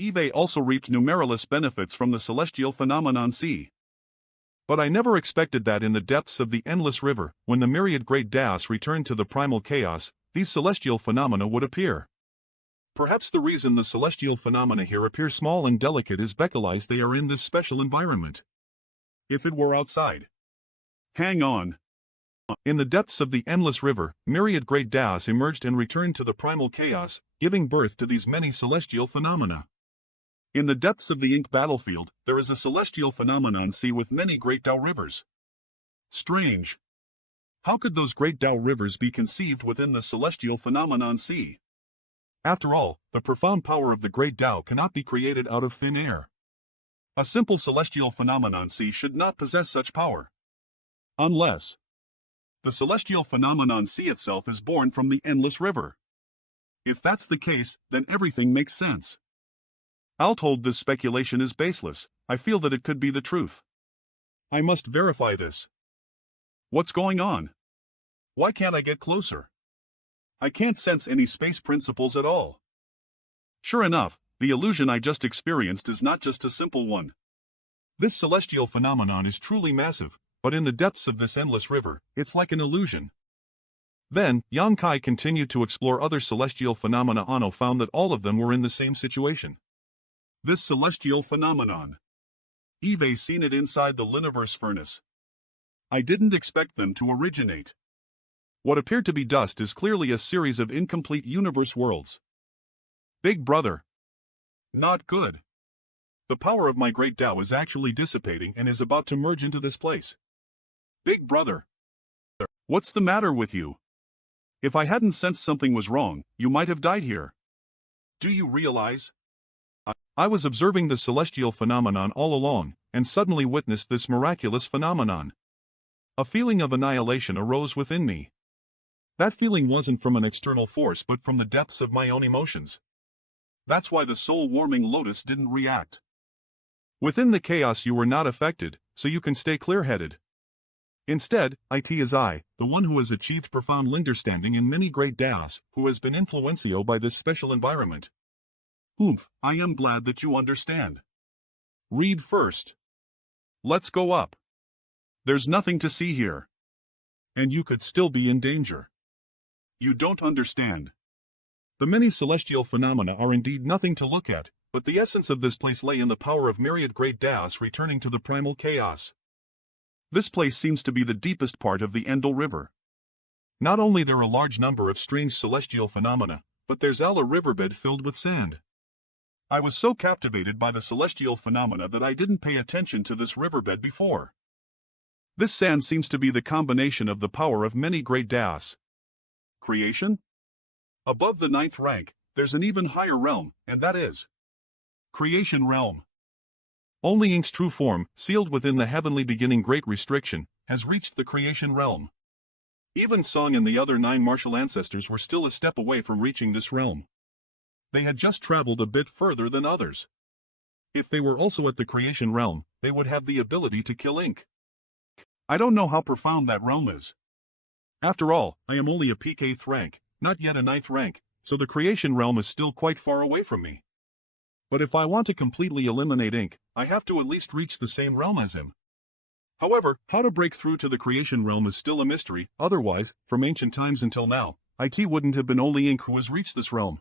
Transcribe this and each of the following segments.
Eve also reaped numerous benefits from the celestial phenomenon C. But I never expected that in the depths of the endless river, when the myriad great Daos returned to the primal chaos, these celestial phenomena would appear. Perhaps the reason the celestial phenomena here appear small and delicate is because they are in this special environment. If it were outside. Hang on. In the depths of the endless river, myriad great Daos emerged and returned to the primal chaos, giving birth to these many celestial phenomena. In the depths of the ink battlefield, there is a celestial phenomenon sea with many great Tao rivers. Strange. How could those great Tao rivers be conceived within the celestial phenomenon sea? After all, the profound power of the great Tao cannot be created out of thin air. A simple celestial phenomenon sea should not possess such power. Unless the celestial phenomenon sea itself is born from the endless river. If that's the case, then everything makes sense. I'll hold this speculation is baseless. I feel that it could be the truth. I must verify this. What's going on? Why can't I get closer? I can't sense any space principles at all. Sure enough, the illusion I just experienced is not just a simple one. This celestial phenomenon is truly massive, but in the depths of this endless river, it's like an illusion. Then, Yang Kai continued to explore other celestial phenomena. Ano found that all of them were in the same situation. This celestial phenomenon. Eve seen it inside the Liniverse furnace. I didn't expect them to originate. What appeared to be dust is clearly a series of incomplete universe worlds. Big brother. Not good. The power of my great Tao is actually dissipating and is about to merge into this place. Big brother. What's the matter with you? If I hadn't sensed something was wrong, you might have died here. Do you realize? I was observing the celestial phenomenon all along, and suddenly witnessed this miraculous phenomenon. A feeling of annihilation arose within me. That feeling wasn't from an external force but from the depths of my own emotions. That's why the soul-warming lotus didn't react. Within the chaos you were not affected, so you can stay clear-headed. Instead, it is I, the one who has achieved profound understanding in many great Daos, who has been influenced by this special environment. Oomph, I am glad that you understand. Read first. Let's go up. There's nothing to see here. And you could still be in danger. You don't understand. The many celestial phenomena are indeed nothing to look at, but the essence of this place lay in the power of myriad great Daos returning to the primal chaos. This place seems to be the deepest part of the Endel River. Not only there are a large number of strange celestial phenomena, but there's a riverbed filled with sand. I was so captivated by the celestial phenomena that I didn't pay attention to this riverbed before. This sand seems to be the combination of the power of many great Daos. Creation? Above the 9th rank, there's an even higher realm, and that is Creation Realm. Only Ink's true form, sealed within the heavenly beginning great restriction, has reached the creation realm. Even Song and the other 9 martial ancestors were still a step away from reaching this realm. They had just traveled a bit further than others. If they were also at the creation realm, they would have the ability to kill Ink. I don't know how profound that realm is. After all, I am only a peak 8th rank, not yet a 9th rank, so the creation realm is still quite far away from me. But if I want to completely eliminate Ink, I have to at least reach the same realm as him. However, how to break through to the creation realm is still a mystery. Otherwise, from ancient times until now, it wouldn't have been only Ink who has reached this realm.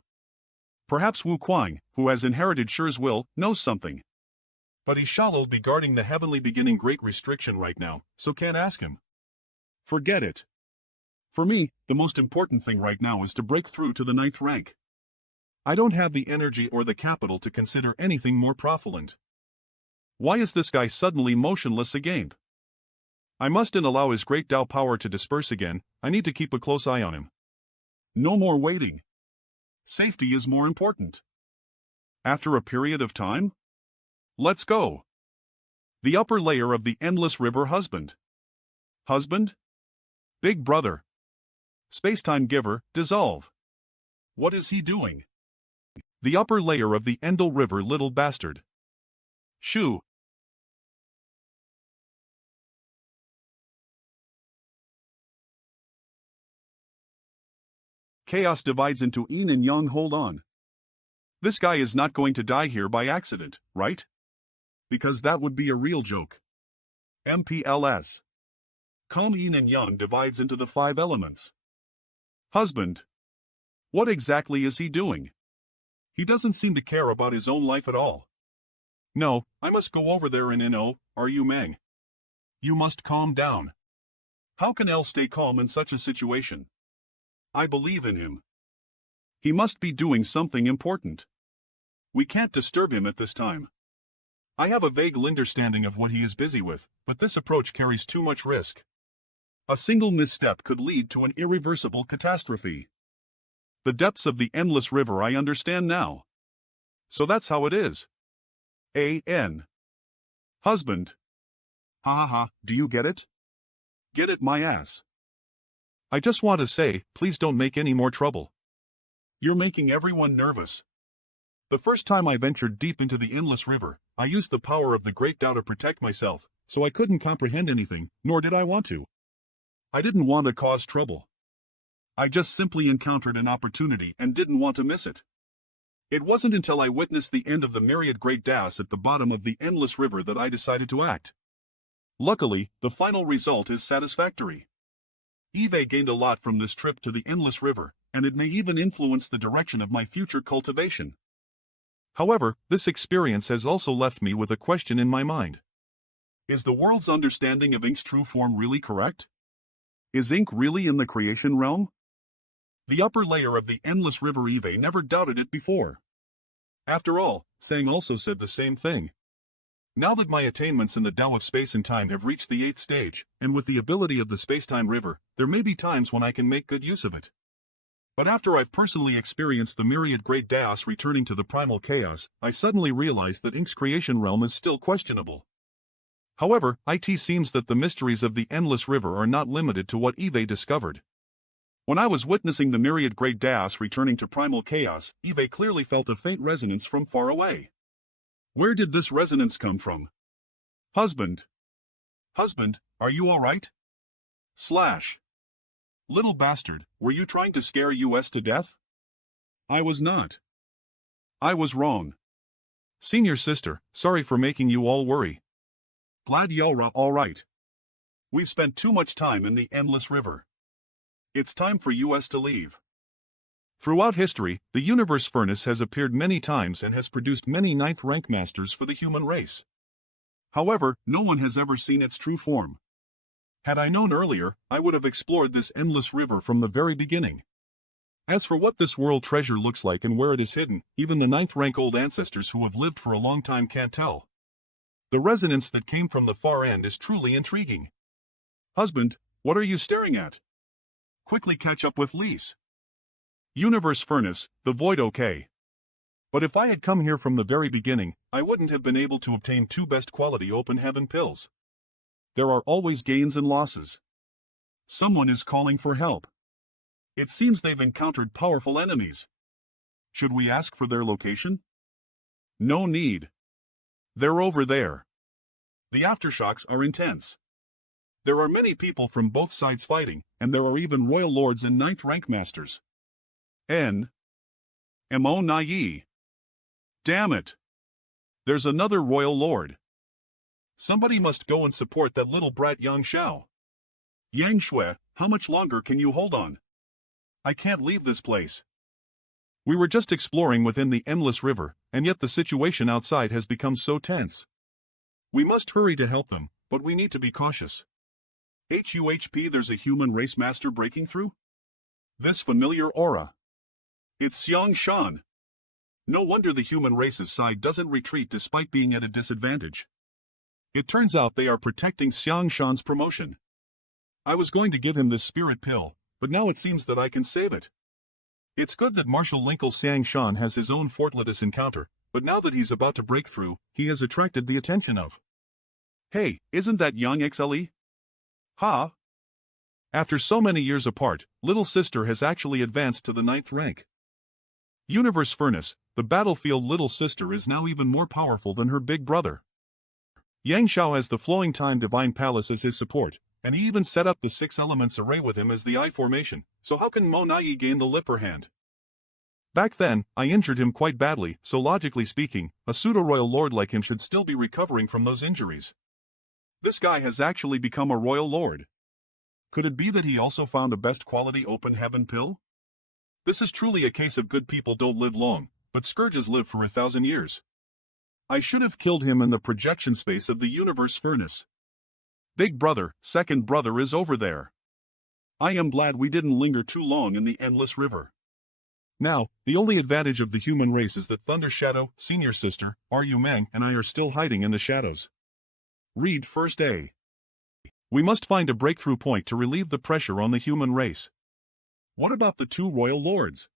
Perhaps Wu Kuang, who has inherited Shi's will, knows something. But he's shallow regarding the heavenly beginning great restriction right now, so can't ask him. Forget it. For me, the most important thing right now is to break through to the 9th rank. I don't have the energy or the capital to consider anything more profligate. Why is this guy suddenly motionless again? I mustn't allow his great Tao power to disperse again. I need to keep a close eye on him. No more waiting. Safety is more important. After a period of time? Let's go. The upper layer of the endless river husband. Husband? Big brother. Spacetime giver, dissolve. What is he doing? The upper layer of the Endel River little bastard. Shoo. Chaos divides into yin and yang. Hold on. This guy is not going to die here by accident, right? Because that would be a real joke. MPLS. Calm yin and yang divides into the 5 elements. Husband. What exactly is he doing? He doesn't seem to care about his own life at all. No, I must go over there and are you Mang? You must calm down. How can L stay calm in such a situation? I believe in him. He must be doing something important. We can't disturb him at this time. I have a vague understanding of what he is busy with, but this approach carries too much risk. A single misstep could lead to an irreversible catastrophe. The depths of the endless river I understand now. So that's how it is. A.N. Husband. Ha ha ha, do you get it? Get it my ass. I just want to say, please don't make any more trouble. You're making everyone nervous. The first time I ventured deep into the endless river, I used the power of the great Tao to protect myself, so I couldn't comprehend anything, nor did I want to. I didn't want to cause trouble. I just simply encountered an opportunity and didn't want to miss it. It wasn't until I witnessed the end of the myriad great Taos at the bottom of the endless river that I decided to act. Luckily, the final result is satisfactory. Eve gained a lot from this trip to the endless river, and it may even influence the direction of my future cultivation. However, this experience has also left me with a question in my mind. Is the world's understanding of ink's true form really correct? Is ink really in the creation realm? The upper layer of the endless river Eve never doubted it before. After all, Sang also said the same thing. Now that my attainments in the Tao of space and time have reached the 8th stage, and with the ability of the space-time river, there may be times when I can make good use of it. But after I've personally experienced the myriad great Taos returning to the primal chaos, I suddenly realized that ink's creation realm is still questionable. However, it seems that the mysteries of the endless river are not limited to what Eve discovered. When I was witnessing the myriad great Taos returning to primal chaos, Eve clearly felt a faint resonance from far away. Where did this resonance come from? Husband. Husband, are you all right? Slash. Little bastard, were you trying to scare us to death? I was not. I was wrong. Senior sister, sorry for making you all worry. Glad y'all are all right. We've spent too much time in the endless river. It's time for us to leave. Throughout history, the universe furnace has appeared many times and has produced many 9th rank masters for the human race. However, no one has ever seen its true form. Had I known earlier, I would have explored this endless river from the very beginning. As for what this world treasure looks like and where it is hidden, even the 9th rank old ancestors who have lived for a long time can't tell. The resonance that came from the far end is truly intriguing. Husband, what are you staring at? Quickly catch up with Lise. Universe furnace, the void okay. But if I had come here from the very beginning, I wouldn't have been able to obtain 2 best quality open heaven pills. There are always gains and losses. Someone is calling for help. It seems they've encountered powerful enemies. Should we ask for their location? No need. They're over there. The aftershocks are intense. There are many people from both sides fighting, and there are even royal lords and 9th rank masters. Mo Nai. Damn it. There's another royal lord. Somebody must go and support that little brat Yang Xiao. Yang Shui, how much longer can you hold on? I can't leave this place. We were just exploring within the endless river, and yet the situation outside has become so tense. We must hurry to help them, but we need to be cautious. HUHP, there's a human race master breaking through? This familiar aura. It's Xiang Shan. No wonder the human race's side doesn't retreat despite being at a disadvantage. It turns out they are protecting Xiang Shan's promotion. I was going to give him this spirit pill, but now it seems that I can save it. It's good that Marshal Linkle Xiang Shan has his own fortletous encounter, but now that he's about to break through, he has attracted the attention of. Hey, isn't that Yang XLE? Ha! After so many years apart, little sister has actually advanced to the 9th rank. Universe Furnace, the battlefield little sister is now even more powerful than her big brother. Yang Xiao has the Flowing Time Divine Palace as his support, and he even set up the 6 elements array with him as the I formation, so how can Mo Nai gain the upper hand? Back then, I injured him quite badly, so logically speaking, a pseudo-royal lord like him should still be recovering from those injuries. This guy has actually become a royal lord. Could it be that he also found a best quality open heaven pill? This is truly a case of good people don't live long, but scourges live for 1,000 years. I should have killed him in the projection space of the universe furnace. Big brother, second brother is over there. I am glad we didn't linger too long in the endless river. Now, the only advantage of the human race is that Thunder Shadow, senior sister, Ryu Mang and I are still hiding in the shadows. Read first A. We must find a breakthrough point to relieve the pressure on the human race. What about the two royal lords?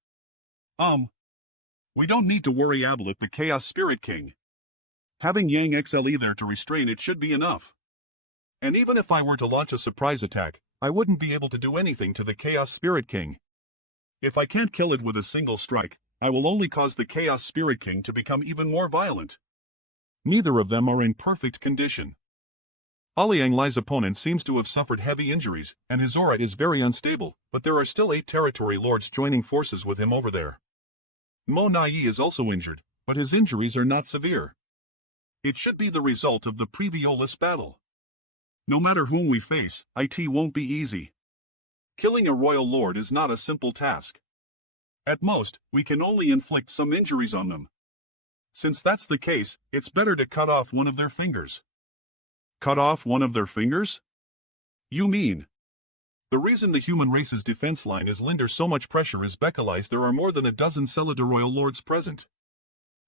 We don't need to worry Abelet the Chaos Spirit King. Having Yang XLE there to restrain it should be enough. And even if I were to launch a surprise attack, I wouldn't be able to do anything to the Chaos Spirit King. If I can't kill it with a single strike, I will only cause the Chaos Spirit King to become even more violent. Neither of them are in perfect condition. Liang Lai's opponent seems to have suffered heavy injuries, and his aura is very unstable, but there are still 8 territory lords joining forces with him over there. Mo Nai is also injured, but his injuries are not severe. It should be the result of the previous battle. No matter whom we face, it won't be easy. Killing a royal lord is not a simple task. At most, we can only inflict some injuries on them. Since that's the case, it's better to cut off one of their fingers. Cut off one of their fingers? You mean? The reason the human race's defense line is under so much pressure is because there are more than a dozen Celida royal lords present.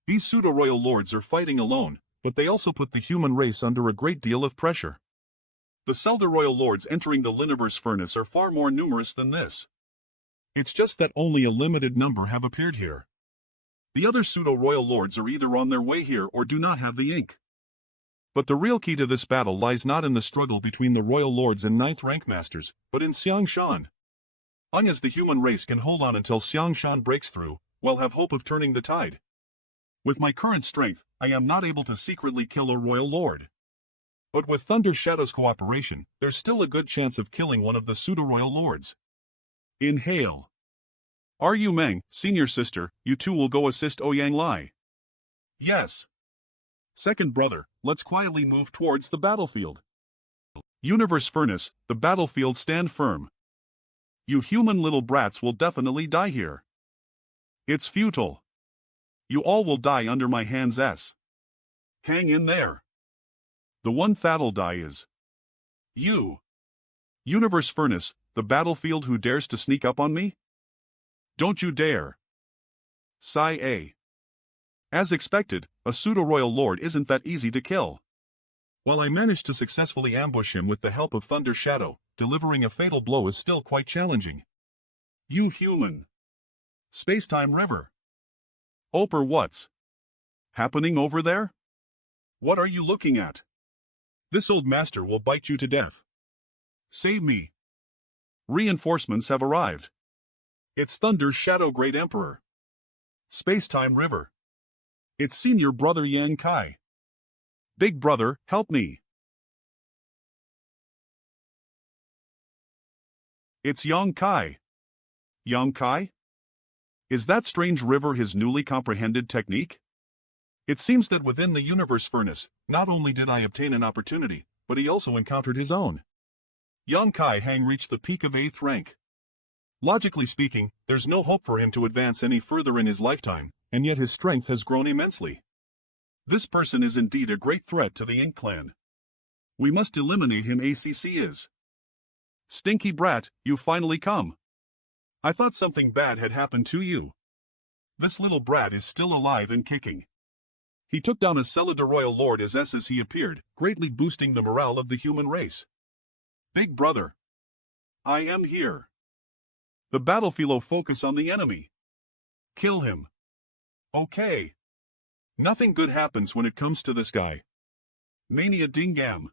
These pseudo-royal lords are fighting alone, but they also put the human race under a great deal of pressure. The Celda royal lords entering the Liniverse furnace are far more numerous than this. It's just that only a limited number have appeared here. The other pseudo-royal lords are either on their way here or do not have the ink. But the real key to this battle lies not in the struggle between the royal lords and 9th rank masters, but in Xiang Shan. Long as the human race can hold on until Xiang Shan breaks through, we'll have hope of turning the tide. With my current strength, I am not able to secretly kill a royal lord. But with Thunder Shadow's cooperation, there's still a good chance of killing one of the pseudo-royal lords. Inhale. Ryu Meng, senior sister, you two will go assist Ouyang Lai. Yes. Second brother, let's quietly move towards the battlefield. Universe Furnace, the battlefield, stand firm. You human little brats will definitely die here. It's futile. You all will die under my hands. Hang in there. The one that'll die is you. Universe Furnace, the battlefield, who dares to sneak up on me? Don't you dare. Sigh A. As expected, a pseudo-royal lord isn't that easy to kill. While I managed to successfully ambush him with the help of Thunder Shadow, delivering a fatal blow is still quite challenging. You human. Space-time river. Oper, what's happening over there? What are you looking at? This old master will bite you to death. Save me. Reinforcements have arrived. It's Thunder Shadow, Great Emperor. Space-time river. It's senior brother Yang Kai. Big brother, help me. It's Yang Kai. Yang Kai? Is that strange river his newly comprehended technique? It seems that within the Universe Furnace, not only did I obtain an opportunity, but he also encountered his own. Yang Kai Hang reached the peak of 8th rank. Logically speaking, there's no hope for him to advance any further in his lifetime, and yet his strength has grown immensely. This person is indeed a great threat to the Ink clan. We must eliminate him. ACC is. Stinky brat, you finally come. I thought something bad had happened to you. This little brat is still alive and kicking. He took down a Celida royal lord as he appeared, greatly boosting the morale of the human race. Big brother. I am here. The battlefield, focus on the enemy. Kill him. Okay. Nothing good happens when it comes to this guy. Mania Dingam.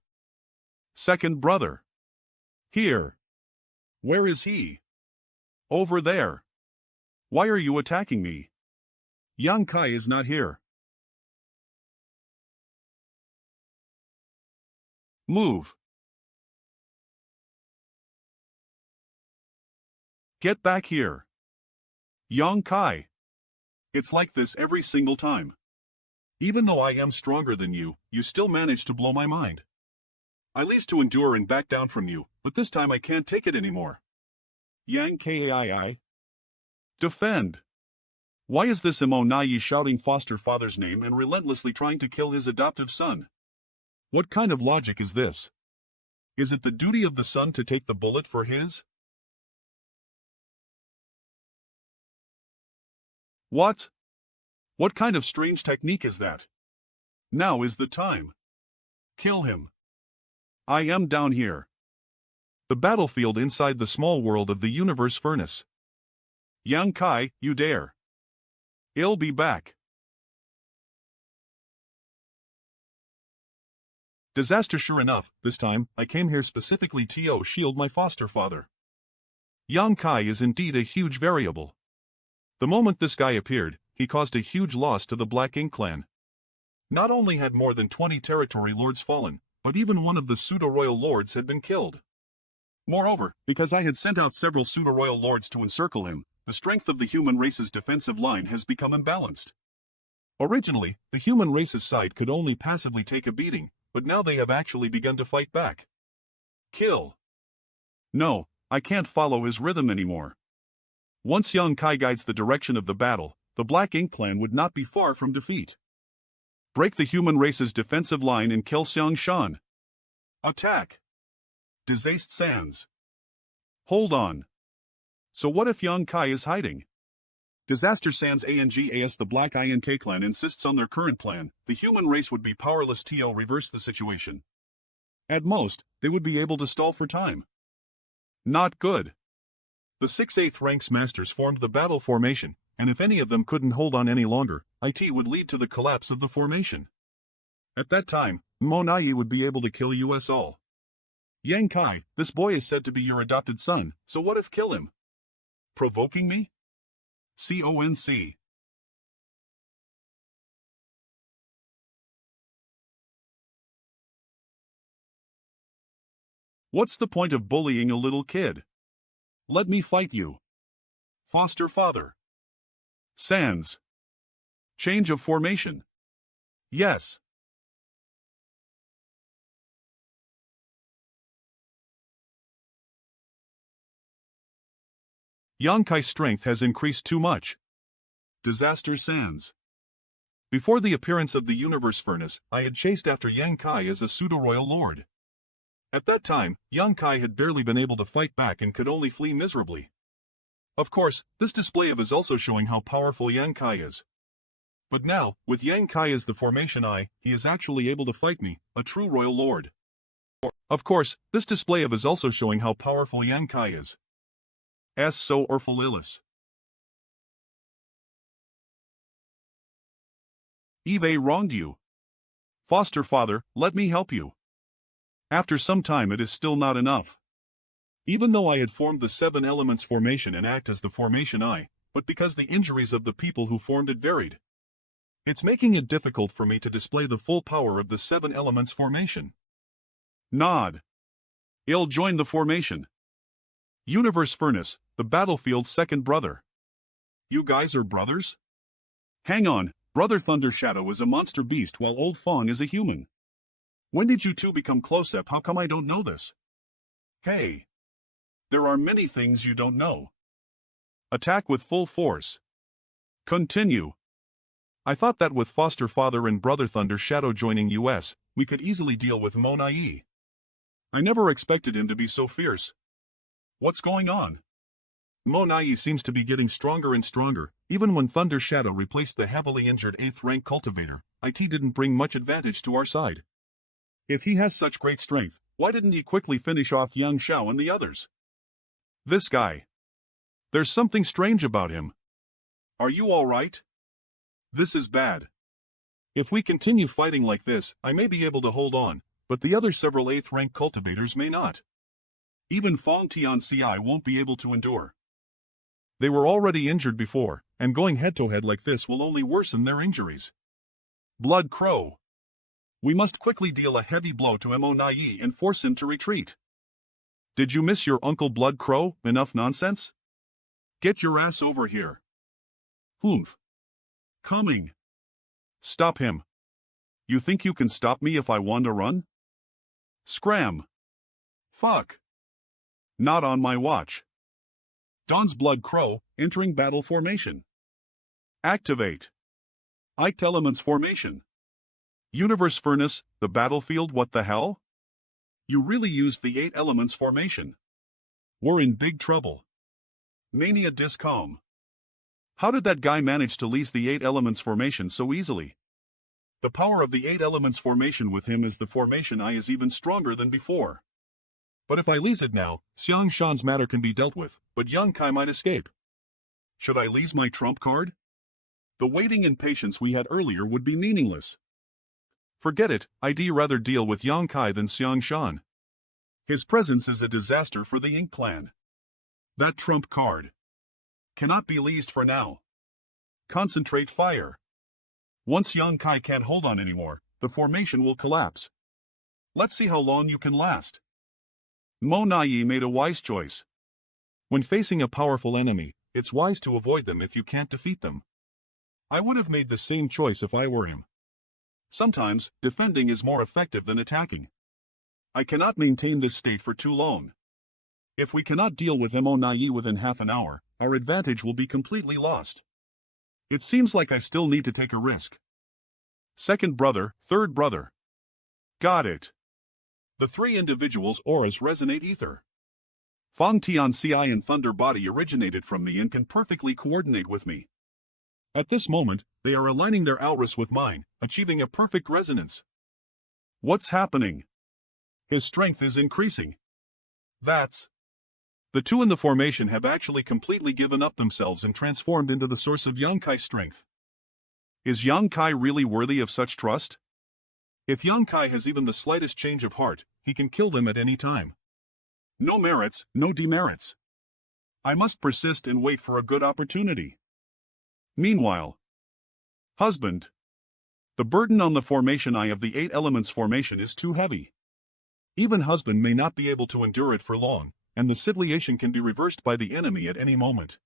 Second brother. Here. Where is he? Over there. Why are you attacking me? Yang Kai is not here. Move. Get back here. Yang Kai. It's like this every single time. Even though I am stronger than you, you still manage to blow my mind. I least to endure and back down from you, but this time I can't take it anymore. Yang Kai. Defend. Why is this Imo Nai shouting foster father's name and relentlessly trying to kill his adoptive son? What kind of logic is this? Is it the duty of the son to take the bullet for his? What? What kind of strange technique is that? Now is the time. Kill him. I am down here. The battlefield inside the small world of the universe furnace. Yang Kai, you dare. I'll be back. Disaster. Sure enough, this time, I came here specifically to shield my foster father. Yang Kai is indeed a huge variable. The moment this guy appeared, he caused a huge loss to the Black Ink clan. Not only had more than 20 territory lords fallen, but even one of the pseudo-royal lords had been killed. Moreover, because I had sent out several pseudo-royal lords to encircle him, the strength of the human race's defensive line has become imbalanced. Originally, the human race's side could only passively take a beating, but now they have actually begun to fight back. Kill. No, I can't follow his rhythm anymore. Once Yang Kai guides the direction of the battle, the Black Ink clan would not be far from defeat. Break the human race's defensive line and kill Xiang Shan. Attack. Disaste Sands. Hold on. So what if Yang Kai is hiding? Disaster Sands ANGAS. The Black INK clan insists on their current plan. The human race would be powerless to reverse the situation. At most, they would be able to stall for time. Not good. The 6/8 ranks masters formed the battle formation, and if any of them couldn't hold on any longer, it would lead to the collapse of the formation. At that time, Monai would be able to kill us all. Yang Kai, this boy is said to be your adopted son, so what if kill him? Provoking me? CONC. What's the point of bullying a little kid? Let me fight you. Foster father. Sands. Change of formation. Yes. Yang Kai's strength has increased too much. Disaster Sands. Before the appearance of the universe furnace, I had chased after Yang Kai as a pseudo-royal lord. At that time, Yang Kai had barely been able to fight back and could only flee miserably. Of course, this display of is also showing how powerful Yang Kai is. But now, with Yang Kai as the formation he is actually able to fight me, a true royal lord. Of course, this display of is also showing how powerful Yang Kai is. So Orphalilis. Eve wronged you. Foster father, let me help you. After some time it is still not enough. Even though I had formed the 7 elements formation and act as the formation but because the injuries of the people who formed it varied. It's making it difficult for me to display the full power of the 7 elements formation. Nod. I'll join the formation. Universe Furnace, the battlefield's second brother. You guys are brothers? Hang on, Brother Thunder Shadow is a monster beast while Old Fong is a human. When did you two become close-up? How come I don't know this? Hey. There are many things you don't know. Attack with full force. Continue. I thought that with Foster Father and Brother Thunder Shadow joining us, we could easily deal with Monai. I never expected him to be so fierce. What's going on? Monai seems to be getting stronger and stronger. Even when Thunder Shadow replaced the heavily injured 8th rank cultivator, it didn't bring much advantage to our side. If he has such great strength, why didn't he quickly finish off Yang Xiao and the others? This guy. There's something strange about him. Are you all right? This is bad. If we continue fighting like this, I may be able to hold on, but the other several 8th rank cultivators may not. Even Fong Tian Ci won't be able to endure. They were already injured before, and going head-to-head like this will only worsen their injuries. Blood Crow. We must quickly deal a heavy blow to Mo Nai and force him to retreat. Did you miss your uncle Blood Crow? Enough nonsense? Get your ass over here. Humph. Coming. Stop him. You think you can stop me if I want to run? Scram. Fuck. Not on my watch. Dawn's Blood Crow, entering battle formation. Activate. Ike Elements formation. Universe Furnace, the battlefield, what the hell? You really used the 8 elements formation. We're in big trouble. Mania Discom. How did that guy manage to lease the 8 elements formation so easily? The power of the 8 elements formation with him is the formation I is even stronger than before. But if I lease it now, Xiang Shan's matter can be dealt with, but Yang Kai might escape. Should I lease my trump card? The waiting and patience we had earlier would be meaningless. Forget it, I'd rather deal with Yang Kai than Xiang Shan. His presence is a disaster for the Ink clan. That trump card cannot be leased for now. Concentrate fire. Once Yang Kai can't hold on anymore, the formation will collapse. Let's see how long you can last. Mo Nai made a wise choice. When facing a powerful enemy, it's wise to avoid them if you can't defeat them. I would have made the same choice if I were him. Sometimes, defending is more effective than attacking. I cannot maintain this state for too long. If we cannot deal with Mo Nai within half an hour, our advantage will be completely lost. It seems like I still need to take a risk. Second brother, third brother. Got it. The 3 individuals' auras resonate ether. Fang Tian Ci and Thunder Body originated from me and can perfectly coordinate with me. At this moment, they are aligning their auras with mine, achieving a perfect resonance. What's happening? His strength is increasing. That's... The 2 in the formation have actually completely given up themselves and transformed into the source of Yang Kai's strength. Is Yang Kai really worthy of such trust? If Yang Kai has even the slightest change of heart, he can kill them at any time. No merits, no demerits. I must persist and wait for a good opportunity. Meanwhile, husband. The burden on the formation eye of the 8 elements formation is too heavy. Even husband may not be able to endure it for long, and the situation can be reversed by the enemy at any moment.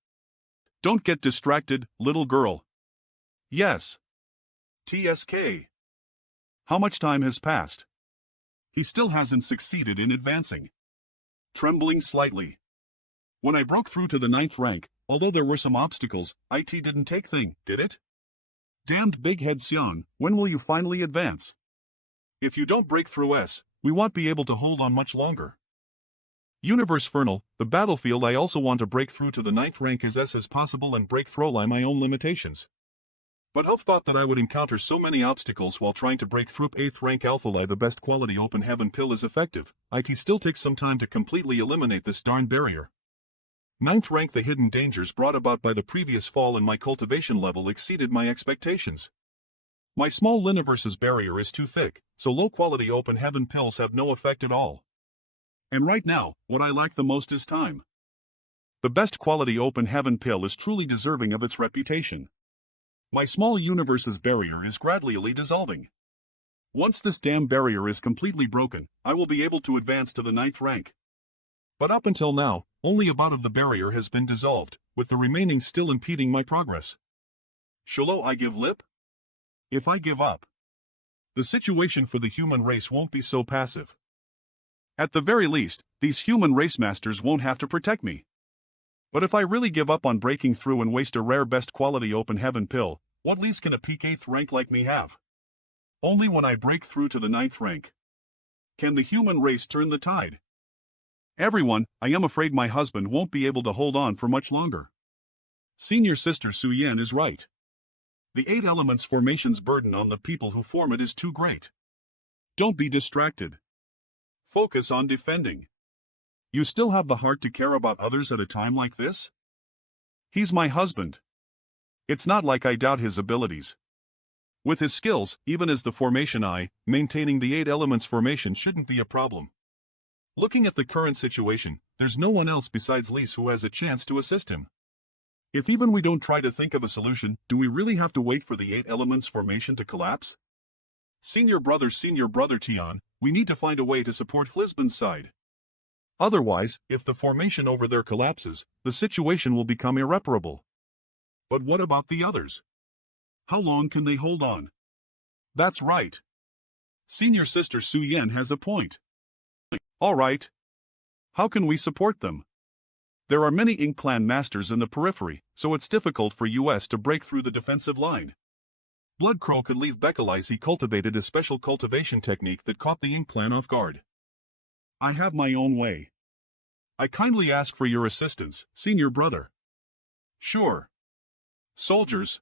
Don't get distracted, little girl. Yes. TSK. How much time has passed? He still hasn't succeeded in advancing. Trembling slightly. When I broke through to the 9th rank, although there were some obstacles, IT didn't take thing, did it? Damned big head Xian, when will you finally advance? If you don't break through S, we won't be able to hold on much longer. Universe Fernal, the battlefield. I also want to break through to the 9th rank as S as possible and break through my own limitations. But I've thought that I would encounter so many obstacles while trying to break through 8th rank Alpha Li. The best quality open heaven pill is effective. IT still takes some time to completely eliminate this darn barrier. 9th rank. The hidden dangers brought about by the previous fall in my cultivation level exceeded my expectations. My small universe's barrier is too thick, so low-quality open heaven pills have no effect at all. And right now, what I lack the most is time. The best quality open heaven pill is truly deserving of its reputation. My small universe's barrier is gradually dissolving. Once this damn barrier is completely broken, I will be able to advance to the 9th rank. But up until now, only about of the barrier has been dissolved, with the remaining still impeding my progress. Shall I give lip? If I give up, the situation for the human race won't be so passive. At the very least, these human race masters won't have to protect me. But if I really give up on breaking through and waste a rare best quality open heaven pill, what leads can a peak 8th rank like me have? Only when I break through to the 9th rank can the human race turn the tide. Everyone, I am afraid my husband won't be able to hold on for much longer. Senior sister Su Yan is right. The 8 elements formation's burden on the people who form it is too great. Don't be distracted. Focus on defending. You still have the heart to care about others at a time like this? He's my husband. It's not like I doubt his abilities. With his skills, even as the formation eye, maintaining the 8 elements formation shouldn't be a problem. Looking at the current situation, there's no one else besides Lise who has a chance to assist him. If even we don't try to think of a solution, do we really have to wait for the 8 elements formation to collapse? Senior brother Tian, we need to find a way to support Lisbon's side. Otherwise, if the formation over there collapses, the situation will become irreparable. But what about the others? How long can they hold on? That's right. Senior Sister Su Yen has a point. All right. How can we support them? There are many Ink Clan masters in the periphery, so it's difficult for US to break through the defensive line. Blood Crow could leave Bekalize. He cultivated a special cultivation technique that caught the Ink Clan off guard. I have my own way. I kindly ask for your assistance, senior brother. Sure. Soldiers.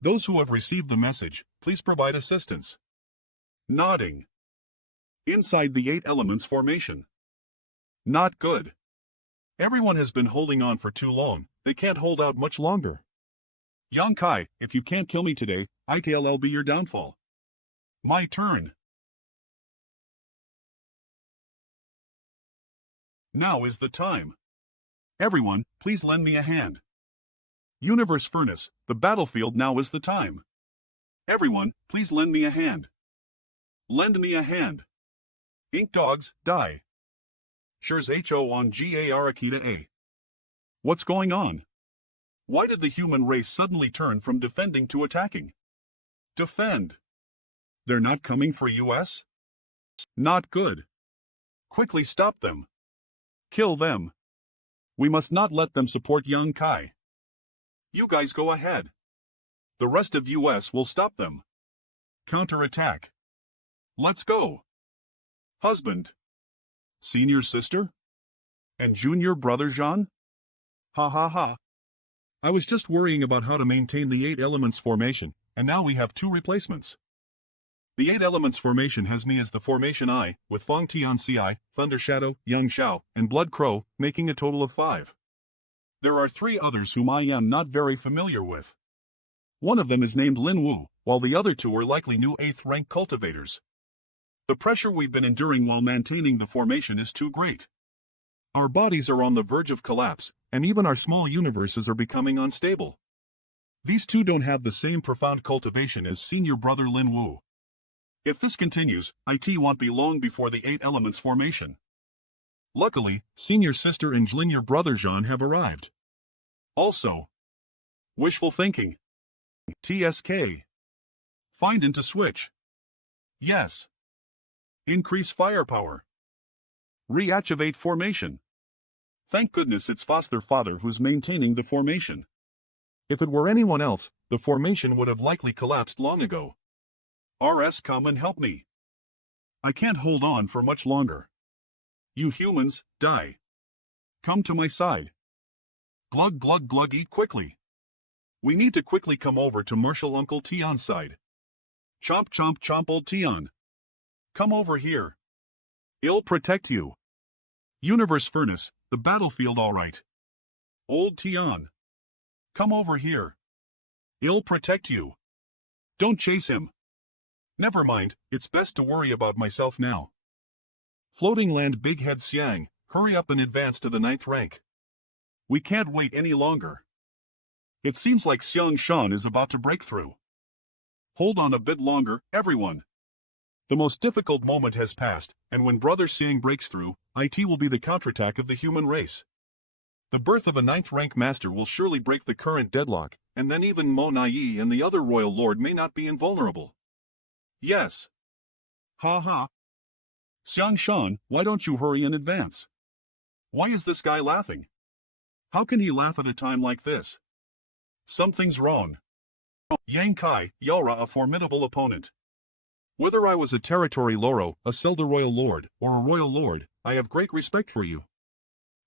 Those who have received the message, please provide assistance. Nodding. Inside the 8 elements formation. Not good. Everyone has been holding on for too long, they can't hold out much longer. Yang Kai, if you can't kill me today, ITLL be your downfall. My turn. Now is the time. Everyone, please lend me a hand. Universe Furnace, the battlefield, now is the time. Everyone, please lend me a hand. Lend me a hand. Ink Dogs, die. Shurs HO on GAR Akita A. What's going on? Why did the human race suddenly turn from defending to attacking? Defend. They're not coming for US? Not good. Quickly stop them. Kill them. We must not let them support Yang Kai. You guys go ahead. The rest of US will stop them. Counterattack. Let's go. Husband. Senior sister? And junior brother Jean? Ha ha ha. I was just worrying about how to maintain the 8 elements formation, and now we have 2 replacements. The 8 elements formation has me as the formation I, with Fong Tian Ci, Thunder Shadow, Yang Xiao, and Blood Crow, making a total of 5. There are 3 others whom I am not very familiar with. One of them is named Lin Wu, while the other 2 are likely new 8th rank cultivators. The pressure we've been enduring while maintaining the formation is too great. Our bodies are on the verge of collapse, and even our small universes are becoming unstable. These 2 don't have the same profound cultivation as senior brother Lin Wu. If this continues, IT won't be long before the 8 elements formation. Luckily, senior sister and junior brother Jean have arrived. Also, wishful thinking. TSK. Find into switch. Yes. Increase firepower. Reactivate formation. Thank goodness it's Foster Father who's maintaining the formation. If it were anyone else, the formation would have likely collapsed long ago. RS, come and help me. I can't hold on for much longer. You humans, die. Come to my side. Glug glug glug, eat quickly. We need to quickly come over to Marshal Uncle Tion's side. Chomp chomp chomp old Tion. Come over here. I'll protect you. Universe Furnace, the battlefield all right. Old Tion. Come over here. I'll protect you. Don't chase him. Never mind, it's best to worry about myself now. Floating Land Big Head Xiang, hurry up and advance to the 9th rank. We can't wait any longer. It seems like Xiang Shan is about to break through. Hold on a bit longer, everyone. The most difficult moment has passed, and when Brother Xiang breaks through, IT will be the counterattack of the human race. The birth of a 9th rank master will surely break the current deadlock, and then even Mo Nai and the other royal lord may not be invulnerable. Yes. Ha ha. Xiang Shan, why don't you hurry in advance? Why is this guy laughing? How can he laugh at a time like this? Something's wrong. Yang Kai, Yaura, a formidable opponent. Whether I was a territory Loro, a Selda royal lord, or a royal lord, I have great respect for you.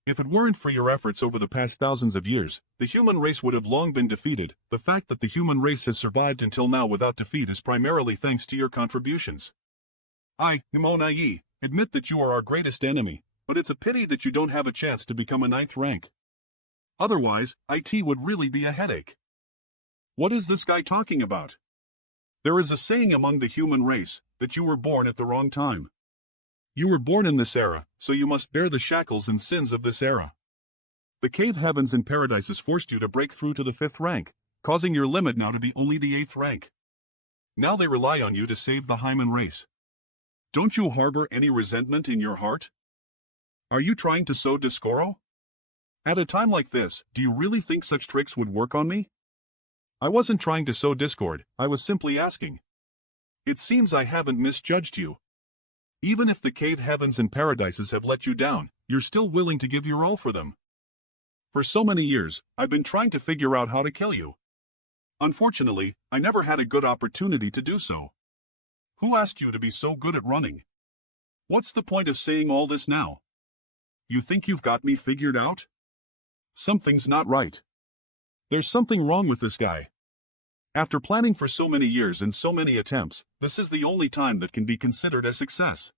If it weren't for your efforts over the past thousands of years, the human race would have long been defeated. The fact that the human race has survived until now without defeat is primarily thanks to your contributions. I, Mo Nai, admit that you are our greatest enemy, but it's a pity that you don't have a chance to become a 9th rank. Otherwise, IT would really be a headache. What is this guy talking about? There is a saying among the human race, that you were born at the wrong time. You were born in this era, so you must bear the shackles and sins of this era. The cave heavens and paradises forced you to break through to the 5th rank, causing your limit now to be only the 8th rank. Now they rely on you to save the Hyman race. Don't you harbor any resentment in your heart? Are you trying to sow discoro? At a time like this, do you really think such tricks would work on me? I wasn't trying to sow discord, I was simply asking. It seems I haven't misjudged you. Even if the cave heavens and paradises have let you down, you're still willing to give your all for them. For so many years, I've been trying to figure out how to kill you. Unfortunately, I never had a good opportunity to do so. Who asked you to be so good at running? What's the point of saying all this now? You think you've got me figured out? Something's not right. There's something wrong with this guy. After planning for so many years and so many attempts, this is the only time that can be considered a success.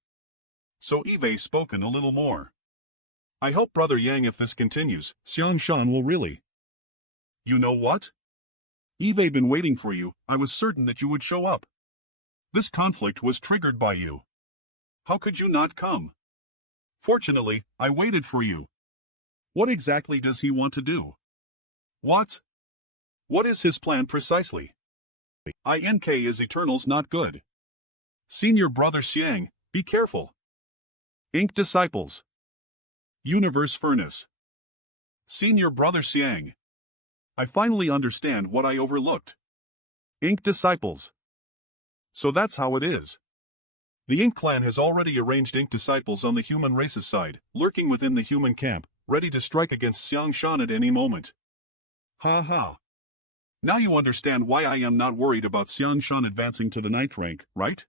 So Eve spoken a little more. I hope Brother Yang, if this continues, Xiang Shan will really. You know what? Eve been waiting for you, I was certain that you would show up. This conflict was triggered by you. How could you not come? Fortunately, I waited for you. What exactly does he want to do? What? What is his plan precisely? INK is Eternals not good. Senior Brother Xiang, be careful. Ink Disciples. Universe Furnace. Senior Brother Xiang. I finally understand what I overlooked. Ink Disciples. So that's how it is. The Ink clan has already arranged Ink Disciples on the human race's side, lurking within the human camp, ready to strike against Xiang Shan at any moment. Ha ha. Now you understand why I am not worried about Xiang Shan advancing to the 9th rank, right?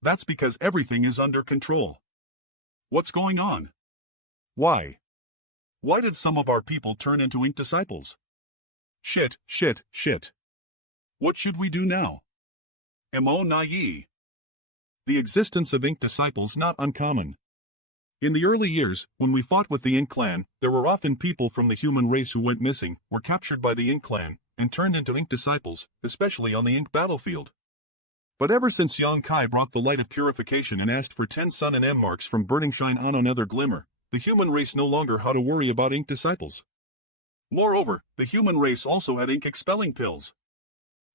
That's because everything is under control. What's going on? Why? Why did some of our people turn into Ink Disciples? Shit. What should we do now? Mo Naive. The existence of Ink Disciples not uncommon. In the early years, when we fought with the Ink clan, there were often people from the human race who went missing, were captured by the Ink clan, and turned into Ink Disciples, especially on the Ink battlefield. But ever since Yang Kai brought the light of purification and asked for 10 sun and M marks from burning shine on another glimmer, the human race no longer had to worry about Ink Disciples. Moreover, the human race also had Ink expelling pills.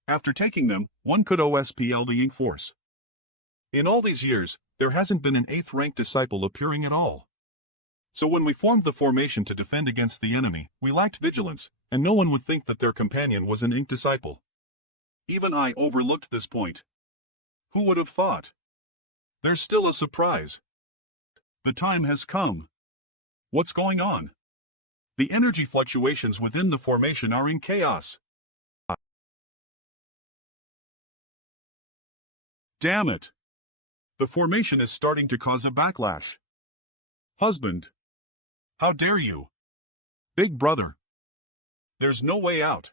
After taking them, one could OSPL the Ink force. In all these years, there hasn't been an 8th rank disciple appearing at all. So when we formed the formation to defend against the enemy, we lacked vigilance, and no one would think that their companion was an Ink disciple. Even I overlooked this point. Who would have thought? There's still a surprise. The time has come. What's going on? The energy fluctuations within the formation are in chaos. Damn it. The formation is starting to cause a backlash. Husband. How dare you? Big brother. There's no way out.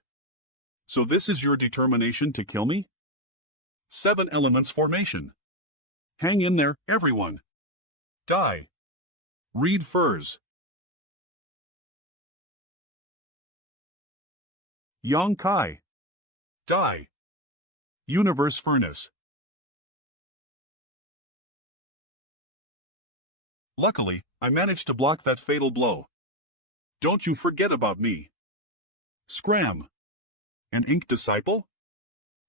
So this is your determination to kill me? 7 elements formation. Hang in there, everyone. Die. Read furs. Yang Kai. Die. Universe Furnace. Luckily, I managed to block that fatal blow. Don't you forget about me. Scram. An Ink Disciple?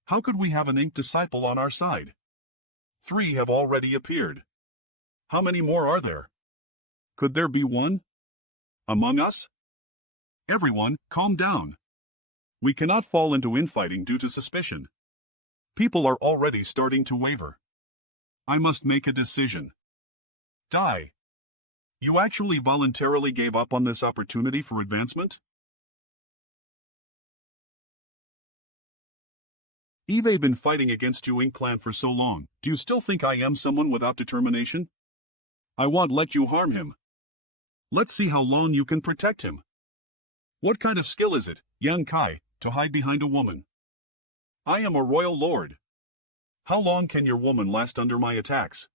How could we have an Ink Disciple on our side? 3 have already appeared. How many more are there? Could there be one? Among us? Everyone, calm down. We cannot fall into infighting due to suspicion. People are already starting to waver. I must make a decision. Die. You actually voluntarily gave up on this opportunity for advancement? Eve been fighting against you Ink clan for so long, do you still think I am someone without determination? I won't let you harm him. Let's see how long you can protect him. What kind of skill is it, Yang Kai, to hide behind a woman? I am a royal lord. How long can your woman last under my attacks?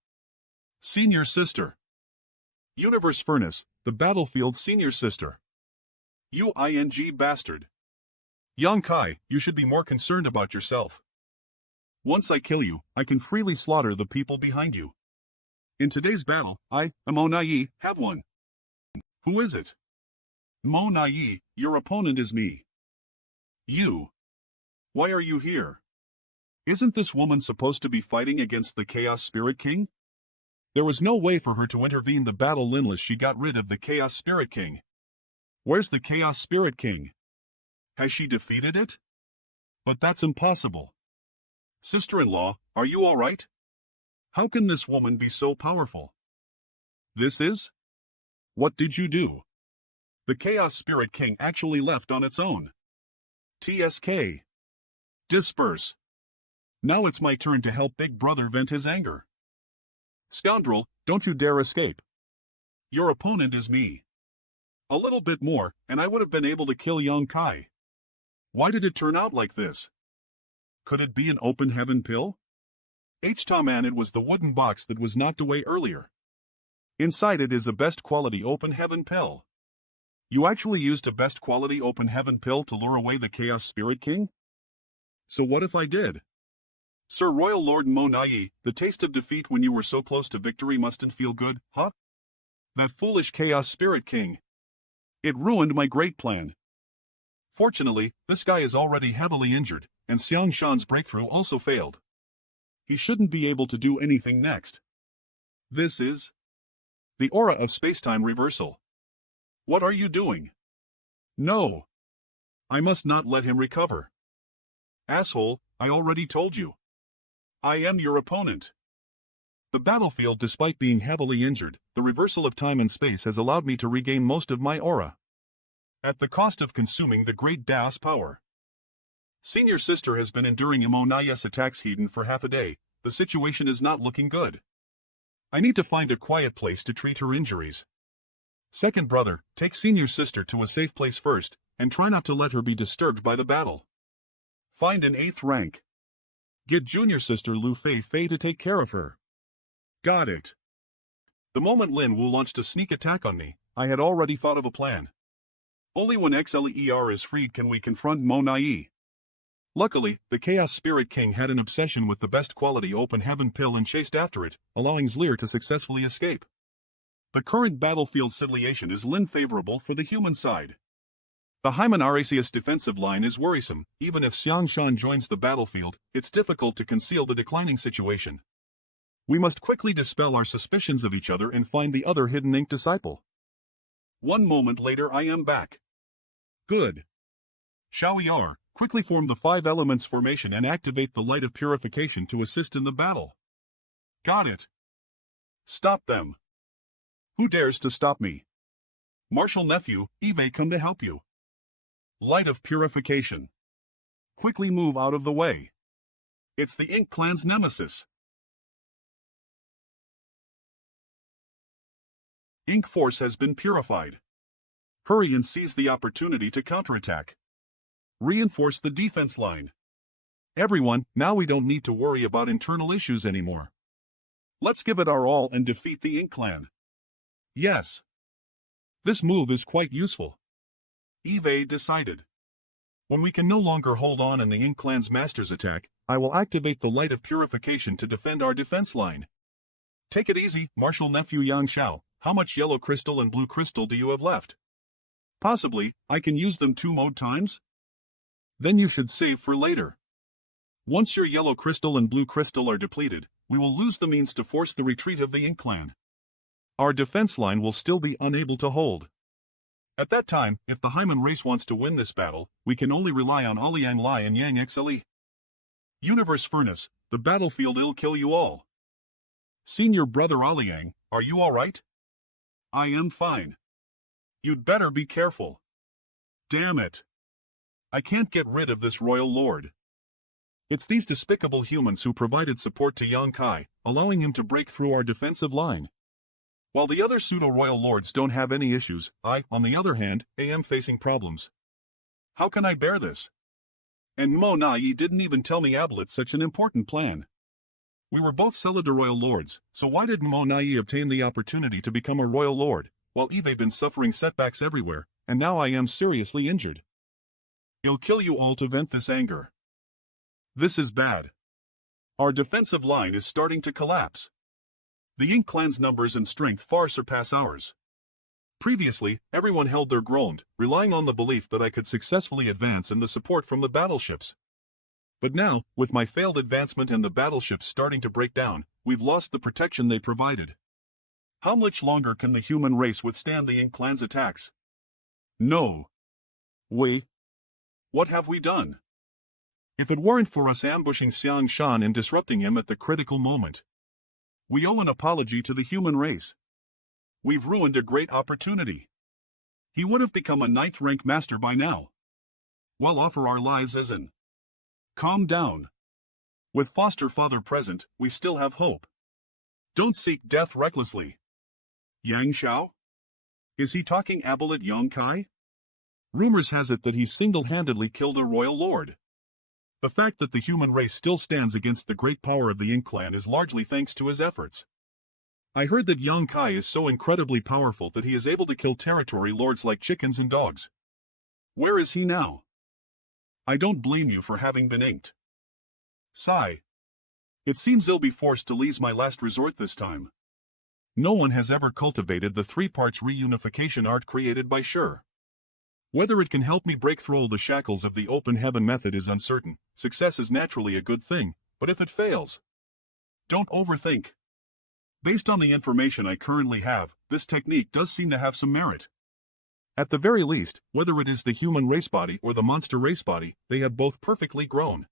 Senior sister. Universe Furnace, the battlefield senior sister. You ING bastard. Yang Kai, you should be more concerned about yourself. Once I kill you, I can freely slaughter the people behind you. In today's battle, I, Mo Naive, have won. Who is it? Mo Naive, your opponent is me. You. Why are you here? Isn't this woman supposed to be fighting against the Chaos Spirit King? There was no way for her to intervene the battle unless she got rid of the Chaos Spirit King. Where's the Chaos Spirit King? Has she defeated it? But that's impossible. Sister-in-law, are you all right? How can this woman be so powerful? This is? What did you do? The Chaos Spirit King actually left on its own. TSK. Disperse. Now it's my turn to help Big Brother vent his anger. Scoundrel, don't you dare escape. Your opponent is me. A little bit more, and I would have been able to kill young Kai. Why did it turn out like this? Could it be an open heaven pill? H-Toman, it was the wooden box that was knocked away earlier. Inside it is a best quality open heaven pill. You actually used a best quality open heaven pill to lure away the Chaos Spirit King? So what if I did? Sir Royal Lord Mo Nai, the taste of defeat when you were so close to victory mustn't feel good, huh? That foolish Chaos Spirit King. It ruined my great plan. Fortunately, this guy is already heavily injured, and Xiang Shan's breakthrough also failed. He shouldn't be able to do anything next. This is the aura of spacetime reversal. What are you doing? No. I must not let him recover. Asshole, I already told you. I am your opponent. The battlefield, despite being heavily injured, the reversal of time and space has allowed me to regain most of my aura. At the cost of consuming the great Daos power. Senior sister has been enduring Imonayas attacks hidden for half a day. The situation is not looking good. I need to find a quiet place to treat her injuries. Second brother, take senior sister to a safe place first, and try not to let her be disturbed by the battle. Find an 8th rank. Get junior sister Lu Fei Fei to take care of her. Got it. The moment Lin Wu launched a sneak attack on me, I had already thought of a plan. Only when XLER is freed can we confront Mo Nai. Luckily, the Chaos Spirit King had an obsession with the best quality open heaven pill and chased after it, allowing Zlir to successfully escape. The current battlefield situation is Lin favorable for the human side. The Hyman Arceus defensive line is worrisome. Even if Xiang Shan joins the battlefield, it's difficult to conceal the declining situation. We must quickly dispel our suspicions of each other and find the other hidden ink disciple. One moment later I am back. Good. Shao Er, quickly form the 5 elements formation and activate the light of purification to assist in the battle. Got it. Stop them. Who dares to stop me? Martial nephew, Eve come to help you. Light of purification. Quickly move out of the way. It's the Ink Clan's nemesis. Ink force has been purified. Hurry and seize the opportunity to counterattack. Reinforce the defense line. Everyone, now we don't need to worry about internal issues anymore. Let's give it our all and defeat the Ink Clan. Yes. This move is quite useful. Eve decided. When we can no longer hold on in the Ink Clan's master's attack, I will activate the light of purification to defend our defense line. Take it easy, Martial Nephew Yang Xiao. How much yellow crystal and blue crystal do you have left? Possibly, I can use them 2 mode times? Then you should save for later. Once your yellow crystal and blue crystal are depleted, we will lose the means to force the retreat of the Ink Clan. Our defense line will still be unable to hold. At that time, if the Hyman race wants to win this battle, we can only rely on Aliang Lai and Yang XLE. Universe Furnace, the battlefield will kill you all. Senior brother Aliang, are you alright? I am fine. You'd better be careful. Damn it. I can't get rid of this royal lord. It's these despicable humans who provided support to Yang Kai, allowing him to break through our defensive line. While the other pseudo-royal lords don't have any issues, I, on the other hand, am facing problems. How can I bear this? And Mo Nai didn't even tell me Ablet's such an important plan. We were both Celida royal lords, so why did Mo Nai obtain the opportunity to become a royal lord, while Eve been suffering setbacks everywhere, and now I am seriously injured? He'll kill you all to vent this anger. This is bad. Our defensive line is starting to collapse. The Ink Clan's numbers and strength far surpass ours. Previously, everyone held their ground, relying on the belief that I could successfully advance and the support from the battleships. But now, with my failed advancement and the battleships starting to break down, we've lost the protection they provided. How much longer can the human race withstand the Ink Clan's attacks? No. What have we done? If it weren't for us ambushing Xiang Shan and disrupting him at the critical moment. We owe an apology to the human race. We've ruined a great opportunity. He would have become a 9th rank master by now. We'll offer our lives as an. Calm down. With foster father present, we still have hope. Don't seek death recklessly. Yang Xiao? Is he talking abel at Yong Kai? Rumors has it that he single-handedly killed a royal lord. The fact that the human race still stands against the great power of the Yin clan is largely thanks to his efforts. I heard that Yong Kai is so incredibly powerful that he is able to kill territory lords like chickens and dogs. Where is he now? I don't blame you for having been inked. Sigh. It seems I'll be forced to leave my last resort this time. No one has ever cultivated the 3 parts reunification art created by Sure. Whether it can help me break through the shackles of the open heaven method is uncertain. Success is naturally a good thing, but if it fails, don't overthink. Based on the information I currently have, this technique does seem to have some merit. At the very least, whether it is the human race body or the monster race body, they have both perfectly grown.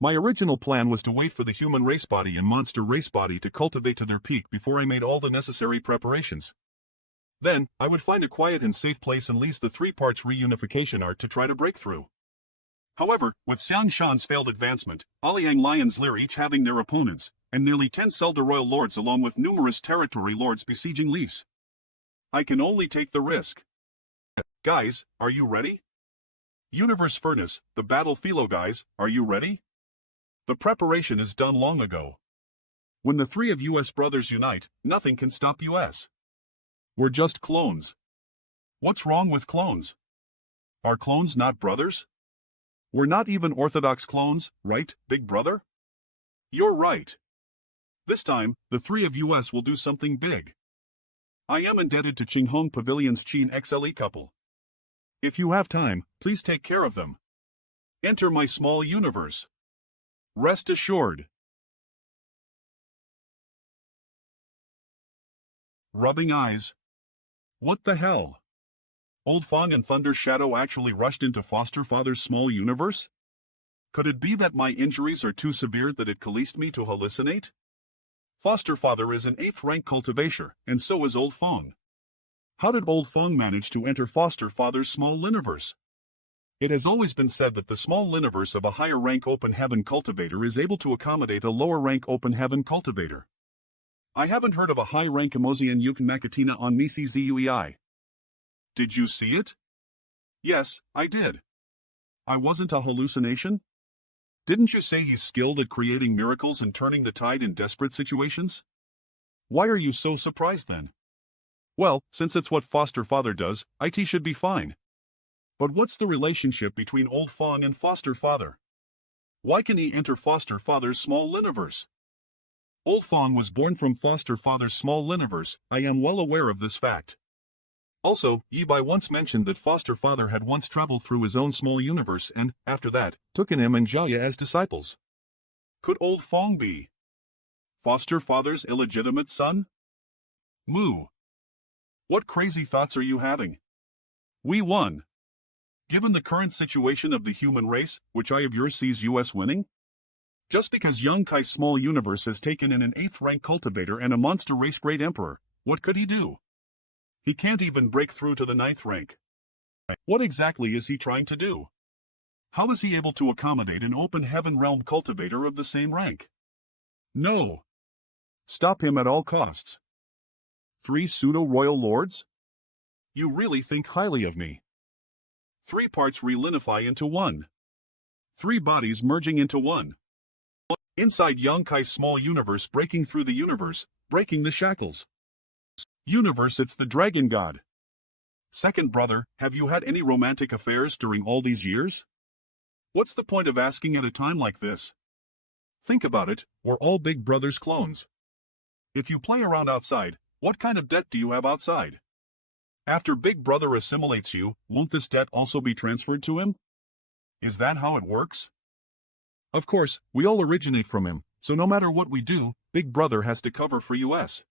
My original plan was to wait for the human race body and monster race body to cultivate to their peak before I made all the necessary preparations. Then, I would find a quiet and safe place and lease the 3 parts reunification art to try to break through. However, with Xiang Shan's failed advancement, Aliang Lion's Lair each having their opponents, and nearly 10 Selda royal lords along with numerous territory lords besieging Lise, I can only take the risk. Guys, are you ready? Universe Furnace, the Battle Philo guys, are you ready? The preparation is done long ago. When the 3 of US brothers unite, nothing can stop US. We're just clones. What's wrong with clones? Are clones not brothers? We're not even orthodox clones, right, big brother? You're right. This time, the 3 of US will do something big. I am indebted to Qinghong Pavilion's Qin XLE couple. If you have time, please take care of them. Enter my small universe. Rest assured. Rubbing eyes. What the hell? Old Fong and Thunder Shadow actually rushed into foster father's small universe? Could it be that my injuries are too severe that it caused me to hallucinate? Foster father is an 8th rank cultivator, and so is Old Fong. How did Old Fong manage to enter foster father's small liniverse? It has always been said that the small liniverse of a higher rank open heaven cultivator is able to accommodate a lower rank open heaven cultivator. I haven't heard of a high rank Emosian Yukon Makatina on Misi Zuei. Did you see it? Yes, I did. I wasn't a hallucination? Didn't you say he's skilled at creating miracles and turning the tide in desperate situations? Why are you so surprised then? Well, since it's what foster father does, IT should be fine. But what's the relationship between Old Fong and foster father? Why can he enter foster father's small liniverse? Old Fong was born from foster father's small liniverse, I am well aware of this fact. Also, Yi Bai once mentioned that foster father had once traveled through his own small universe and, after that, took in him and Jiaoya as disciples. Could Old Fong be foster father's illegitimate son? Moo. What crazy thoughts are you having? We won. Given the current situation of the human race, which I of yours sees US winning? Just because Young Kai's small universe has taken in an 8th rank cultivator and a monster race great emperor, what could he do? He can't even break through to the 9th rank. What exactly is he trying to do? How is he able to accommodate an open heaven realm cultivator of the same rank? No. Stop him at all costs. 3 pseudo-royal lords? You really think highly of me. 3 parts relinify into 1. 3 bodies merging into 1. Inside Young Kai's small universe breaking through the universe, breaking the shackles. Universe, it's the dragon god. Second brother, have you had any romantic affairs during all these years? What's the point of asking at a time like this? Think about it, we're all big brother's clones. If you play around outside, what kind of debt do you have outside? After big brother assimilates you, won't this debt also be transferred to him? Is that how it works? Of course, we all originate from him, so no matter what we do, big brother has to cover for US.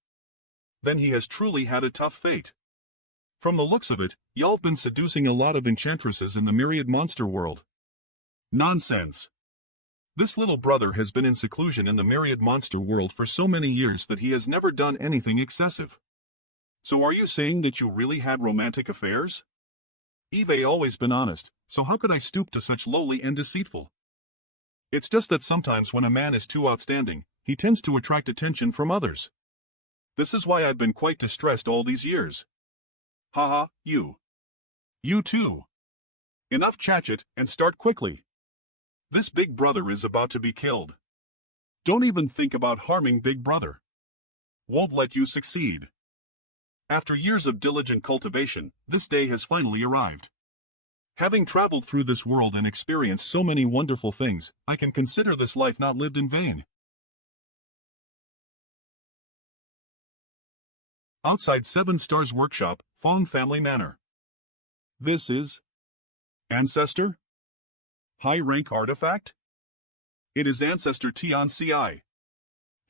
Then he has truly had a tough fate. From the looks of it, y'all have been seducing a lot of enchantresses in the myriad monster world. Nonsense. This little brother has been in seclusion in the myriad monster world for so many years that he has never done anything excessive. So are you saying that you really had romantic affairs? Eve always been honest, so how could I stoop to such lowly and deceitful? It's just that sometimes when a man is too outstanding, he tends to attract attention from others. This is why I've been quite distressed all these years. Haha, you. You too. Enough chat and start quickly. This big brother is about to be killed. Don't even think about harming big brother. Won't let you succeed. After years of diligent cultivation, this day has finally arrived. Having traveled through this world and experienced so many wonderful things, I can consider this life not lived in vain. Outside 7 Stars Workshop, Fong Family Manor. This is Ancestor? High-rank artifact? It is Ancestor Tianci.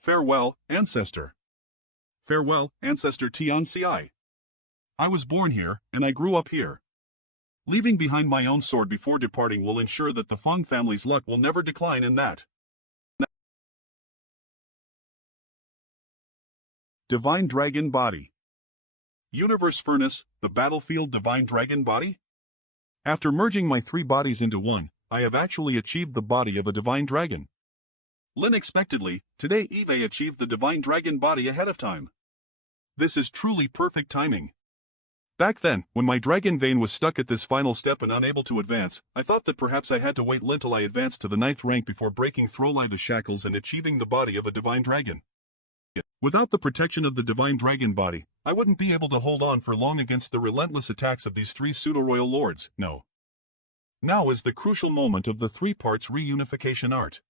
Farewell, Ancestor. Farewell, Ancestor Tianci. I was born here, and I grew up here. Leaving behind my own sword before departing will ensure that the Fong family's luck will never decline in that. Divine Dragon Body. Universe Furnace, the Battlefield Divine Dragon Body? After merging my 3 bodies into one, I have actually achieved the body of a divine dragon. Unexpectedly, today Eve achieved the divine dragon body ahead of time. This is truly perfect timing. Back then, when my dragon vein was stuck at this final step and unable to advance, I thought that perhaps I had to wait until I advanced to the 9th rank before breaking Throli the shackles and achieving the body of a divine dragon. Without the protection of the divine dragon body, I wouldn't be able to hold on for long against the relentless attacks of these 3 pseudo-royal lords, no. Now is the crucial moment of the 3 parts reunification art.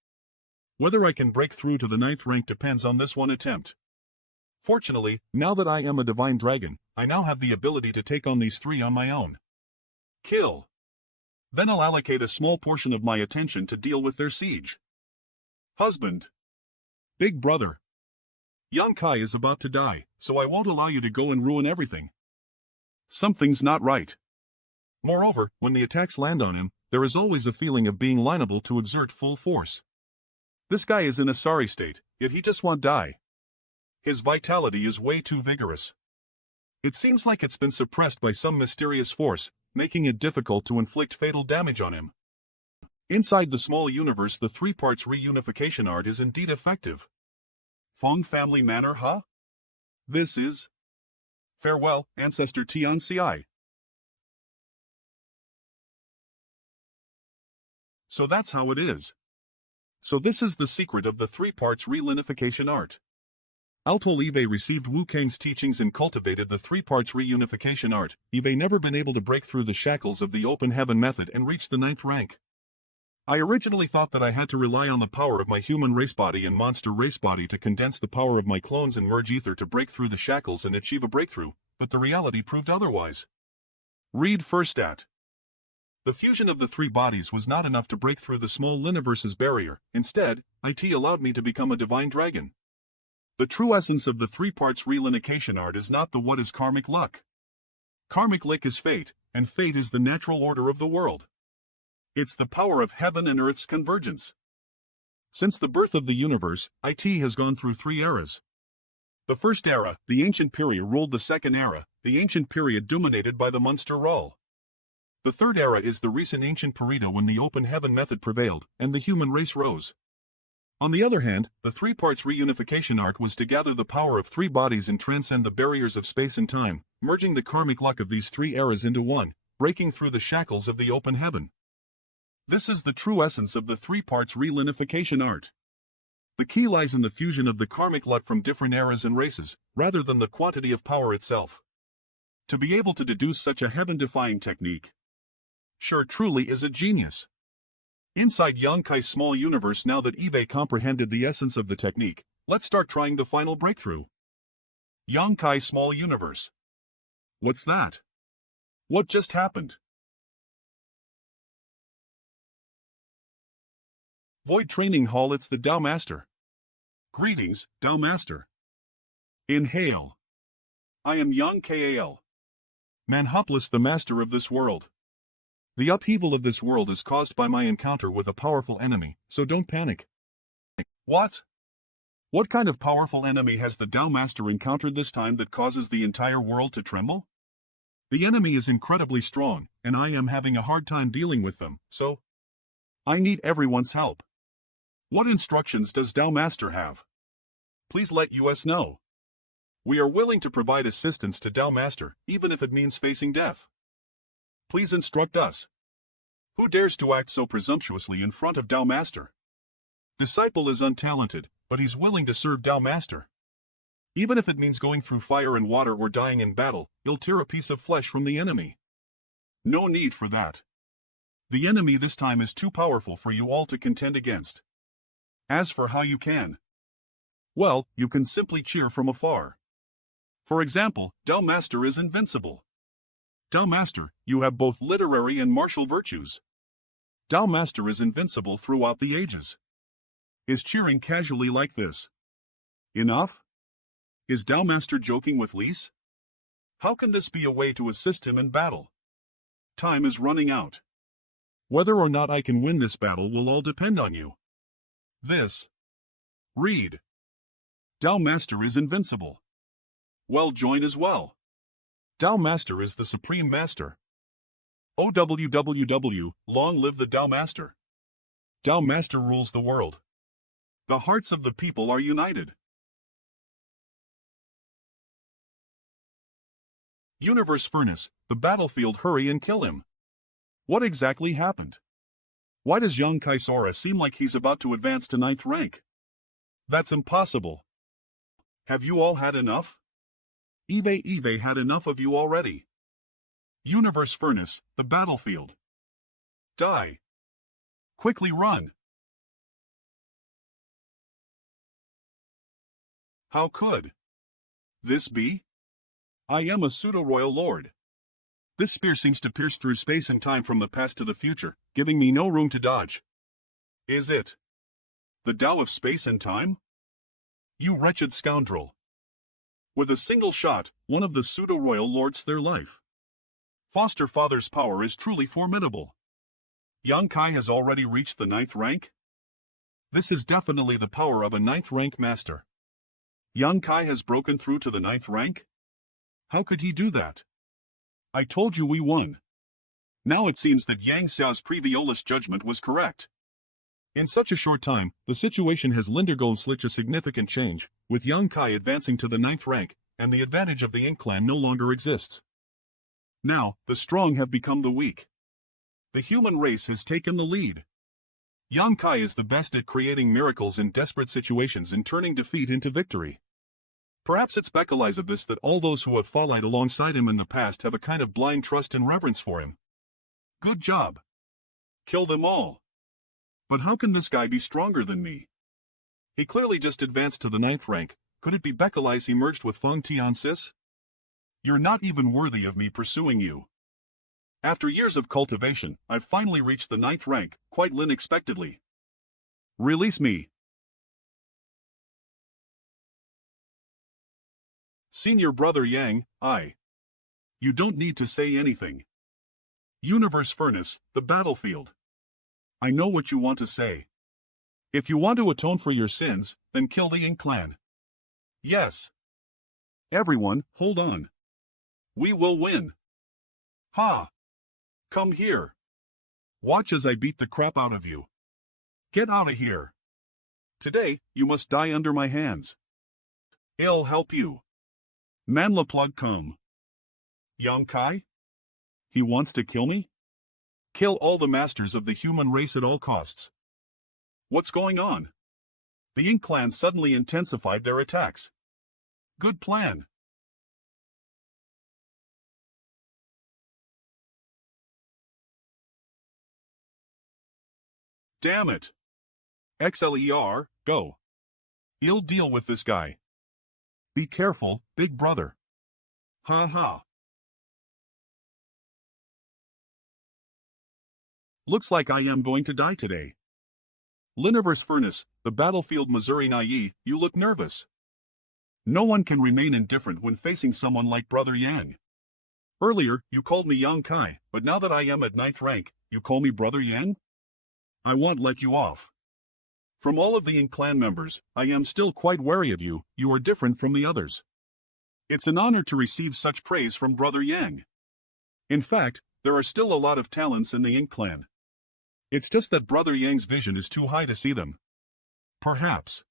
Whether I can break through to the 9th rank depends on this one attempt. Fortunately, now that I am a divine dragon, I now have the ability to take on these 3 on my own. Kill. Then I'll allocate a small portion of my attention to deal with their siege. Husband. Big brother. Young Kai is about to die, so I won't allow you to go and ruin everything. Something's not right. Moreover, when the attacks land on him, there is always a feeling of being liable to exert full force. This guy is in a sorry state, yet he just won't die. His vitality is way too vigorous. It seems like it's been suppressed by some mysterious force, making it difficult to inflict fatal damage on him. Inside the small universe, the 3 parts reunification art is indeed effective. Fong Family Manor, huh? This is Farewell, Ancestor Tianci. So that's how it is. So this is the secret of the 3 parts reunification art. Although Eve received Wu Kang's teachings and cultivated the 3 parts reunification art, Eve never been able to break through the shackles of the open heaven method and reach the 9th rank. I originally thought that I had to rely on the power of my human race body and monster race body to condense the power of my clones and merge ether to break through the shackles and achieve a breakthrough, but the reality proved otherwise. Read first at. The fusion of the 3 bodies was not enough to break through the small universe's barrier. Instead, it allowed me to become a divine dragon. The true essence of the 3 parts reunification art is not the what is karmic luck. Karmic luck is fate, and fate is the natural order of the world. It's the power of heaven and earth's convergence. Since the birth of the universe, IT has gone through 3 eras. The first era, the ancient period, ruled the second era, the ancient period dominated by the monster rule. The third era is the recent ancient period when the open heaven method prevailed, and the human race rose. On the other hand, the 3 parts reunification art was to gather the power of 3 bodies and transcend the barriers of space and time, merging the karmic luck of these 3 eras into one, breaking through the shackles of the open heaven. This is the true essence of the 3 parts reunification art. The key lies in the fusion of the karmic luck from different eras and races, rather than the quantity of power itself. To be able to deduce such a heaven-defying technique sure truly is a genius. Inside Young Kai's small universe, now that Eve comprehended the essence of the technique, let's start trying the final breakthrough. Young Kai small universe. What's that? What just happened? Void Training Hall, it's the Tao Master. Greetings, Tao Master. Inhale. I am Young Kal. Manhwa, the master of this world. The upheaval of this world is caused by my encounter with a powerful enemy, so don't panic. What? What kind of powerful enemy has the Tao Master encountered this time that causes the entire world to tremble? The enemy is incredibly strong, and I am having a hard time dealing with them, so I need everyone's help. What instructions does Tao Master have? Please let us know. We are willing to provide assistance to Tao Master, even if it means facing death. Please instruct us. Who dares to act so presumptuously in front of Tao Master? Disciple is untalented, but he's willing to serve Tao Master. Even if it means going through fire and water or dying in battle, he'll tear a piece of flesh from the enemy. No need for that. The enemy this time is too powerful for you all to contend against. As for how you can, well, you can simply cheer from afar. For example, Tao Master is invincible. Tao Master, you have both literary and martial virtues. Tao Master is invincible throughout the ages. Is cheering casually like this enough? Is Tao Master joking with Lise? How can this be a way to assist him in battle? Time is running out. Whether or not I can win this battle will all depend on you. Read. Tao Master is invincible. Well, join as well. Tao Master is the Supreme Master. OWWW, long live the Tao Master. Tao Master rules the world. The hearts of the people are united. Universe Furnace, the battlefield, hurry and kill him. What exactly happened? Why does young Kaisora seem like he's about to advance to 9th rank? That's impossible. Have you all had enough? Eve had enough of you already. Universe Furnace, the battlefield. Die. Quickly run. How could this be? I am a pseudo-royal lord. This spear seems to pierce through space and time from the past to the future, giving me no room to dodge. Is it the Tao of space and time? You wretched scoundrel. With a single shot, one of the pseudo-royal lords their life. Foster father's power is truly formidable. Yang Kai has already reached the 9th rank? This is definitely the power of a 9th rank master. Yang Kai has broken through to the 9th rank? How could he do that? I told you we won. Now it seems that Yang Xiao's previous judgment was correct. In such a short time, the situation has undergone such a significant change, with Yang Kai advancing to the 9th rank, and the advantage of the Ink clan no longer exists. Now, the strong have become the weak. The human race has taken the lead. Yang Kai is the best at creating miracles in desperate situations and turning defeat into victory. Perhaps it's because of this that all those who have followed alongside him in the past have a kind of blind trust and reverence for him. Good job. Kill them all. But how can this guy be stronger than me? He clearly just advanced to the 9th rank. Could it be because he merged with Feng Tiancis? You're not even worthy of me pursuing you. After years of cultivation, I've finally reached the 9th rank, quite unexpectedly. Release me. Senior brother Yang, You don't need to say anything. Universe Furnace, the battlefield. I know what you want to say. If you want to atone for your sins, then kill the Ink clan. Yes. Everyone, hold on. We will win. Ha! Come here. Watch as I beat the crap out of you. Get out of here. Today, you must die under my hands. I'll help you. Manhwa plug come. Yang Kai? He wants to kill me? Kill all the masters of the human race at all costs. What's going on? The Ink clan suddenly intensified their attacks. Good plan. Damn it. XLER, go. You'll deal with this guy. Be careful, big brother. Ha ha. Looks like I am going to die today. Liniverse Furnace, the battlefield Missouri Naive, you look nervous. No one can remain indifferent when facing someone like Brother Yang. Earlier, you called me Yang Kai, but now that I am at 9th rank, you call me Brother Yang? I won't let you off. From all of the Yin clan members, I am still quite wary of you. You are different from the others. It's an honor to receive such praise from Brother Yang. In fact, there are still a lot of talents in the Yin clan. It's just that Brother Yang's vision is too high to see them. Perhaps.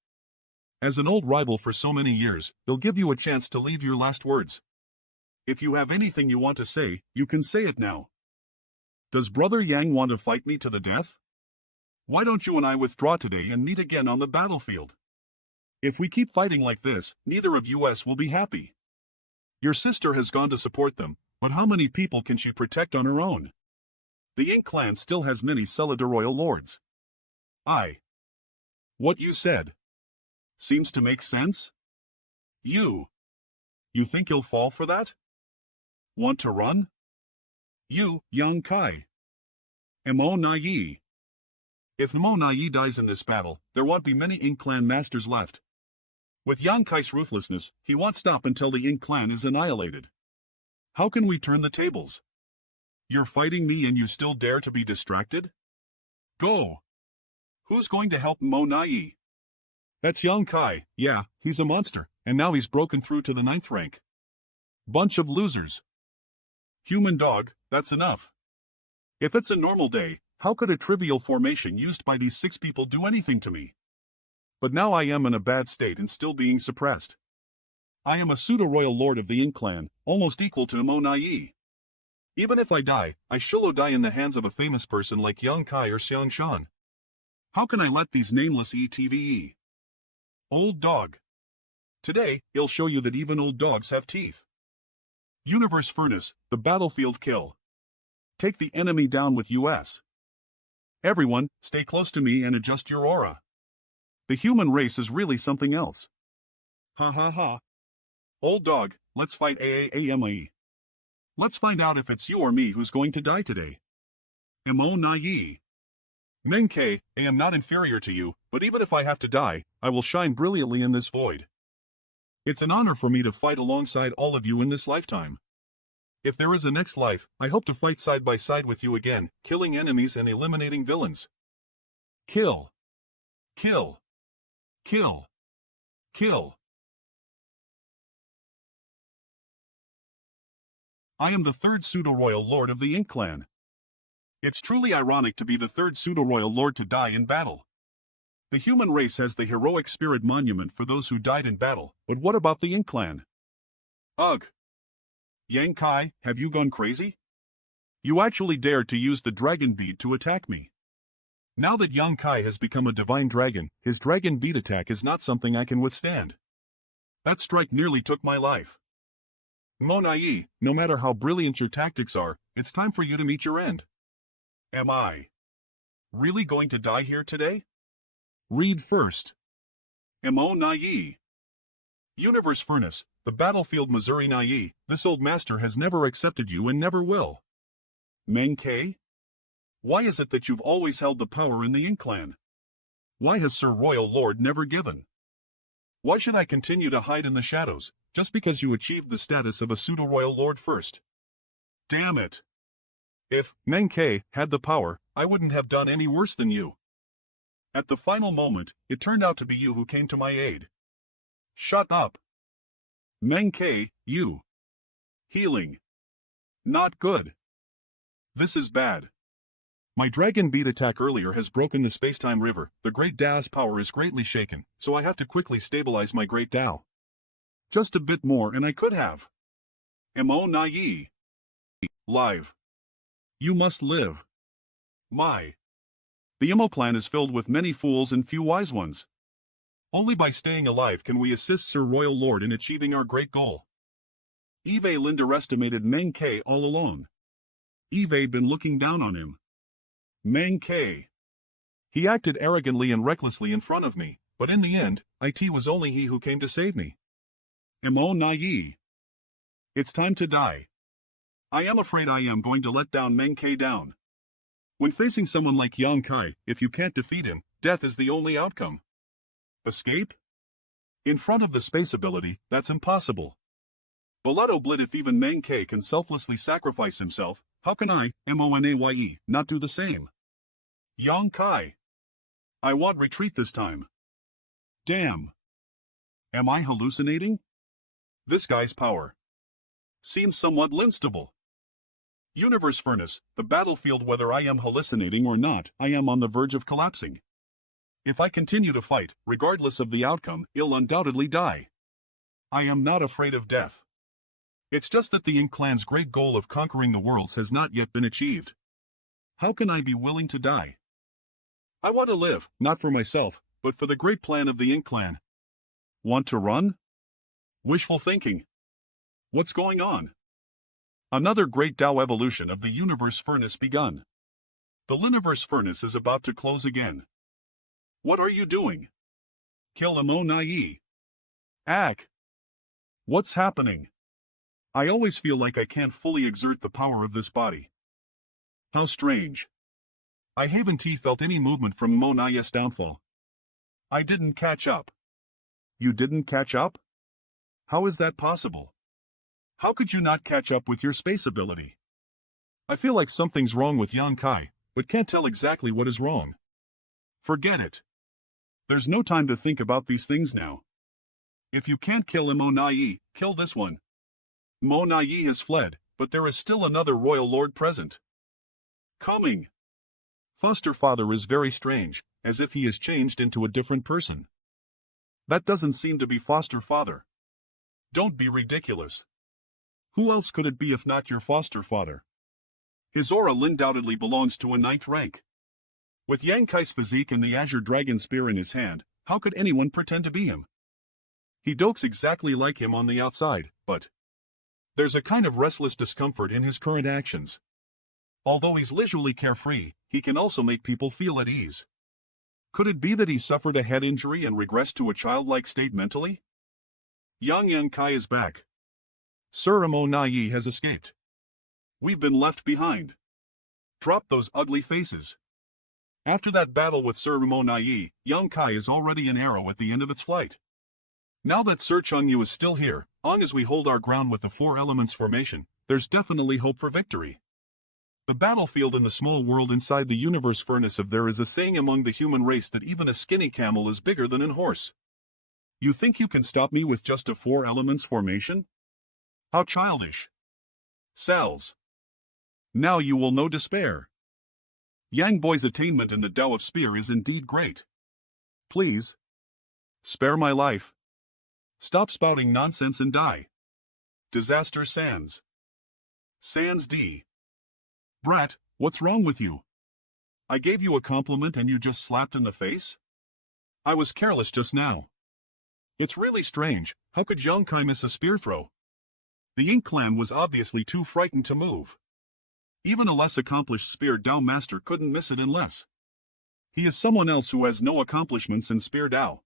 As an old rival for so many years, he'll give you a chance to leave your last words. If you have anything you want to say, you can say it now. Does Brother Yang want to fight me to the death? Why don't you and I withdraw today and meet again on the battlefield? If we keep fighting like this, neither of us will be happy. Your sister has gone to support them, but how many people can she protect on her own? The Yin clan still has many Cellular royal lords. What you said seems to make sense? You think you'll fall for that? Want to run? You, Yang Kai. Mo Nai. If Mo Nai dies in this battle, there won't be many Yin clan masters left. With Yang Kai's ruthlessness, he won't stop until the Yin clan is annihilated. How can we turn the tables? You're fighting me and you still dare to be distracted? Go! Who's going to help Mo Nai? That's Yang Kai. Yeah, he's a monster, and now he's broken through to the 9th rank. Bunch of losers. Human dog, that's enough. If it's a normal day, how could a trivial formation used by these 6 people do anything to me? But now I am in a bad state and still being suppressed. I am a pseudo-royal lord of the Yin clan, almost equal to Mo Nai. Even if I die, I shall die in the hands of a famous person like Yang Kai or Xiang Shan. How can I let these nameless ETVE? Old dog. Today, he'll show you that even old dogs have teeth. Universe Furnace, the battlefield kill. Take the enemy down with US. Everyone, stay close to me and adjust your aura. The human race is really something else. Ha ha ha. Old dog, let's fight AAAME. Let's find out if it's you or me who's going to die today. Mo Nai. Menkei, I am not inferior to you, but even if I have to die, I will shine brilliantly in this void. It's an honor for me to fight alongside all of you in this lifetime. If there is a next life, I hope to fight side by side with you again, killing enemies and eliminating villains. Kill. Kill. Kill. Kill. I am the 3rd pseudo-royal lord of the Yin clan. It's truly ironic to be the 3rd pseudo-royal lord to die in battle. The human race has the heroic spirit monument for those who died in battle, but what about the Yin clan? Ugh! Yang Kai, have you gone crazy? You actually dared to use the dragon bead to attack me. Now that Yang Kai has become a divine dragon, his dragon bead attack is not something I can withstand. That strike nearly took my life. Mo Nai, no matter how brilliant your tactics are, it's time for you to meet your end. Am I really going to die here today? Read first. Mo Nai. Universe Furnace, the battlefield Missouri Nai, this old master has never accepted you and never will. Menkei? Why is it that you've always held the power in the Yin clan? Why has Sir Royal Lord never given? Why should I continue to hide in the shadows, just because you achieved the status of a pseudo-royal lord first? Damn it! If Menkei had the power, I wouldn't have done any worse than you. At the final moment, it turned out to be you who came to my aid. Shut up. Menkei, you. Healing. Not good. This is bad. My dragon bead attack earlier has broken the space-time river. The Great Tao's power is greatly shaken, so I have to quickly stabilize my Great Tao. Just a bit more and I could have. Mo Nai. Live. You must live. My. The Imo clan is filled with many fools and few wise ones. Only by staying alive can we assist Sir Royal Lord in achieving our great goal. Eve underestimated Menkei all along. Eve been looking down on him. Menkei. He acted arrogantly and recklessly in front of me, but in the end, it was only he who came to save me. Mo Nai. It's time to die. I am afraid I am going to let down Menkei down. When facing someone like Yang Kai, if you can't defeat him, death is the only outcome. Escape? In front of the space ability, that's impossible. Bolato blit if even Mankei can selflessly sacrifice himself, how can I, Monaye, not do the same? Yang Kai. I want retreat this time. Damn. Am I hallucinating? This guy's power seems somewhat instable. Universe Furnace, the battlefield. Whether I am hallucinating or not, I am on the verge of collapsing. If I continue to fight, regardless of the outcome, I'll undoubtedly die. I am not afraid of death. It's just that the Ink clan's great goal of conquering the worlds has not yet been achieved. How can I be willing to die? I want to live, not for myself, but for the great plan of the Ink clan. Want to run? Wishful thinking. What's going on? Another great Tao evolution of the Universe Furnace begun. The Liniverse Furnace is about to close again. What are you doing? Kill Monaye. Ag. What's happening? I always feel like I can't fully exert the power of this body. How strange. I haven't felt any movement from Monaye's downfall. I didn't catch up. You didn't catch up? How is that possible? How could you not catch up with your space ability? I feel like something's wrong with Yang Kai, but can't tell exactly what is wrong. Forget it. There's no time to think about these things now. If you can't kill Monaye, kill this one. Monaye has fled, but there is still another royal lord present. Coming. Foster father is very strange, as if he has changed into a different person. That doesn't seem to be foster father. Don't be ridiculous. Who else could it be if not your foster father? His aura undoubtedly belongs to a 9th rank. With Yang Kai's physique and the Azure Dragon Spear in his hand, how could anyone pretend to be him? He looks exactly like him on the outside, but there's a kind of restless discomfort in his current actions. Although he's leisurely carefree, he can also make people feel at ease. Could it be that he suffered a head injury and regressed to a childlike state mentally? Yang Kai is back. Sir Monaye has escaped. We've been left behind. Drop those ugly faces. After that battle with Sir Monaye, Yang Kai is already an arrow at the end of its flight. Now that Sir Chengyu is still here, long as we hold our ground with the 4 elements formation, there's definitely hope for victory. The battlefield in the small world inside the Universe Furnace. Of there is a saying among the human race that even a skinny camel is bigger than a horse. You think you can stop me with just a 4 elements formation? How childish. Cells. Now you will know despair. Yang Boy's attainment in the Tao of Spear is indeed great. Please. Spare my life. Stop spouting nonsense and die. Disaster Sans. Sans D. Brat, what's wrong with you? I gave you a compliment and you just slapped in the face? I was careless just now. It's really strange, how could Yang Kai miss a spear throw? The Ink clan was obviously too frightened to move. Even a less accomplished spear Tao master couldn't miss it unless he is someone else who has no accomplishments in spear Tao.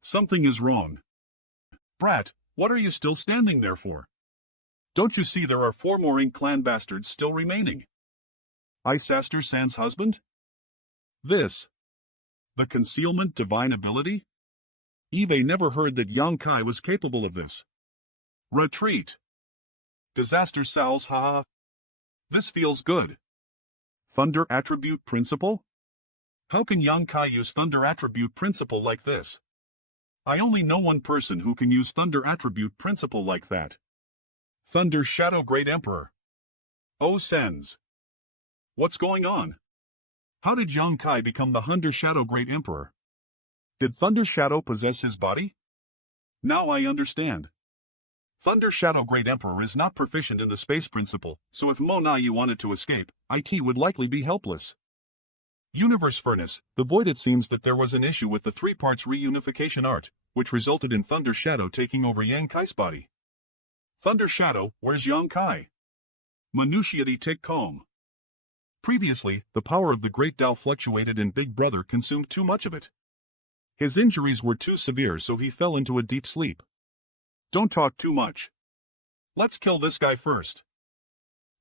Something is wrong. Brat, what are you still standing there for? Don't you see there are 4 more Ink clan bastards still remaining? Isaster Sans husband? This. The concealment divine ability? Eve never heard that Yang Kai was capable of this. Retreat. Disaster Sal's haha. This feels good. Thunder Attribute Principle? How can Yang Kai use Thunder Attribute Principle like this? I only know one person who can use Thunder Attribute Principle like that. Thunder Shadow Great Emperor. Oh Sens. What's going on? How did Yang Kai become the Thunder Shadow Great Emperor? Did Thunder Shadow possess his body? Now I understand. Thunder Shadow Great Emperor is not proficient in the space principle, so if Monaye wanted to escape, it would likely be helpless. Universe Furnace, the void. It seems that there was an issue with the 3 parts reunification art, which resulted in Thunder Shadow taking over Yang Kai's body. Thunder Shadow, where's Yang Kai? Minutiae Tick Comb. Previously, the power of the Great Tao fluctuated and Big Brother consumed too much of it. His injuries were too severe, so he fell into a deep sleep. Don't talk too much. Let's kill this guy first.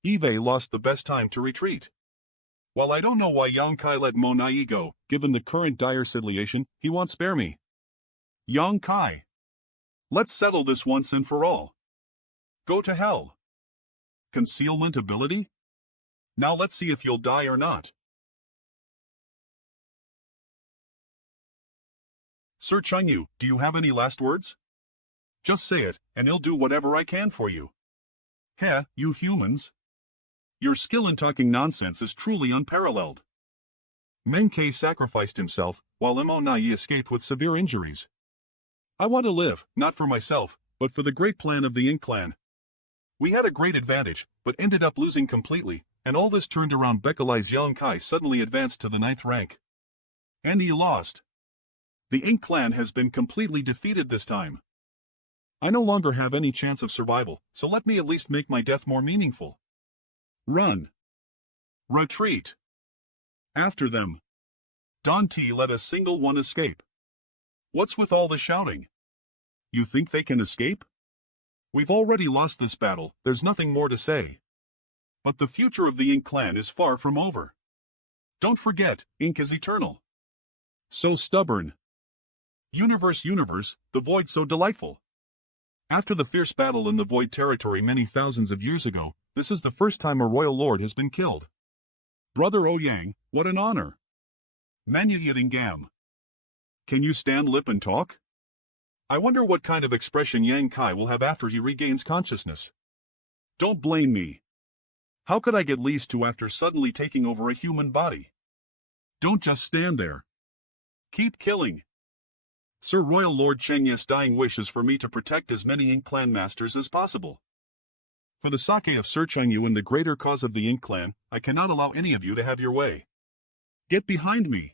Eve lost the best time to retreat. While I don't know why Yang Kai let Monaye go, given the current dire situation, he won't spare me. Yang Kai. Let's settle this once and for all. Go to hell. Concealment ability? Now let's see if you'll die or not. Sir Chunyu, do you have any last words? Just say it, and I'll do whatever I can for you. Heh, you humans. Your skill in talking nonsense is truly unparalleled. Menkei sacrificed himself, while Imonai escaped with severe injuries. I want to live, not for myself, but for the great plan of the Ink clan. We had a great advantage, but ended up losing completely, and all this turned around Bekalai's Yonkai suddenly advanced to the 9th rank. And he lost. The Ink clan has been completely defeated this time. I no longer have any chance of survival, so let me at least make my death more meaningful. Run. Retreat. After them. Don T let a single one escape. What's with all the shouting? You think they can escape? We've already lost this battle, there's nothing more to say. But the future of the Ink clan is far from over. Don't forget, Ink is eternal. So stubborn. Universe, the void so delightful. After the fierce battle in the void territory many thousands of years ago, this is the first time a royal lord has been killed. Brother Ouyang, what an honor. Manhwa Gam. Can you stand lip and talk? I wonder what kind of expression Yang Kai will have after he regains consciousness. Don't blame me. How could I get leased to after suddenly taking over a human body? Don't just stand there. Keep killing. Sir Royal Lord Chenya's dying wish is for me to protect as many Ink clan masters as possible. For the sake of Sir Chengyu and the greater cause of the Ink clan, I cannot allow any of you to have your way. Get behind me.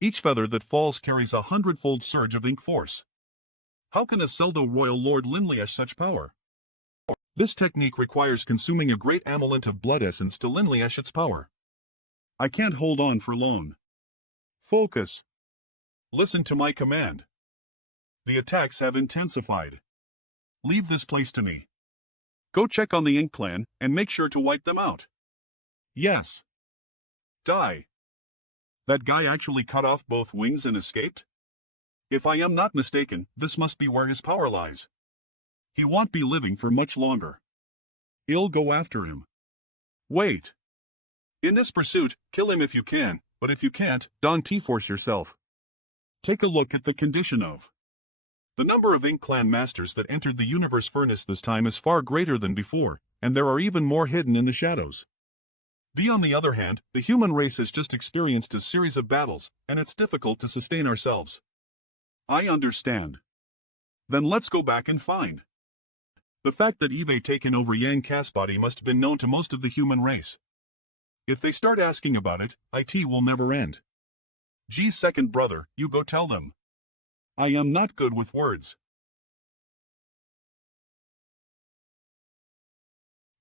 Each feather that falls carries 100-fold surge of Ink force. How can a Seldo Royal Lord Linliash such power? This technique requires consuming a great amulet of blood essence to Linliash its power. I can't hold on for long. Focus. Listen to my command. The attacks have intensified. Leave this place to me. Go check on the Ink clan, and make sure to wipe them out. Yes. Die. That guy actually cut off both wings and escaped? If I am not mistaken, this must be where his power lies. He won't be living for much longer. I'll go after him. Wait. In this pursuit, kill him if you can, but if you can't, don't T-force yourself. Take a look at the condition of. The number of Ink clan masters that entered the universe furnace this time is far greater than before, and there are even more hidden in the shadows. B on the other hand, the human race has just experienced a series of battles, and it's difficult to sustain ourselves. I understand. Then let's go back and find. The fact that Eve taken over Yang Ka's body must have been known to most of the human race. If they start asking about it, IT will never end. G's second brother, you go tell them. I am not good with words.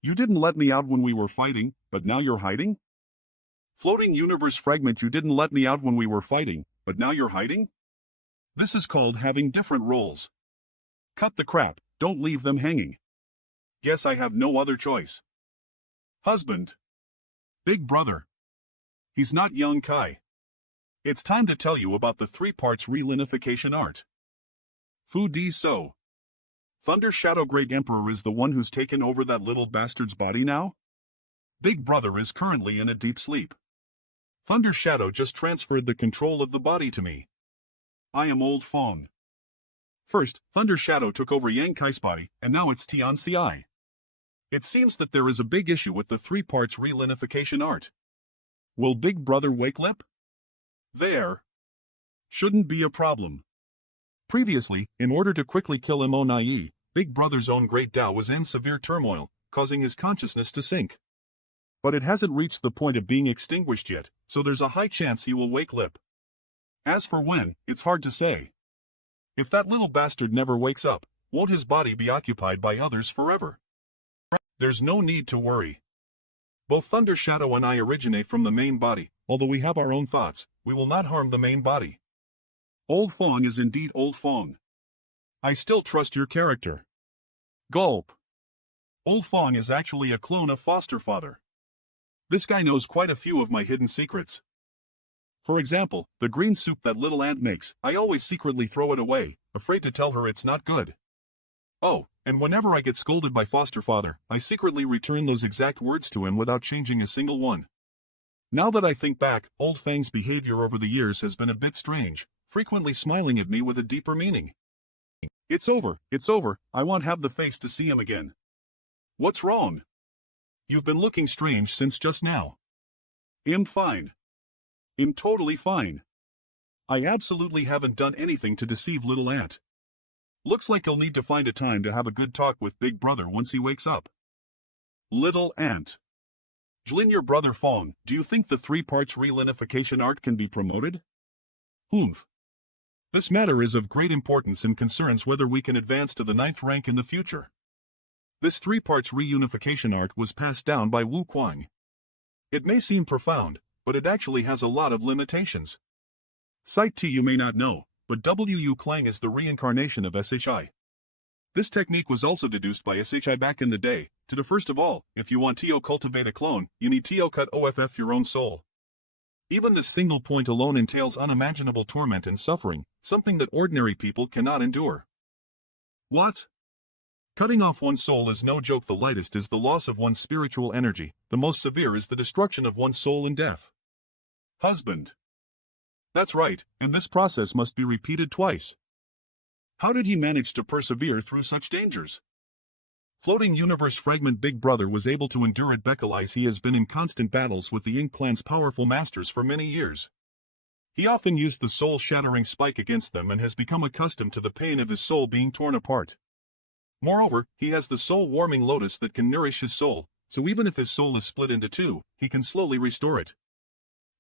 You didn't let me out when we were fighting, but now you're hiding? Floating universe fragment, you didn't let me out when we were fighting, but now you're hiding? This is called having different roles. Cut the crap, don't leave them hanging. Guess I have no other choice. Husband. Big brother. He's not young Kai. It's time to tell you about the 3 parts relinification art. Fu Di So. Thunder Shadow Great Emperor is the one who's taken over that little bastard's body now? Big brother is currently in a deep sleep. Thunder Shadow just transferred the control of the body to me. I am Old Fong. First, Thunder Shadow took over Yang Kai's body, and now it's Tian Ci. It seems that there is a big issue with the 3 parts relinification art. Will Big Brother wake lip? There. Shouldn't be a problem. Previously, in order to quickly kill Monai, Big Brother's own Great Tao was in severe turmoil, causing his consciousness to sink. But it hasn't reached the point of being extinguished yet, so there's a high chance he will wake lip. As for when, it's hard to say. If that little bastard never wakes up, won't his body be occupied by others forever? There's no need to worry. Both Thunder Shadow and I originate from the main body, although we have our own thoughts, we will not harm the main body. Old Fong is indeed Old Fong. I still trust your character. Gulp. Old Fong is actually a clone of Foster Father. This guy knows quite a few of my hidden secrets. For example, the green soup that little aunt makes, I always secretly throw it away, afraid to tell her it's not good. Oh, and whenever I get scolded by foster father, I secretly return those exact words to him without changing a single one. Now that I think back, Old Fang's behavior over the years has been a bit strange, frequently smiling at me with a deeper meaning. It's over, I won't have the face to see him again. What's wrong? You've been looking strange since just now. I'm fine. I'm totally fine. I absolutely haven't done anything to deceive little Ant. Looks like he'll need to find a time to have a good talk with Big Brother once he wakes up. Little Ant. Jlin, your brother Fong, do you think the 3 parts relinification art can be promoted? Humph. This matter is of great importance and concerns whether we can advance to the 9th rank in the future. This 3 parts reunification art was passed down by Wu Kuang. It may seem profound, but it actually has a lot of limitations. Sight T you may not know, but Wu Klang is the reincarnation of SHI. This technique was also deduced by SHI back in the day. First of all, if you want to cultivate a clone, you need to cut OFF your own soul. Even this single point alone entails unimaginable torment and suffering, something that ordinary people cannot endure. What? Cutting off one's soul is no joke. The lightest is the loss of one's spiritual energy, the most severe is the destruction of one's soul in death. Husband. That's right, and this process must be repeated twice. How did he manage to persevere through such dangers? Floating Universe Fragment Big Brother was able to endure it. Bekalize he has been in constant battles with the Ink Clan's powerful masters for many years. He often used the soul-shattering spike against them and has become accustomed to the pain of his soul being torn apart. Moreover, he has the soul-warming lotus that can nourish his soul, so even if his soul is split into 2, he can slowly restore it.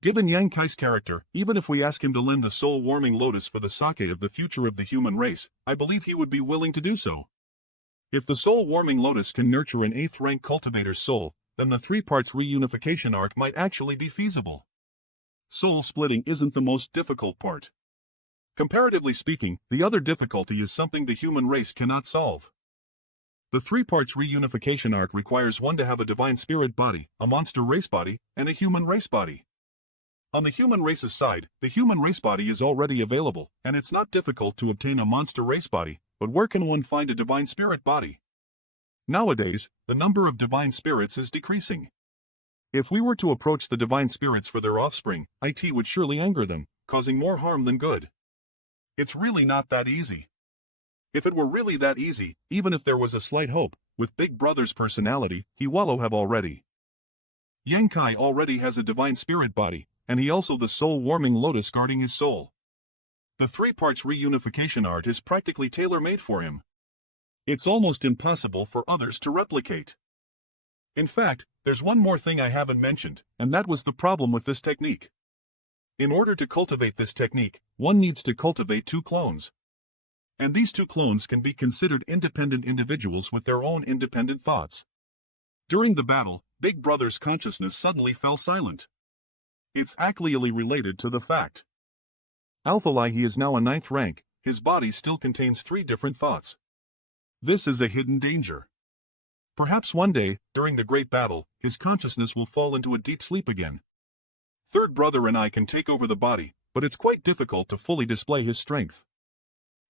Given Yang Kai's character, even if we ask him to lend the soul-warming lotus for the sake of the future of the human race, I believe he would be willing to do so. If the soul-warming lotus can nurture an 8th rank cultivator's soul, then the 3 parts reunification arc might actually be feasible. Soul splitting isn't the most difficult part. Comparatively speaking, the other difficulty is something the human race cannot solve. The 3 parts reunification arc requires one to have a divine spirit body, a monster race body, and a human race body. On the human race's side, the human race body is already available, and it's not difficult to obtain a monster race body, but where can one find a divine spirit body? Nowadays, the number of divine spirits is decreasing. If we were to approach the divine spirits for their offspring, it would surely anger them, causing more harm than good. It's really not that easy. If it were really that easy, even if there was a slight hope, with Big Brother's personality, he wallow have already. Yang Kai already has a divine spirit body, and he also the soul-warming lotus guarding his soul. The 3 parts reunification art is practically tailor-made for him. It's almost impossible for others to replicate. In fact, there's one more thing I haven't mentioned, and that was the problem with this technique. In order to cultivate this technique, one needs to cultivate 2 clones. And these 2 clones can be considered independent individuals with their own independent thoughts. During the battle, Big Brother's consciousness suddenly fell silent. It's actually related to the fact. Alphalai he is now a 9th rank, his body still contains 3 different thoughts. This is a hidden danger. Perhaps one day, during the great battle, his consciousness will fall into a deep sleep again. Third Brother and I can take over the body, but it's quite difficult to fully display his strength.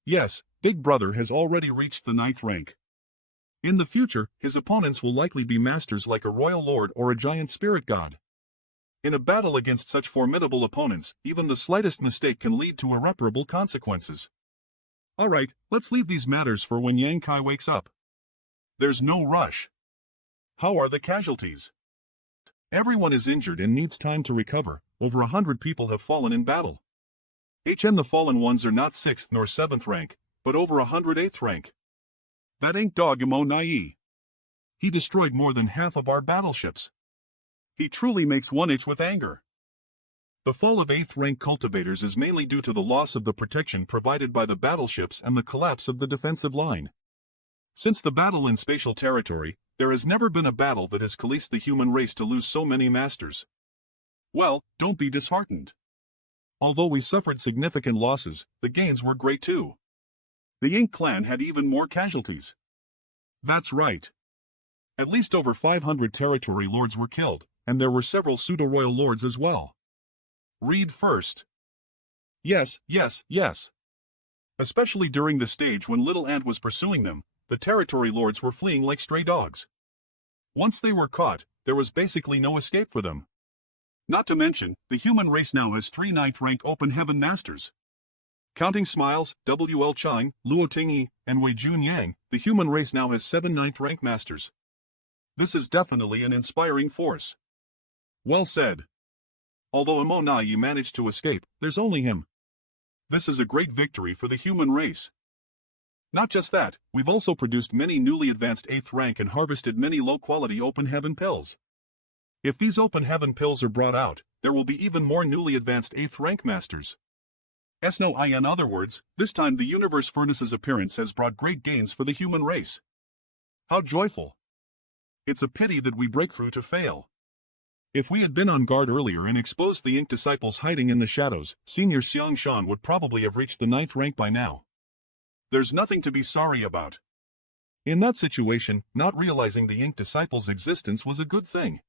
Yes, Big Brother has already reached the 9th rank. In the future, his opponents will likely be masters like a royal lord or a giant spirit god. In a battle against such formidable opponents, even the slightest mistake can lead to irreparable consequences. Alright, let's leave these matters for when Yang Kai wakes up. There's no rush. How are the casualties? Everyone is injured and needs time to recover. Over 100 people have fallen in battle. The fallen ones are not 6th nor 7th rank, but over 108th rank. That ain't Dogimo Nai. He destroyed more than half of our battleships. He truly makes one itch with anger. The fall of 8th rank cultivators is mainly due to the loss of the protection provided by the battleships and the collapse of the defensive line. Since the battle in spatial territory, there has never been a battle that has caused the human race to lose so many masters. Well, don't be disheartened. Although we suffered significant losses, the gains were great too. The Ink clan had even more casualties. That's right. At least over 500 territory lords were killed, and there were several pseudo-royal lords as well. Read first. Yes. Especially during the stage when Little Ant was pursuing them, the territory lords were fleeing like stray dogs. Once they were caught, there was basically no escape for them. Not to mention, the human race now has 3 ninth-rank open heaven masters. Counting Smiles, W.L. Chang, Luo Tingyi, and Wei Jun Yang, the human race now has 7 ninth-rank masters. This is definitely an inspiring force. Well said. Although Imo Na-yi managed to escape, there's only him. This is a great victory for the human race. Not just that, we've also produced many newly advanced 8th rank and harvested many low-quality open heaven pills. If these open heaven pills are brought out, there will be even more newly advanced 8th rank masters. In other words, this time the universe furnace's appearance has brought great gains for the human race. How joyful! It's a pity that we break through to fail. If we had been on guard earlier and exposed the ink disciples hiding in the shadows, Senior Xiang Shan would probably have reached the 9th rank by now. There's nothing to be sorry about. In that situation, not realizing the ink disciples' existence was a good thing.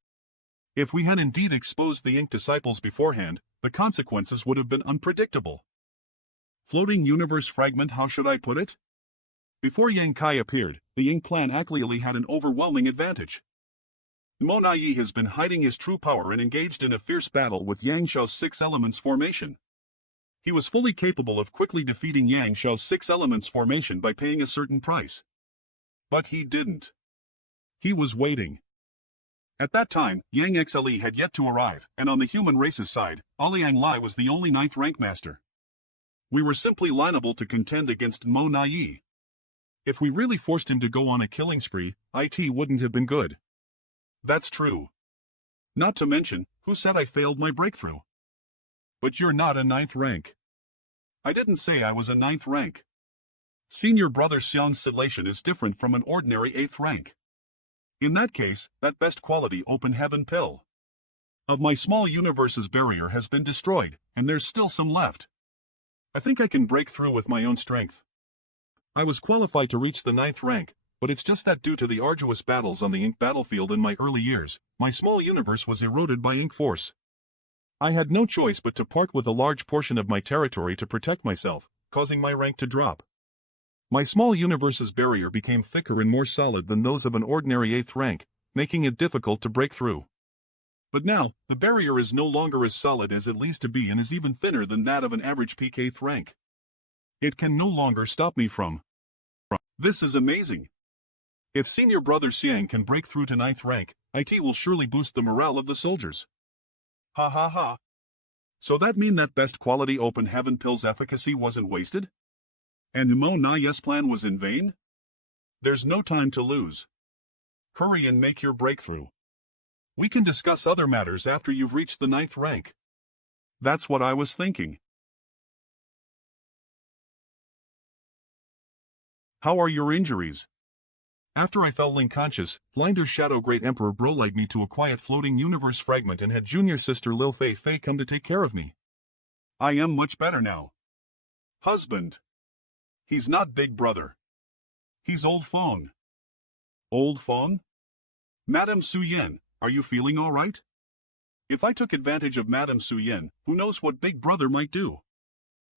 If we had indeed exposed the ink disciples beforehand, the consequences would have been unpredictable. Floating universe fragment, how should I put it? Before Yang Kai appeared, the Ink clan actually had an overwhelming advantage. Mo Na-yi has been hiding his true power and engaged in a fierce battle with Yang Shao's 6 elements formation. He was fully capable of quickly defeating Yang Shao's 6 elements formation by paying a certain price. But he didn't. He was waiting. At that time, Yang XLE had yet to arrive, and on the human race's side, Aliang Lai was the only 9th rank master. We were simply liable to contend against Mo Na-yi. If we really forced him to go on a killing spree, it wouldn't have been good. That's true. Not to mention, who said I failed my breakthrough? But you're not a 9th rank. I didn't say I was a 9th rank. Senior brother Xian's sedation is different from an ordinary 8th rank. In that case, that best quality open heaven pill of my small universe's barrier has been destroyed, and there's still some left. I think I can break through with my own strength. I was qualified to reach the 9th rank, but it's just that due to the arduous battles on the ink battlefield in my early years, my small universe was eroded by ink force. I had no choice but to part with a large portion of my territory to protect myself, causing my rank to drop. My small universe's barrier became thicker and more solid than those of an ordinary 8th rank, making it difficult to break through. But now, the barrier is no longer as solid as it needs to be and is even thinner than that of an average peak 8th rank. It can no longer stop me from. This is amazing. If Senior Brother Xiang can break through to 9th rank, it will surely boost the morale of the soldiers. Ha ha ha. So that mean that best quality open heaven pill's efficacy wasn't wasted? And Mo Na-yi's plan was in vain? There's no time to lose. Hurry and make your breakthrough. We can discuss other matters after you've reached the 9th rank. That's what I was thinking. How are your injuries? After I fell unconscious, Blinder's Shadow Great Emperor brolied me to a quiet floating universe fragment and had junior sister Lil Fei Fei come to take care of me. I am much better now. Husband. He's not big brother. He's old Fong. Old Fong? Madame Su Yen, are you feeling all right? If I took advantage of Madame Su Yen, who knows what big brother might do?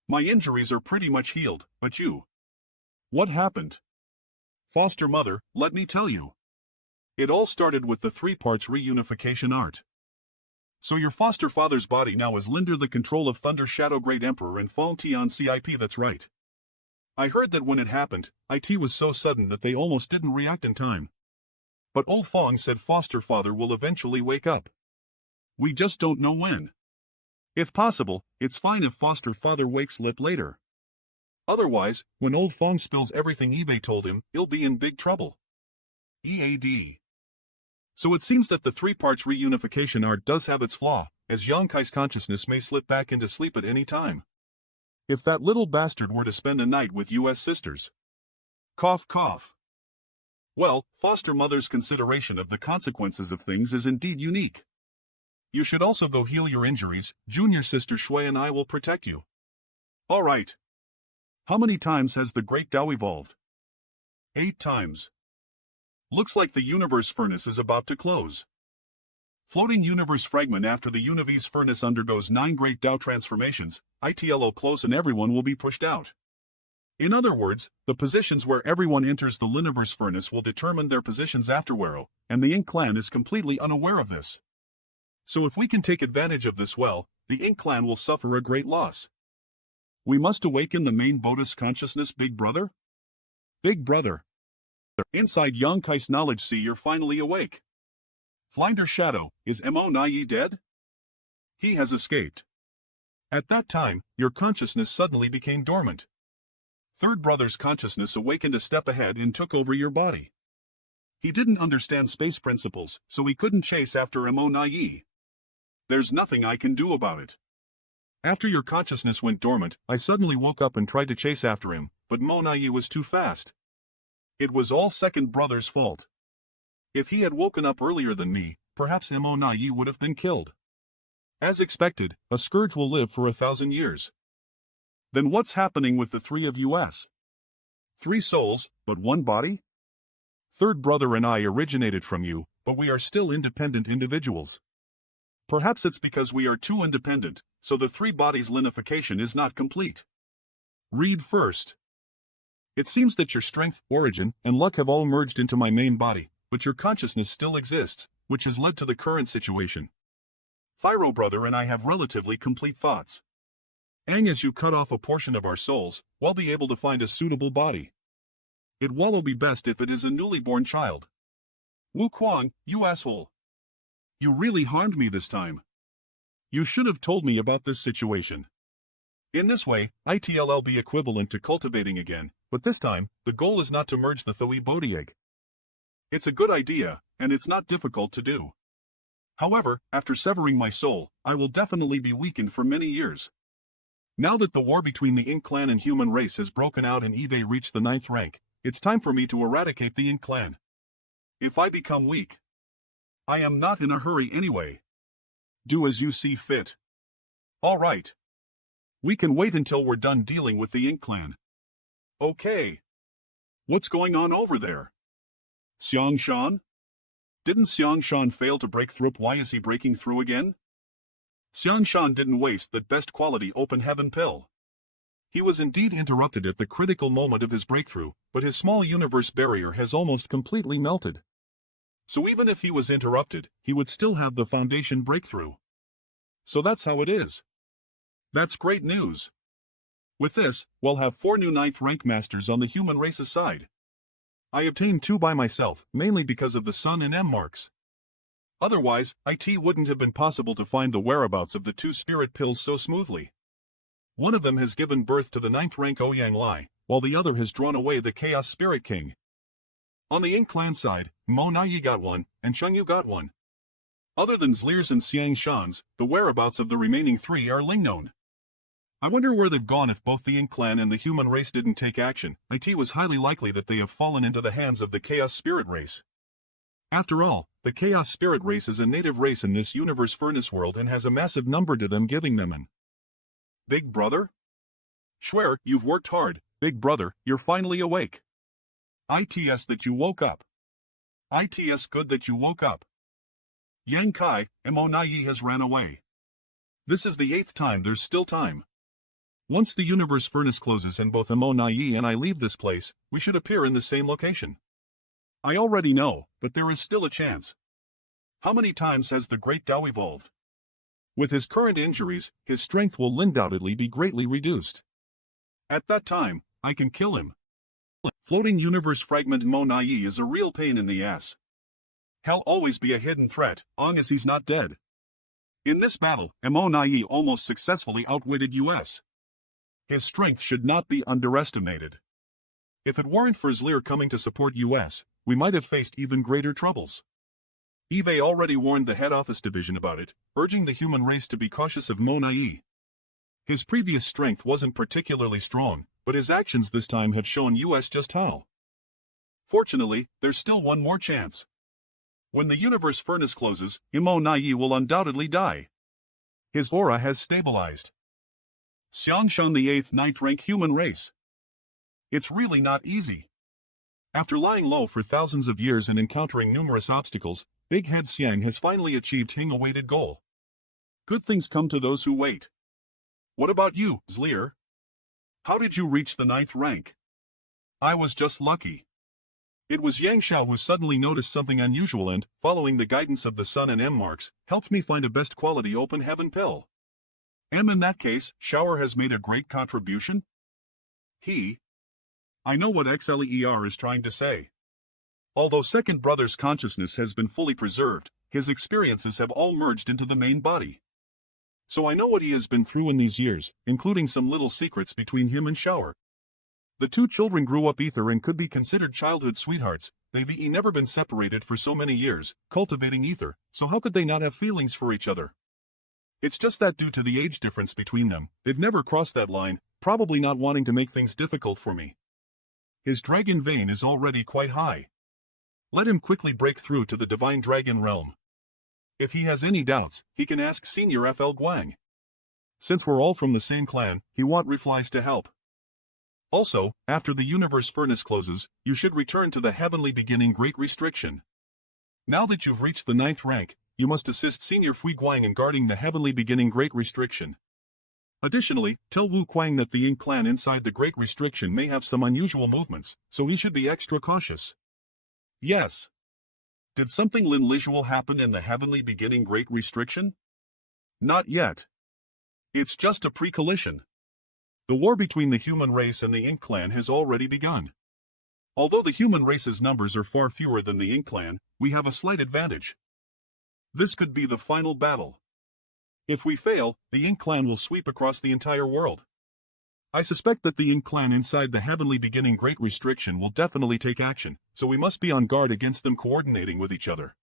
My injuries are pretty much healed, but you? What happened? Foster mother, let me tell you. It all started with the 3 parts reunification art. So your foster father's body now is under the control of Thunder Shadow Great Emperor and Fong Tian CIP, that's right. I heard that when it happened, it was so sudden that they almost didn't react in time. But old Fong said foster father will eventually wake up. We just don't know when. If possible, it's fine if foster father wakes up later. Otherwise, when old Fong spills everything Eve told him, he'll be in big trouble. EAD. So it seems that the 3 parts reunification art does have its flaw, as Yonkai's consciousness may slip back into sleep at any time. If that little bastard were to spend a night with US sisters. Cough cough. Well, foster mother's consideration of the consequences of things is indeed unique. You should also go heal your injuries, junior sister Shui and I will protect you. All right. How many times has the Great Tao evolved? 8 times. Looks like the universe furnace is about to close. Floating universe fragment after the universe furnace undergoes 9 Great Tao transformations, it'll close and everyone will be pushed out. In other words, the positions where everyone enters the Liniverse furnace will determine their positions afterward, and the Ink clan is completely unaware of this. So if we can take advantage of this well, the Ink clan will suffer a great loss. We must awaken the main Bodhi's consciousness, Big Brother? Big Brother. Inside Yonkai's knowledge sea you're finally awake. Flinder Shadow, is Mo Nai dead? He has escaped. At that time, your consciousness suddenly became dormant. Third Brother's consciousness awakened a step ahead and took over your body. He didn't understand space principles, so he couldn't chase after Mo Nai. There's nothing I can do about it. After your consciousness went dormant, I suddenly woke up and tried to chase after him, but Mo Nai was too fast. It was all Second Brother's fault. If he had woken up earlier than me, perhaps Mo Nai would have been killed. As expected, a scourge will live for 1,000 years. Then what's happening with the three of us? 3 souls, but 1 body? Third Brother and I originated from you, but we are still independent individuals. Perhaps it's because we are too independent, so the 3 bodies linification is not complete. Read first. It seems that your strength, origin, and luck have all merged into my main body, but your consciousness still exists, which has led to the current situation. Thyro Brother and I have relatively complete thoughts. As you cut off a portion of our souls, we'll be able to find a suitable body. It will be best if it is a newly born child. Wu Kuang, you asshole. You really harmed me this time. You should have told me about this situation. In this way, it'll be equivalent to cultivating again, but this time, the goal is not to merge the Thui Bodhi egg. It's a good idea, and it's not difficult to do. However, after severing my soul, I will definitely be weakened for many years. Now that the war between the Ink clan and human race has broken out and Eve reached the 9th rank, it's time for me to eradicate the Ink clan. If I become weak, I am not in a hurry anyway. Do as you see fit. All right. We can wait until we're done dealing with the Ink clan. Okay. What's going on over there? Xiang Shan? Didn't Xiang Shan fail to break through? Why is he breaking through again? Xiang Shan didn't waste that best quality open heaven pill. He was indeed interrupted at the critical moment of his breakthrough, but his small universe barrier has almost completely melted. So even if he was interrupted, he would still have the foundation breakthrough. So that's how it is. That's great news. With this, we'll have 4 new 9th rank masters on the human race's side. I obtained 2 by myself, mainly because of the Sun and M marks. Otherwise, it wouldn't have been possible to find the whereabouts of the 2 spirit pills so smoothly. One of them has given birth to the 9th rank Ouyang Lai, while the other has drawn away the Chaos Spirit King. On the Ink clan side, Mo Nai got 1, and Chengyu got 1. Other than Zlier's and Xiang Shan's, the whereabouts of the remaining 3 are known. I wonder where they've gone. If both the Ink clan and the human race didn't take action, it was highly likely that they have fallen into the hands of the Chaos Spirit race. After all, the Chaos Spirit race is a native race in this universe furnace world and has a massive number to them, giving them an Big Brother? Schwer, you've worked hard, Big Brother, you're finally awake. ITS that you woke up. ITS good that you woke up. Yang Kai, Mo Nai has ran away. This is the 8th time. There's still time. Once the universe furnace closes and both Mo Nai and I leave this place, we should appear in the same location. I already know, but there is still a chance. How many times has the Great Tao evolved? With his current injuries, his strength will undoubtedly be greatly reduced. At that time, I can kill him. Floating universe fragment Mo Nai is a real pain in the ass. He'll always be a hidden threat, long as he's not dead. In this battle, Mo Nai almost successfully outwitted us. His strength should not be underestimated. If it weren't for Zlier coming to support us, we might have faced even greater troubles. Eve already warned the head office division about it, urging the human race to be cautious of Mo Nai. His previous strength wasn't particularly strong, but his actions this time have shown us just how. Fortunately, there's still one more chance. When the universe furnace closes, Mo Nai will undoubtedly die. His aura has stabilized. Xiang Shan, the 8th 9th rank human race. It's really not easy. After lying low for thousands of years and encountering numerous obstacles, Big Head Xiang has finally achieved his awaited goal. Good things come to those who wait. What about you, Zlier? How did you reach the 9th rank? I was just lucky. It was Yang Xiao who suddenly noticed something unusual and, following the guidance of the sun and M marks, helped me find a best quality open heaven pill. In that case, Shower has made a great contribution? I know what XLER is trying to say. Although second brother's consciousness has been fully preserved, his experiences have all merged into the main body. So I know what he has been through in these years, including some little secrets between him and Shower. The two children grew up ether and could be considered childhood sweethearts. They've never been separated for so many years, cultivating ether, so how could they not have feelings for each other? It's just that due to the age difference between them, they've never crossed that line, probably not wanting to make things difficult for me. His dragon vein is already quite high. Let him quickly break through to the divine dragon realm. If he has any doubts, he can ask Senior FL Guang. Since we're all from the same clan, he won't refuse to help. Also, after the universe furnace closes, you should return to the heavenly beginning Great Restriction. Now that you've reached the 9th rank, you must assist Senior Fui Guang in guarding the heavenly beginning Great Restriction. Additionally, tell Wu Kuang that the Ying clan inside the Great Restriction may have some unusual movements, so he should be extra cautious. Yes. Did something unusual happen in the heavenly beginning Great Restriction? Not yet. It's just a pre-collision. The war between the human race and the Ying clan has already begun. Although the human race's numbers are far fewer than the Ying clan, we have a slight advantage. This could be the final battle. If we fail, the Ying clan will sweep across the entire world. I suspect that the Ying clan inside the heavenly beginning Great Restriction will definitely take action, so we must be on guard against them coordinating with each other.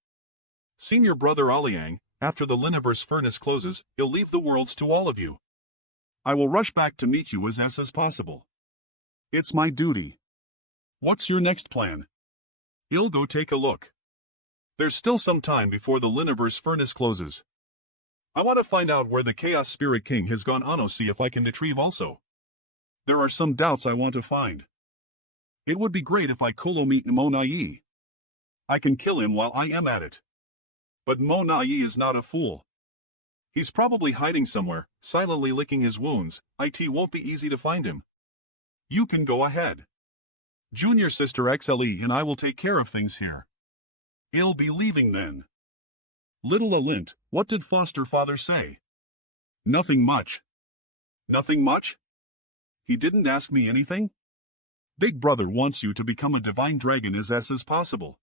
Senior brother Aliang, after the Liniverse furnace closes, he'll leave the worlds to all of you. I will rush back to meet you as possible. It's my duty. What's your next plan? He'll go take a look. There's still some time before the Liniverse furnace closes. I want to find out where the Chaos Spirit King has gone on, see if I can retrieve also. There are some doubts I want to find. It would be great if I could meet Mo Nai. I can kill him while I am at it. But Mo Nai is not a fool. He's probably hiding somewhere, silently licking his wounds. It won't be easy to find him. You can go ahead. Junior sister XLE and I will take care of things here. He'll be leaving then. Little Alint, what did foster father say? Nothing much. Nothing much? He didn't ask me anything? Big brother wants you to become a divine dragon as possible.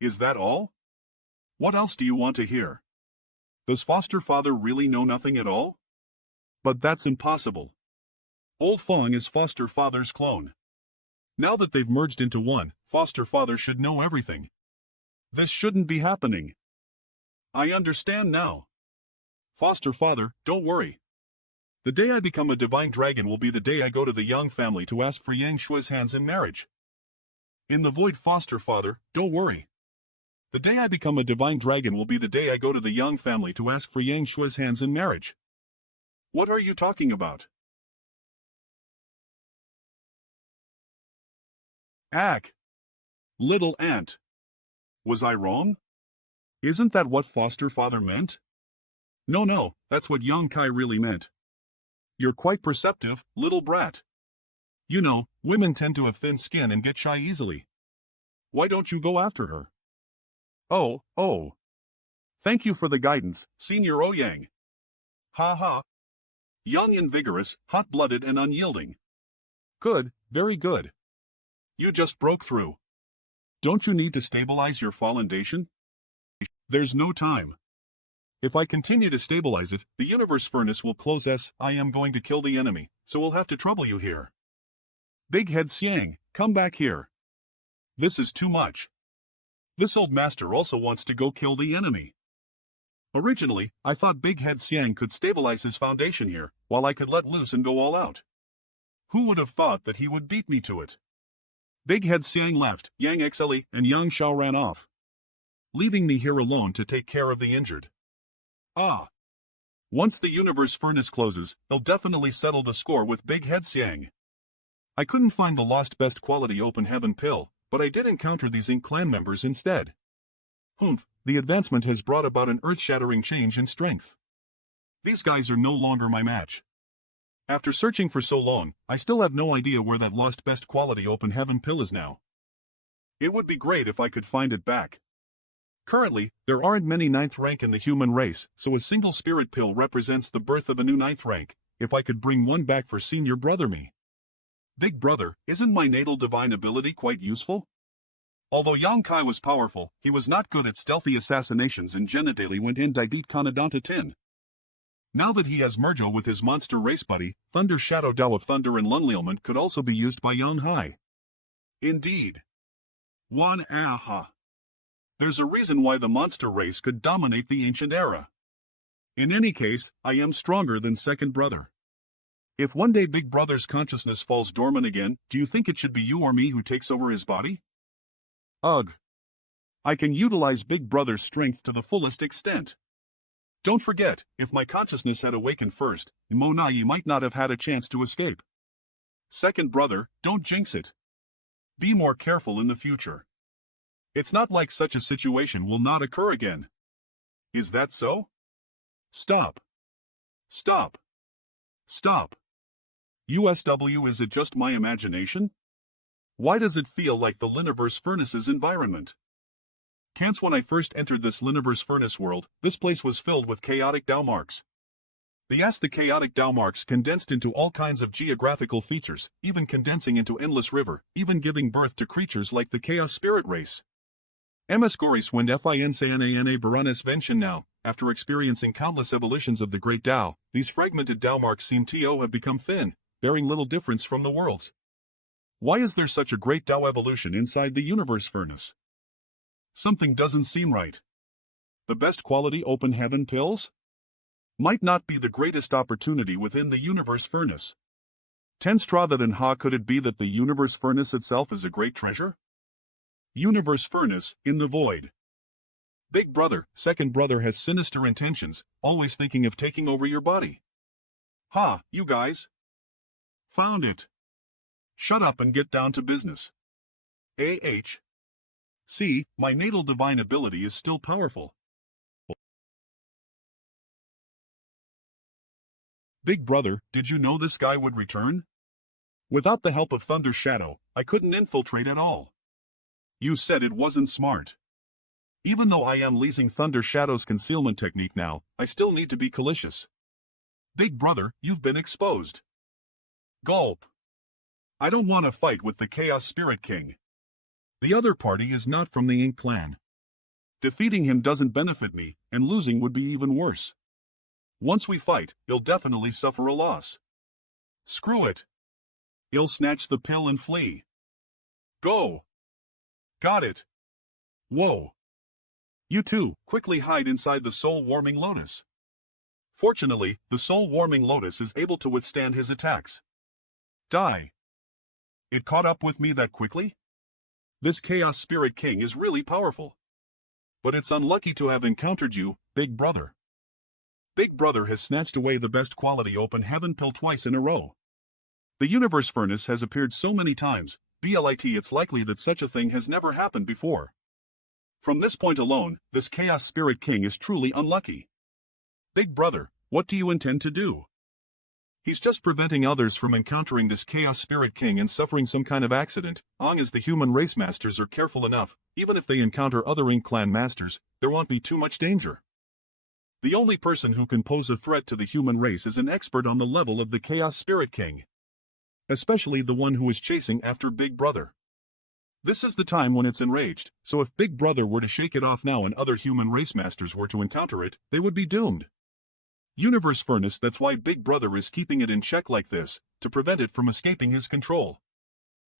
Is that all? What else do you want to hear? Does foster father really know nothing at all? But that's impossible. Old Fong is foster father's clone. Now that they've merged into one, foster father should know everything. This shouldn't be happening. I understand now. Foster father, don't worry. The day I become a divine dragon will be the day I go to the Yang family to ask for Yang Shua's hands in marriage. In the void, foster father, don't worry. The day I become a divine dragon will be the day I go to the Yang family to ask for Yang Shua's hands in marriage. What are you talking about? Ack. Little ant. Was I wrong? Isn't that what foster father meant? No, that's what Yang Kai really meant. You're quite perceptive, little brat. You know, women tend to have thin skin and get shy easily. Why don't you go after her? Oh. Thank you for the guidance, Senior Ouyang. Ha ha. Young and vigorous, hot-blooded and unyielding. Good, very good. You just broke through. Don't you need to stabilize your foundation? There's no time. If I continue to stabilize it, the universe furnace will close. I am going to kill the enemy, so we'll have to trouble you here. Big Head Xiang, come back here. This is too much. This old master also wants to go kill the enemy. Originally, I thought Big Head Xiang could stabilize his foundation here, while I could let loose and go all out. Who would have thought that he would beat me to it? Big Head Xiang left, Yang Xle and Yang Shao ran off, leaving me here alone to take care of the injured. Once the universe furnace closes, they'll definitely settle the score with Big Head Xiang. I couldn't find the lost best quality open heaven pill, but I did encounter these Ink clan members instead. The advancement has brought about an earth-shattering change in strength. These guys are no longer my match. After searching for so long, I still have no idea where that lost best quality open heaven pill is now. It would be great if I could find it back. Currently, there aren't many ninth rank in the human race, so a single spirit pill represents the birth of a new ninth rank. If I could bring one back for senior brother me. Big brother, isn't my natal divine ability quite useful? Although Yang Kai was powerful, he was not good at stealthy assassinations and genitally went in Didit Kanadanta Tin. Now that he has Merjo with his monster race buddy, Thunder Shadow Dao of Thunder and Lunlielman could also be used by Yang Hai. Indeed. Wan aha. There's a reason why the monster race could dominate the ancient era. In any case, I am stronger than second brother. If one day Big Brother's consciousness falls dormant again, do you think it should be you or me who takes over his body? Ugh. I can utilize Big Brother's strength to the fullest extent. Don't forget, if my consciousness had awakened first, Monayi might not have had a chance to escape. Second brother, don't jinx it. Be more careful in the future. It's not like such a situation will not occur again. Is that so? Stop. Stop. Stop. USW, is it just my imagination? Why does it feel like the Liniverse Furnace's environment? Can't when I first entered this Liniverse Furnace world, this place was filled with chaotic Dao marks. The chaotic Dao marks condensed into all kinds of geographical features, even condensing into endless river, even giving birth to creatures like the Chaos Spirit race. Emascoris wind Fincana Baranis Vention now, after experiencing countless evolutions of the great Dao, these fragmented Dao marks seem to have become thin, bearing little difference from the worlds. Why is there such a great Dao evolution inside the universe furnace? Something doesn't seem right. The best quality open heaven pills? Might not be the greatest opportunity within the universe furnace. Tenstrada than ha, could it be that the universe furnace itself is a great treasure? Universe furnace, in the void. Big brother, second brother has sinister intentions, always thinking of taking over your body. Ha, you guys. Found it. Shut up and get down to business. See, my natal divine ability is still powerful. Big brother, did you know this guy would return? Without the help of Thunder Shadow, I couldn't infiltrate at all. You said it wasn't smart. Even though I am leasing Thunder Shadow's concealment technique now, I still need to be cautious. Big brother, you've been exposed. Gulp. I don't want to fight with the Chaos Spirit King. The other party is not from the Ink clan. Defeating him doesn't benefit me, and losing would be even worse. Once we fight, he'll definitely suffer a loss. Screw it. He'll snatch the pill and flee. Go. Got it. Whoa. You two, quickly hide inside the soul-warming lotus. Fortunately, the soul-warming lotus is able to withstand his attacks. Die. It caught up with me that quickly? This Chaos Spirit King is really powerful. But it's unlucky to have encountered you, Big Brother. Big Brother has snatched away the best quality open heaven pill twice in a row. The universe furnace has appeared so many times, BLIT it's likely that such a thing has never happened before. From this point alone, this Chaos Spirit King is truly unlucky. Big Brother, what do you intend to do? He's just preventing others from encountering this Chaos Spirit King and suffering some kind of accident. Long as the human race masters are careful enough, even if they encounter other Ink clan masters, there won't be too much danger. The only person who can pose a threat to the human race is an expert on the level of the Chaos Spirit King. Especially the one who is chasing after Big Brother. This is the time when it's enraged, so if Big Brother were to shake it off now and other human race masters were to encounter it, they would be doomed. Universe Furnace, that's why Big Brother is keeping it in check like this, to prevent it from escaping his control.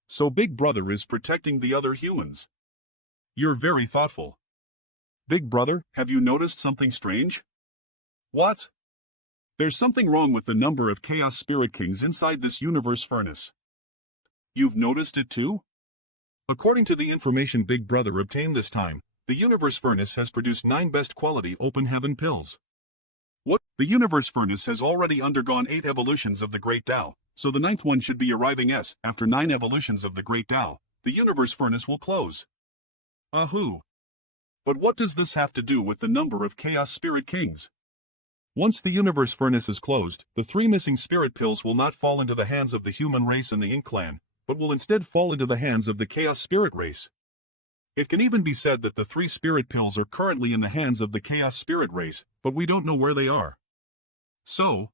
So Big Brother is protecting the other humans. You're very thoughtful. Big Brother, have you noticed something strange? What? There's something wrong with the number of Chaos Spirit Kings inside this Universe Furnace. You've noticed it too? According to the information Big Brother obtained this time, the Universe Furnace has produced 9 best quality open heaven pills. What? The Universe Furnace has already undergone 8 evolutions of the Great Tao, so the 9th one should be arriving after 9 evolutions of the Great Tao. The Universe Furnace will close. Ahoo. But what does this have to do with the number of Chaos Spirit Kings? Once the universe furnace is closed, the 3 missing spirit pills will not fall into the hands of the human race and the Ink clan, but will instead fall into the hands of the Chaos Spirit race. It can even be said that the 3 spirit pills are currently in the hands of the Chaos Spirit race, but we don't know where they are. So,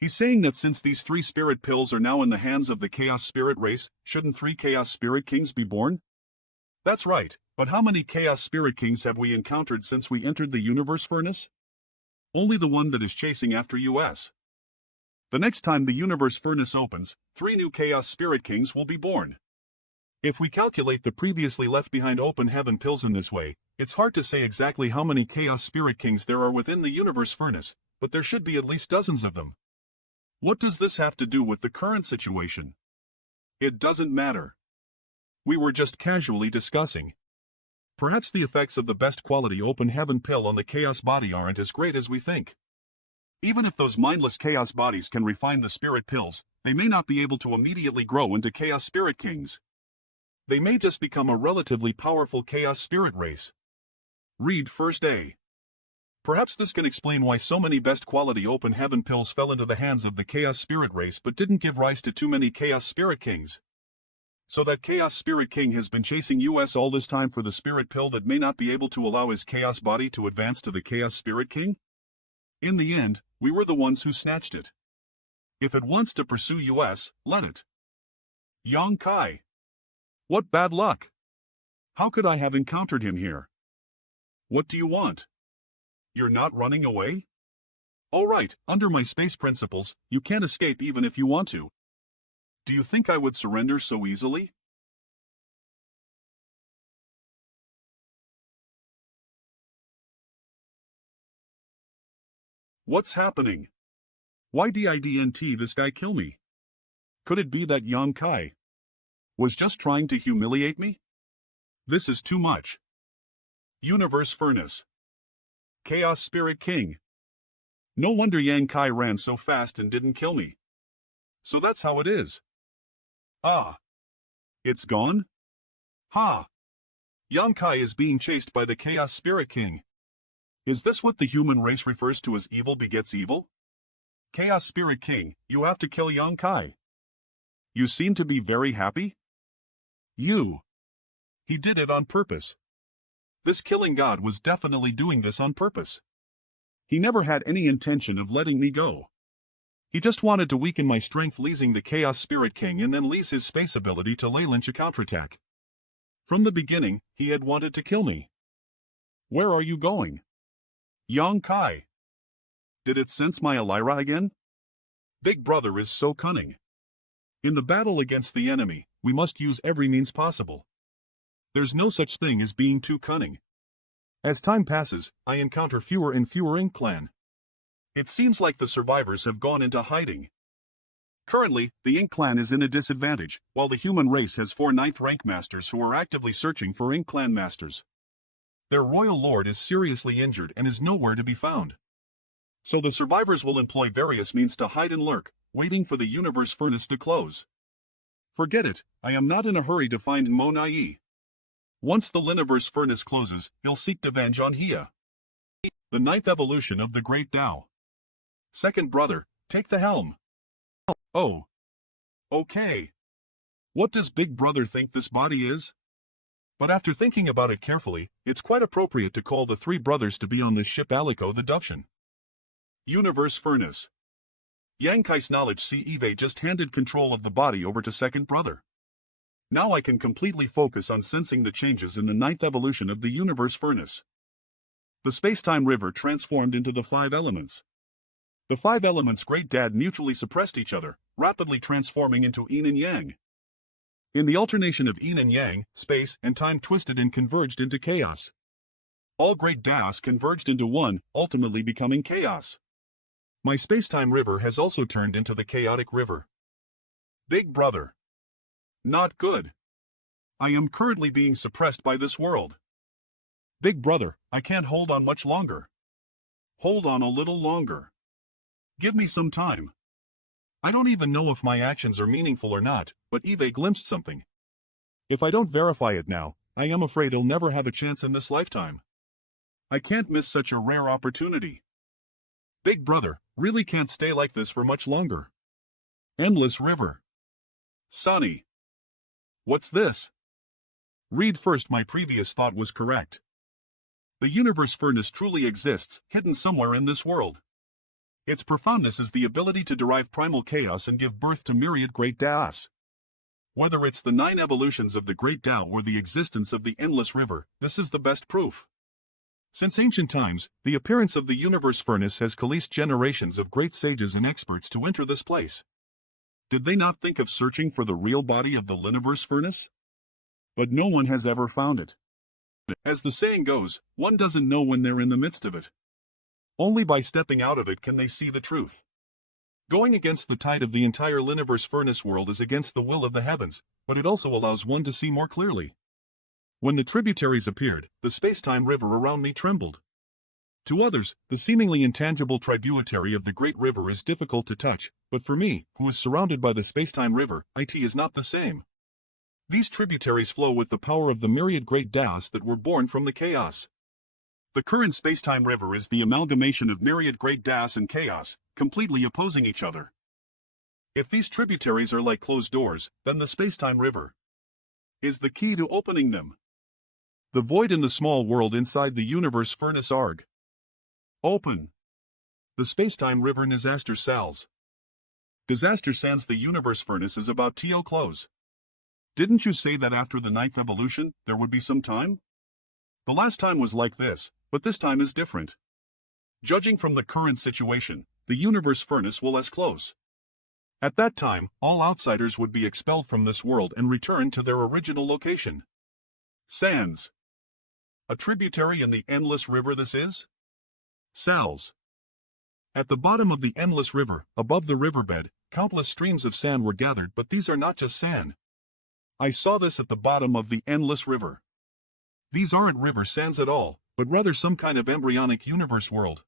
he's saying that since these 3 spirit pills are now in the hands of the Chaos Spirit race, shouldn't 3 Chaos Spirit Kings be born? That's right, but how many Chaos Spirit Kings have we encountered since we entered the universe furnace? Only the one that is chasing after us. The next time the universe furnace opens, 3 new Chaos Spirit Kings will be born. If we calculate the previously left behind open heaven pills in this way, it's hard to say exactly how many Chaos Spirit Kings there are within the universe furnace, but there should be at least dozens of them. What does this have to do with the current situation? It doesn't matter. We were just casually discussing. Perhaps the effects of the best quality open heaven pill on the chaos body aren't as great as we think. Even if those mindless chaos bodies can refine the spirit pills, they may not be able to immediately grow into Chaos Spirit Kings. They may just become a relatively powerful Chaos Spirit race. Read first A. Perhaps this can explain why so many best quality open heaven pills fell into the hands of the Chaos Spirit race but didn't give rise to too many Chaos Spirit Kings. So that Chaos Spirit King has been chasing us all this time for the spirit pill that may not be able to allow his chaos body to advance to the Chaos Spirit King? In the end, we were the ones who snatched it. If it wants to pursue us, let it. Yang Kai. What bad luck! How could I have encountered him here? What do you want? You're not running away? All right, under my space principles, you can't escape even if you want to. Do you think I would surrender so easily? What's happening? Why didn't this guy kill me? Could it be that Yang Kai was just trying to humiliate me? This is too much. Universe Furnace. Chaos Spirit King. No wonder Yang Kai ran so fast and didn't kill me. So that's how it is. Ah. It's gone? Ha! Yang Kai is being chased by the Chaos Spirit King. Is this what the human race refers to as evil begets evil? Chaos Spirit King, you have to kill Yang Kai. You seem to be very happy? He did it on purpose. This killing god was definitely doing this on purpose. He never had any intention of letting me go. He just wanted to weaken my strength, leasing the Chaos Spirit King and then lease his space ability to lay launch a counterattack. From the beginning, he had wanted to kill me. Where are you going? Yang Kai. Did it sense my Elira again? Big Brother is so cunning. In the battle against the enemy, we must use every means possible. There's no such thing as being too cunning. As time passes, I encounter fewer and fewer Ink clan. It seems like the survivors have gone into hiding. Currently, the Ink clan is in a disadvantage, while the human race has 4 9th rank masters who are actively searching for Ink clan masters. Their royal lord is seriously injured and is nowhere to be found. So the survivors will employ various means to hide and lurk, waiting for the universe furnace to close. Forget it, I am not in a hurry to find Mo Nai. Once the Liniverse furnace closes, he'll seek revenge on Hia. The 9th evolution of the Great Tao. Second brother, take the helm. Oh. Okay. What does Big Brother think this body is? But after thinking about it carefully, it's quite appropriate to call the 3 brothers to be on this ship Alico the Duption. Universe Furnace. Yang Kai's knowledge Eve just handed control of the body over to second brother. Now I can completely focus on sensing the changes in the 9th evolution of the Universe Furnace. The space-time river transformed into the 5 elements. The 5 elements' Great Dad mutually suppressed each other, rapidly transforming into Yin and Yang. In the alternation of Yin and Yang, space and time twisted and converged into chaos. All Great Dads converged into one, ultimately becoming chaos. My space-time river has also turned into the chaotic river. Big Brother. Not good. I am currently being suppressed by this world. Big Brother, I can't hold on much longer. Hold on a little longer. Give me some time. I don't even know if my actions are meaningful or not, but Eve glimpsed something. If I don't verify it now, I am afraid I'll never have a chance in this lifetime. I can't miss such a rare opportunity. Big brother, really can't stay like this for much longer. Endless river. Sunny. What's this? Read first. My previous thought was correct. The universe furnace truly exists, hidden somewhere in this world. Its profoundness is the ability to derive primal chaos and give birth to myriad great Daos. Whether it's the 9 evolutions of the great Tao or the existence of the endless river, this is the best proof. Since ancient times, the appearance of the universe furnace has coalesced generations of great sages and experts to enter this place. Did they not think of searching for the real body of the universe furnace? But no one has ever found it. As the saying goes, one doesn't know when they're in the midst of it. Only by stepping out of it can they see the truth. Going against the tide of the entire universe furnace world is against the will of the heavens, but it also allows one to see more clearly. When the tributaries appeared, the space-time river around me trembled. To others, the seemingly intangible tributary of the great river is difficult to touch, but for me, who is surrounded by the space-time river, it is not the same. These tributaries flow with the power of the myriad great Daos that were born from the chaos. The current space-time river is the amalgamation of myriad great Daos and chaos, completely opposing each other. If these tributaries are like closed doors, then the space-time river is the key to opening them. The void in the small world inside the universe furnace arg. Open. The space-time river disaster salves. Disaster sans the universe furnace is about to close. Didn't you say that after the 9th evolution, there would be some time? The last time was like this, but this time is different. Judging from the current situation, the universe furnace will close. At that time, all outsiders would be expelled from this world and return to their original location. Sands. A tributary in the endless river this is? Sal's. At the bottom of the endless river, above the riverbed, countless streams of sand were gathered, but these are not just sand. I saw this at the bottom of the endless river. These aren't river sands at all, but rather some kind of embryonic universe world.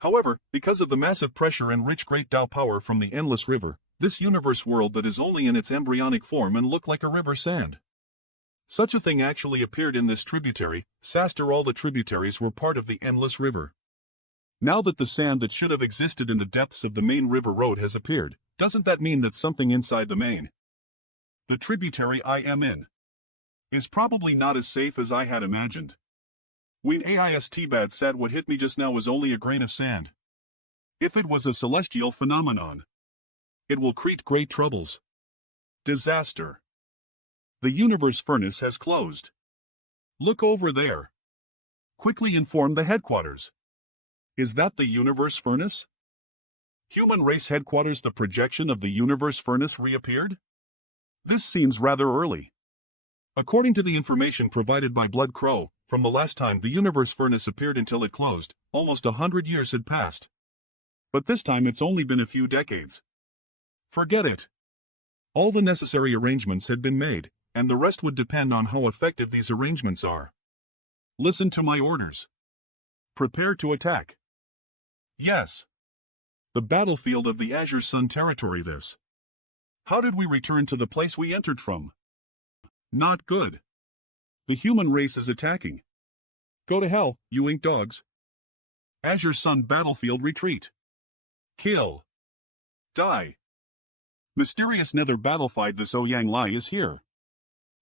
However, because of the massive pressure and rich great Tao power from the endless river, this universe world that is only in its embryonic form and look like a river sand. Such a thing actually appeared in this tributary, Saster. All the tributaries were part of the endless river. Now that the sand that should have existed in the depths of the main river road has appeared, doesn't that mean that something inside the main, the tributary I am in, is probably not as safe as I had imagined? When bad said what hit me just now was only a grain of sand. If it was a celestial phenomenon, it will create great troubles. Disaster. The universe furnace has closed. Look over there. Quickly inform the headquarters. Is that the universe furnace? Human race headquarters. The projection of the universe furnace reappeared? This seems rather early. According to the information provided by Blood Crow, from the last time the universe furnace appeared until it closed, almost 100 years had passed. But this time it's only been a few decades. Forget it. All the necessary arrangements had been made, and the rest would depend on how effective these arrangements are. Listen to my orders. Prepare to attack. Yes. The battlefield of the Azure Sun territory. This. How did we return to the place we entered from? Not good. The human race is attacking. Go to hell, you ink dogs. Azure Sun battlefield retreat. Kill. Die. Mysterious nether battlefield. This Ouyang Lai is here.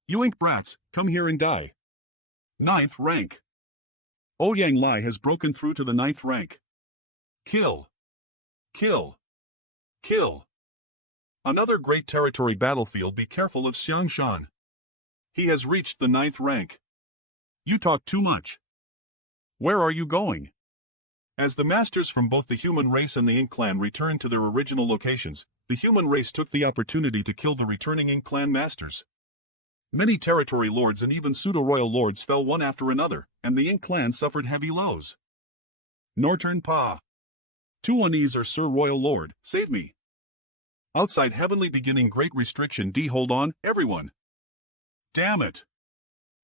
You ink brats, come here and die. 9th rank. Ouyang Lai has broken through to the 9th rank. Kill. Kill. Kill. Another great territory battlefield. Be careful of Xiangshan. He has reached the 9th rank. You talk too much. Where are you going? As the masters from both the human race and the Ink clan returned to their original locations, the human race took the opportunity to kill the returning Ink clan masters. Many territory lords and even pseudo-royal lords fell one after another, and the Ink clan suffered heavy lows. Northern Pa. Two unease or Sir Royal Lord, save me. Outside heavenly beginning great restriction. Hold on, everyone. Damn it.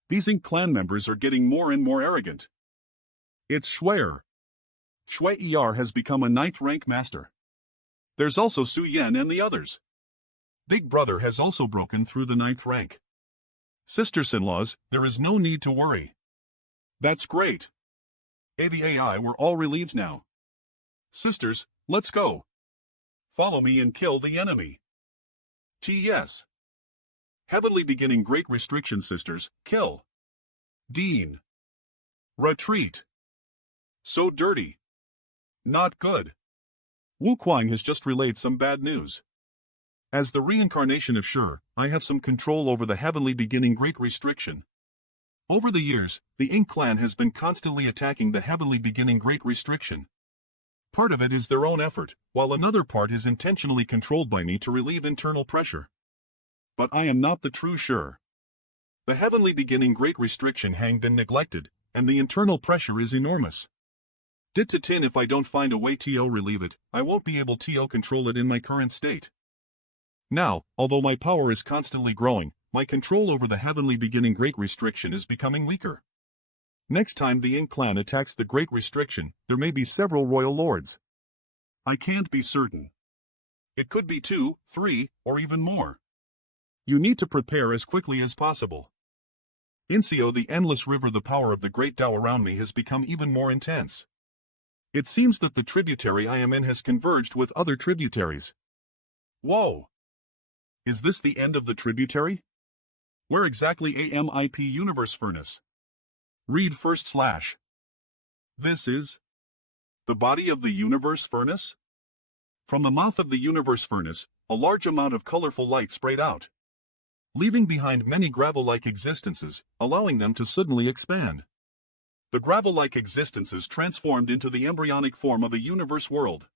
These Ink clan members are getting more and more arrogant. It's Schwer. Shui Er has become a 9th rank master. There's also Su Yan and the others. Big Brother has also broken through the 9th rank. Sisters-in-laws, there is no need to worry. That's great. AVAI, we're all relieved now. Sisters, let's go. Follow me and kill the enemy. T.S. Heavenly beginning great restriction sisters, kill. Dean. Retreat. So dirty. Not good. Wu Kuang has just relayed some bad news. As the reincarnation of Sure, I have some control over the heavenly beginning great restriction. Over the years, the Ink clan has been constantly attacking the heavenly beginning great restriction. Part of it is their own effort, while another part is intentionally controlled by me to relieve internal pressure. But I am not the true Sure. The heavenly beginning great restriction has been neglected, and the internal pressure is enormous. Dit to tin if I don't find a way to relieve it, I won't be able to control it in my current state. Now, although my power is constantly growing, my control over the heavenly beginning great restriction is becoming weaker. Next time the Ink clan attacks the great restriction, there may be several royal lords. I can't be certain. It could be 2, 3, or even more. You need to prepare as quickly as possible. Insio the endless river, the power of the great Tao around me has become even more intense. It seems that the tributary I am in has converged with other tributaries. Whoa! Is this the end of the tributary? Where exactly AMIP Universe Furnace? Read first / This is the body of the Universe Furnace? From the mouth of the Universe Furnace, a large amount of colorful light sprayed out, leaving behind many gravel-like existences, allowing them to suddenly expand. The gravel-like existences transformed into the embryonic form of a universe world.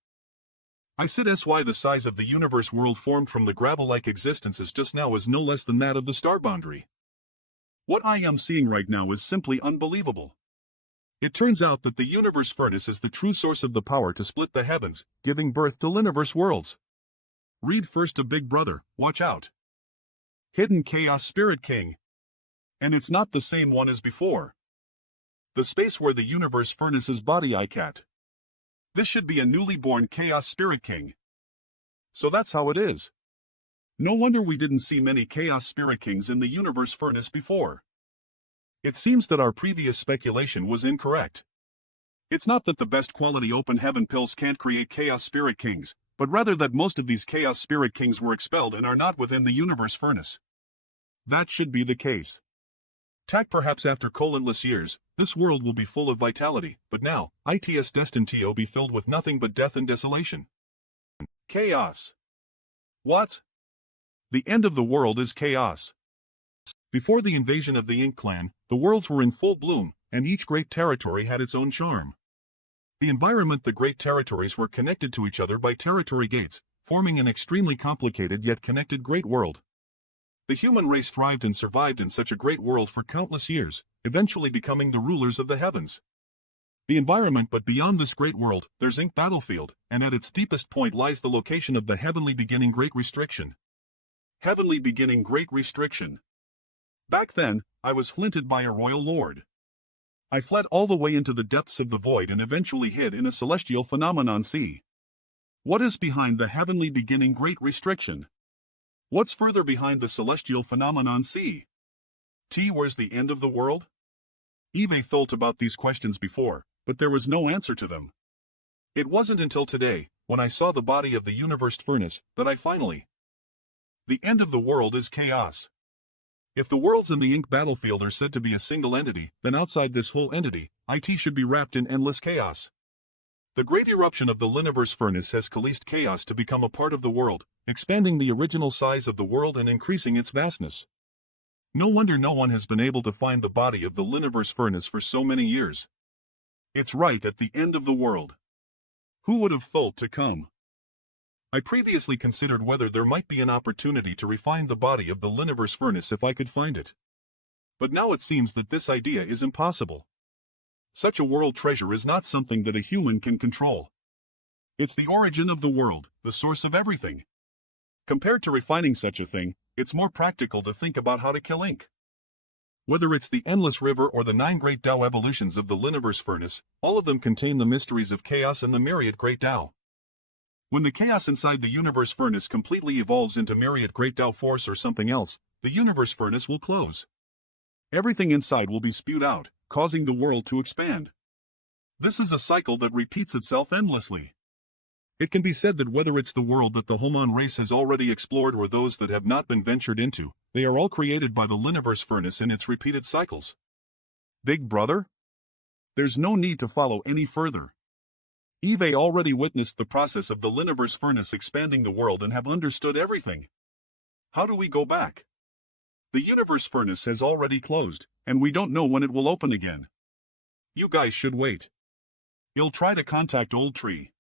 I said why the size of the universe world formed from the gravel-like existences just now is no less than that of the star boundary. What I am seeing right now is simply unbelievable. It turns out that the universe furnace is the true source of the power to split the heavens, giving birth to universe worlds. Read first a Big Brother, watch out. Hidden Chaos Spirit King. And it's not the same one as before. The space where the universe furnace's body ICAT. This should be a newly born Chaos Spirit King. So that's how it is. No wonder we didn't see many Chaos Spirit Kings in the universe furnace before. It seems that our previous speculation was incorrect. It's not that the best quality open heaven pills can't create Chaos Spirit Kings, but rather that most of these Chaos Spirit Kings were expelled and are not within the universe furnace. That should be the case. Perhaps after countless years, this world will be full of vitality, but now, it's destined to be filled with nothing but death and desolation. Chaos. What? The end of the world is chaos. Before the invasion of the Ink clan, the worlds were in full bloom, and each great territory had its own charm. The environment, the great territories were connected to each other by territory gates, forming an extremely complicated yet connected great world. The human race thrived and survived in such a great world for countless years, eventually becoming the rulers of the heavens. The environment, but beyond this great world, there's Ink Battlefield, and at its deepest point lies the location of the heavenly beginning great restriction. Heavenly beginning great restriction. Back then, I was hinted by a royal lord. I fled all the way into the depths of the void and eventually hid in a celestial phenomenon sea. What is behind the heavenly beginning great restriction? What's further behind the celestial phenomenon sea? Where's the end of the world? Eve thought about these questions before, but there was no answer to them. It wasn't until today, when I saw the body of the universe furnace, that I finally. The end of the world is chaos. If the worlds in the Ink Battlefield are said to be a single entity, then outside this whole entity, IT should be wrapped in endless chaos. The great eruption of the Liniverse furnace has released chaos to become a part of the world, expanding the original size of the world and increasing its vastness. No wonder no one has been able to find the body of the Liniverse furnace for so many years. It's right at the end of the world. Who would have thought to come? I previously considered whether there might be an opportunity to refine the body of the Liniverse furnace if I could find it. But now it seems that this idea is impossible. Such a world treasure is not something that a human can control. It's the origin of the world, the source of everything. Compared to refining such a thing, it's more practical to think about how to kill Ink. Whether it's the endless river or the 9 great Tao evolutions of the Liniverse furnace, all of them contain the mysteries of chaos and the myriad great Tao. When the chaos inside the universe furnace completely evolves into myriad great Tao force or something else, the universe furnace will close. Everything inside will be spewed out, causing the world to expand. This is a cycle that repeats itself endlessly. It can be said that whether it's the world that the Homon race has already explored or those that have not been ventured into, they are all created by the Liniverse furnace in its repeated cycles. Big brother? There's no need to follow any further. Eve already witnessed the process of the Liniverse furnace expanding the world and have understood everything. How do we go back? The universe furnace has already closed, and we don't know when it will open again. You guys should wait. You'll try to contact Old Tree.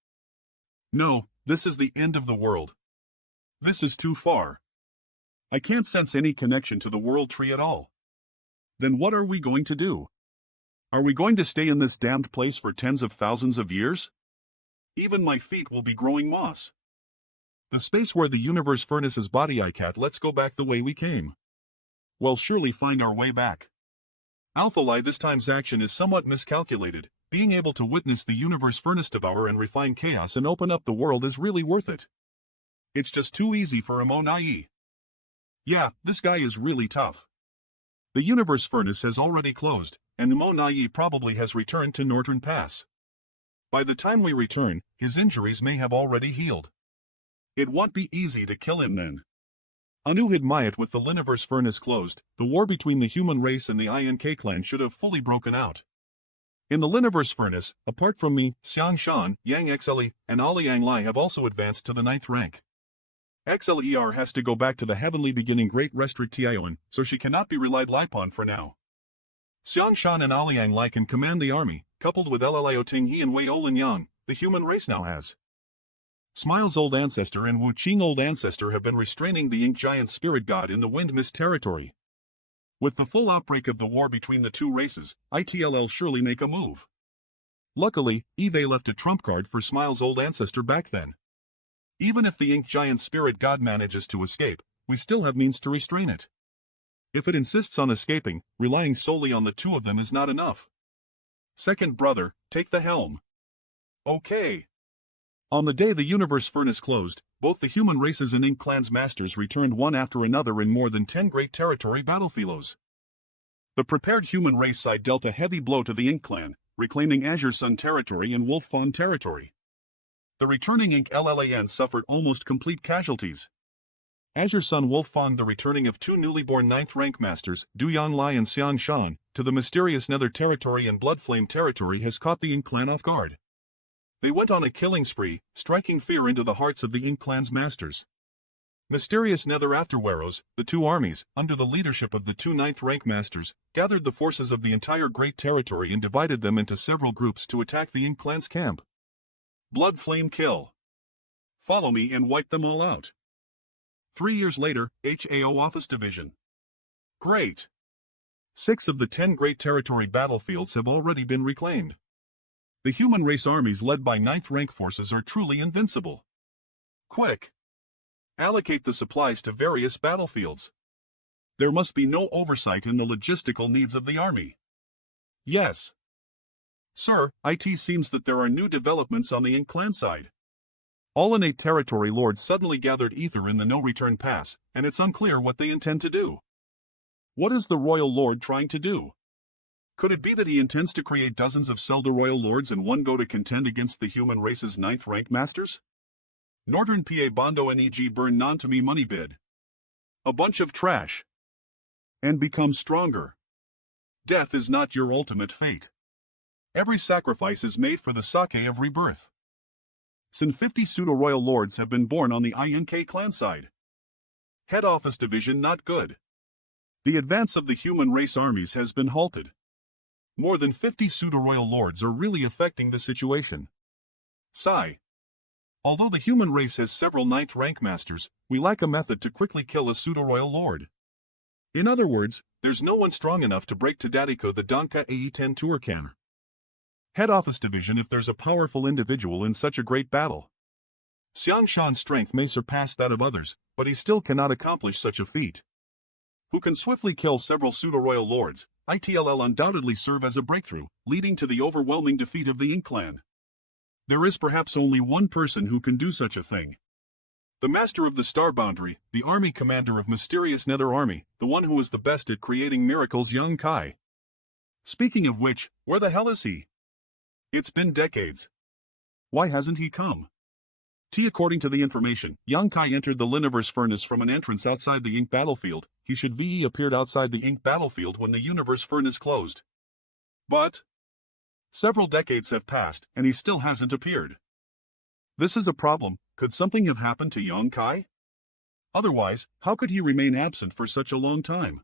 No, this is the end of the world. This is too far. I can't sense any connection to the World Tree at all. Then what are we going to do? Are we going to stay in this damned place for tens of thousands of years? Even my feet will be growing moss. The space where the universe furnace's body cat, let's go back the way we came. We'll surely find our way back. Alphalai this time's action is somewhat miscalculated. Being able to witness the universe furnace devour and refine chaos and open up the world is really worth it. It's just too easy for Amonai. Yeah, this guy is really tough. The universe furnace has already closed, and Amonai probably has returned to Northern Pass. By the time we return, his injuries may have already healed. It won't be easy to kill him then. Anuhid Mayat with the Liniverse furnace closed, the war between the human race and the INK clan should have fully broken out. In the Liniverse furnace, apart from me, Xiang Shan, Yang Xle, and Ali Yang Lai have also advanced to the 9th rank. XLER has to go back to the heavenly beginning Great Restriction, so she cannot be relied upon for now. Xiang Shan and Ali Yang Lai can command the army, coupled with Llio Ting He and Wei Olin Yang, the human race now has. Smile's old ancestor and Wu Qing old ancestor have been restraining the ink giant spirit god in the wind mist territory. With the full outbreak of the war between the two races, ITLL surely make a move. Luckily, Eve left a trump card for Smile's old ancestor back then. Even if the ink giant spirit god manages to escape, we still have means to restrain it. If it insists on escaping, relying solely on the two of them is not enough. Second brother, take the helm. Okay. On the day the universe furnace closed, both the human races and Ink Clan's masters returned one after another in more than 10 great territory battlefields. The prepared human race side dealt a heavy blow to the Ink Clan, reclaiming Azure Sun territory and Wolf Fawn territory. The returning Ink LLAN suffered almost complete casualties. Azure Sun Wolf Fawn the returning of two newly born 9th rank masters, Du Yan Lai and Xiang Shan, to the mysterious Nether territory and Bloodflame territory has caught the Ink Clan off guard. They went on a killing spree, striking fear into the hearts of the Ink Clan's masters. Mysterious Nether Afterweros, the two armies, under the leadership of the two 9th rank masters, gathered the forces of the entire Great Territory and divided them into several groups to attack the Ink Clan's camp. Blood Flame kill. Follow me and wipe them all out. 3 years later, HAO Office Division. Great. 6 of the 10 Great Territory battlefields have already been reclaimed. The human race armies led by 9th rank forces are truly invincible. Quick! Allocate the supplies to various battlefields. There must be no oversight in the logistical needs of the army. Yes. Sir, it seems that there are new developments on the Ink Clan side. All innate territory lords suddenly gathered ether in the no-return pass, and it's unclear what they intend to do. What is the royal lord trying to do? Could it be that he intends to create dozens of Selda royal lords in one go to contend against the human race's 9th rank masters? Northern PA Bondo NEG burn non-to-me money bid. A bunch of trash. And become stronger. Death is not your ultimate fate. Every sacrifice is made for the sake of rebirth. Some 50 pseudo-royal lords have been born on the INK clan side. Head office division not good. The advance of the human race armies has been halted. More than 50 pseudo-royal lords are really affecting the situation. Sigh. Although the human race has several 9th rank masters, we lack a method to quickly kill a pseudo-royal lord. In other words, there's no one strong enough to break to Dadiko the Danka AE-10 Turkan. Head office division if there's a powerful individual in such a great battle. Xiang Shan's strength may surpass that of others, but he still cannot accomplish such a feat. Who can swiftly kill several pseudo-royal lords, ITLL undoubtedly serve as a breakthrough, leading to the overwhelming defeat of the Ink Clan. There is perhaps only one person who can do such a thing. The master of the Star Boundary, the army commander of Mysterious Nether Army, the one who is the best at creating miracles, Yang Kai. Speaking of which, where the hell is he? It's been decades. Why hasn't he come? According to the information, young Kai entered the Liniverse furnace from an entrance outside the ink battlefield. He should VE appeared outside the ink battlefield when the universe furnace closed. But several decades have passed, and he still hasn't appeared. This is a problem. Could something have happened to young Kai? Otherwise, how could he remain absent for such a long time?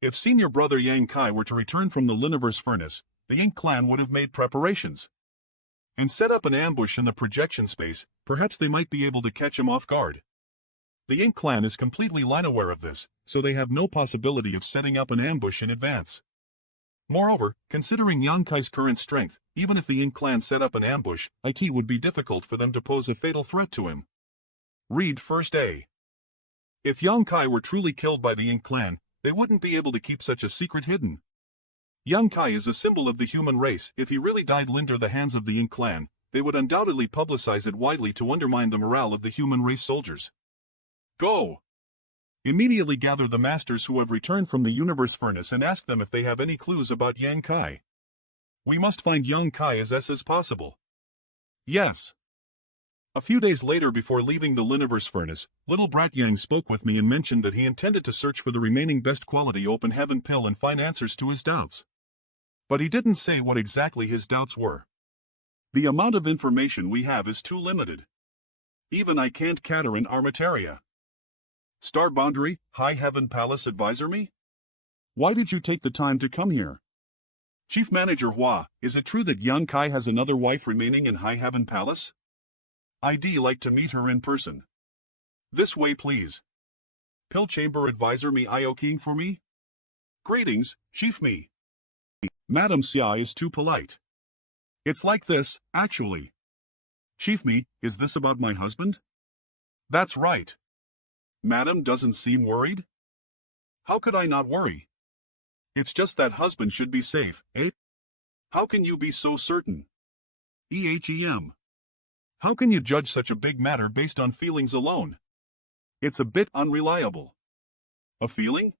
If senior brother Yang Kai were to return from the Liniverse furnace, the Ink clan would have made preparations and set up an ambush in the projection space. Perhaps they might be able to catch him off guard. The Ink clan is completely line-aware of this, so they have no possibility of setting up an ambush in advance. Moreover, considering Yang Kai's current strength, even if the Ink clan set up an ambush, it would be difficult for them to pose a fatal threat to him. Read first A. If Yang Kai were truly killed by the Ink clan, they wouldn't be able to keep such a secret hidden. Yang Kai is a symbol of the human race. If he really died under the hands of the Ink clan, they would undoubtedly publicize it widely to undermine the morale of the human race soldiers. Go! Immediately gather the masters who have returned from the universe furnace and ask them if they have any clues about Yang Kai. We must find Yang Kai as possible. Yes. A few days later, before leaving the Liniverse furnace, little brat Yang spoke with me and mentioned that he intended to search for the remaining best quality open heaven pill and find answers to his doubts. But he didn't say what exactly his doubts were. The amount of information we have is too limited. Even I can't cater in Armataria. Star Boundary, High Heaven Palace advisor me? Why did you take the time to come here? Chief Manager Hua, is it true that Yang Kai has another wife remaining in High Heaven Palace? I'd like to meet her in person. This way please. Pill Chamber advisor me Ioking for me? Greetings, Chief me. Madam Xia is too polite. It's like this, actually. Chief me, is this about my husband? That's right. Madam doesn't seem worried? How could I not worry? It's just that husband should be safe, eh? How can you be so certain? EHEM. How can you judge such a big matter based on feelings alone? It's a bit unreliable. A feeling?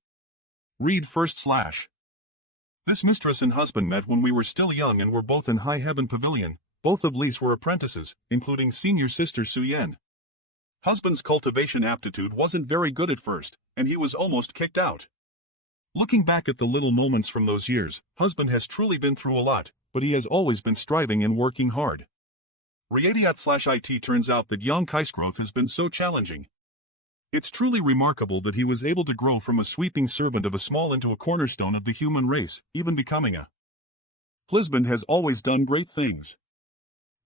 Read first / This mistress and husband met when we were still young and were both in High Heaven Pavilion. Both of Lee's were apprentices, including senior sister Su Yen. Husband's cultivation aptitude wasn't very good at first, and he was almost kicked out. Looking back at the little moments from those years, husband has truly been through a lot, but he has always been striving and working hard. Readiat/IT turns out that Yang Kai's growth has been so challenging. It's truly remarkable that he was able to grow from a sweeping servant of a small into a cornerstone of the human race, even becoming a husband has always done great things.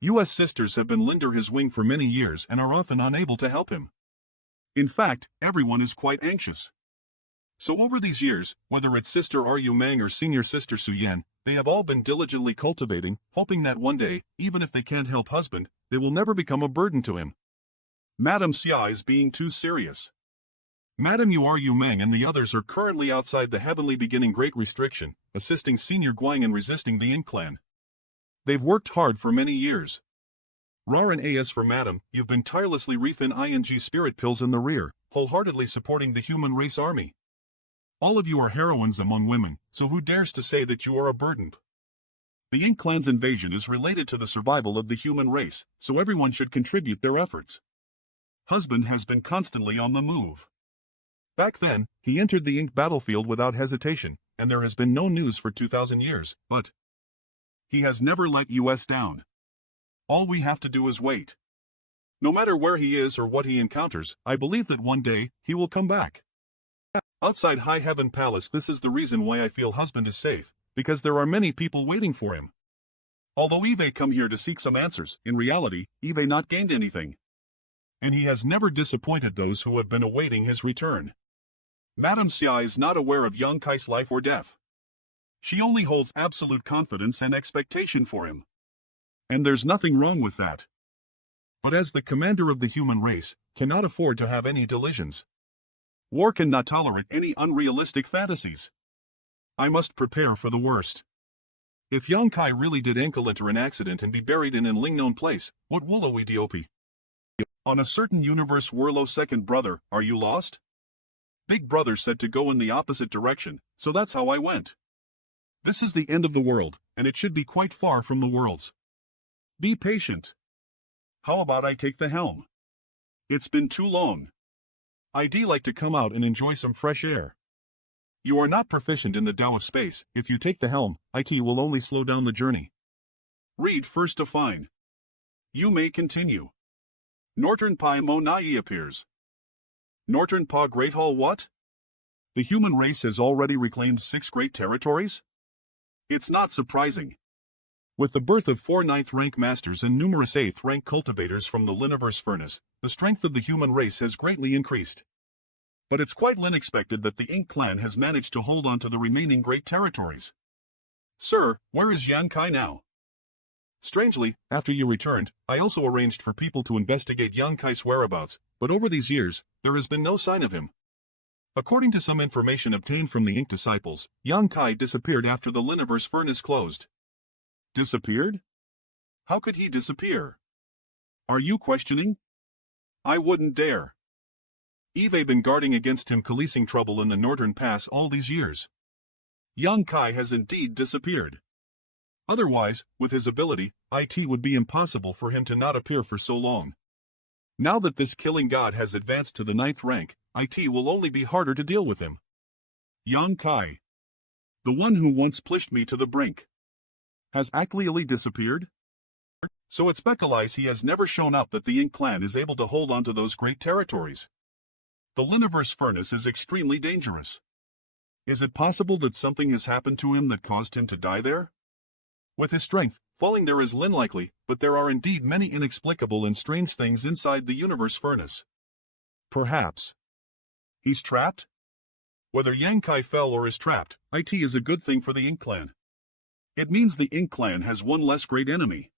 U.S. sisters have been lender his wing for many years and are often unable to help him. In fact, everyone is quite anxious. So over these years, whether it's sister Ru Meng or senior sister Su Yen, they have all been diligently cultivating, hoping that one day, even if they can't help husband, they will never become a burden to him. Madam Xia is being too serious. Madam Ru Meng and the others are currently outside the heavenly beginning Great Restriction, assisting Senior Guang in resisting the Ink clan. They've worked hard for many years. Raran as for Madam, you've been tirelessly reefing ing spirit pills in the rear, wholeheartedly supporting the human race army. All of you are heroines among women, so who dares to say that you are a burden? The Ink clan's invasion is related to the survival of the human race, so everyone should contribute their efforts. Husband has been constantly on the move. Back then, he entered the Ink battlefield without hesitation, and there has been no news for 2,000 years, but he has never let us down. All we have to do is wait. No matter where he is or what he encounters, I believe that one day, he will come back. Outside High Heaven Palace, this is the reason why I feel husband is safe, because there are many people waiting for him. Although Eve come here to seek some answers, in reality, Eve not gained anything. And he has never disappointed those who have been awaiting his return. Madam Xia is not aware of Yang Kai's life or death. She only holds absolute confidence and expectation for him. And there's nothing wrong with that. But as the commander of the human race, cannot afford to have any delusions. War cannot tolerate any unrealistic fantasies. I must prepare for the worst. If Yang Kai really did enter an accident and be buried in an Lingknown place, what will we do? On a certain universe Werlo second brother, are you lost? Big brother said to go in the opposite direction, so that's how I went. This is the end of the world, and it should be quite far from the worlds. Be patient. How about I take the helm? It's been too long. I'd like to come out and enjoy some fresh air. You are not proficient in the Tao of space. If you take the helm, it will only slow down the journey. Read first to fine. You may continue. Northern Pi Mo Nai appears. Northern Pa Great Hall what? The human race has already reclaimed 6 great territories? It's not surprising. With the birth of 4 ninth-rank masters and numerous 8th-rank cultivators from the Liniverse furnace, the strength of the human race has greatly increased. But it's quite unexpected that the Ink clan has managed to hold on to the remaining great territories. Sir, where is Yan Kai now? Strangely, after you returned, I also arranged for people to investigate Yan Kai's whereabouts, but over these years, there has been no sign of him. According to some information obtained from the Ink disciples, Yan Kai disappeared after the Liniverse furnace closed. Disappeared? How could he disappear? Are you questioning? I wouldn't dare. Eve been guarding against him policing trouble in the Northern Pass all these years. Yang Kai has indeed disappeared. Otherwise, with his ability, it would be impossible for him to not appear for so long. Now that this killing god has advanced to the 9th rank, it will only be harder to deal with him. Yang Kai. The one who once pushed me to the brink. Has actually disappeared? So it speculates he has never shown up that the Ink clan is able to hold on to those great territories. The Liniverse furnace is extremely dangerous. Is it possible that something has happened to him that caused him to die there? With his strength, falling there is unlikely, but there are indeed many inexplicable and strange things inside the universe furnace. Perhaps. He's trapped? Whether Yang Kai fell or is trapped, it is a good thing for the Ink clan. It means the Ink clan has one less great enemy.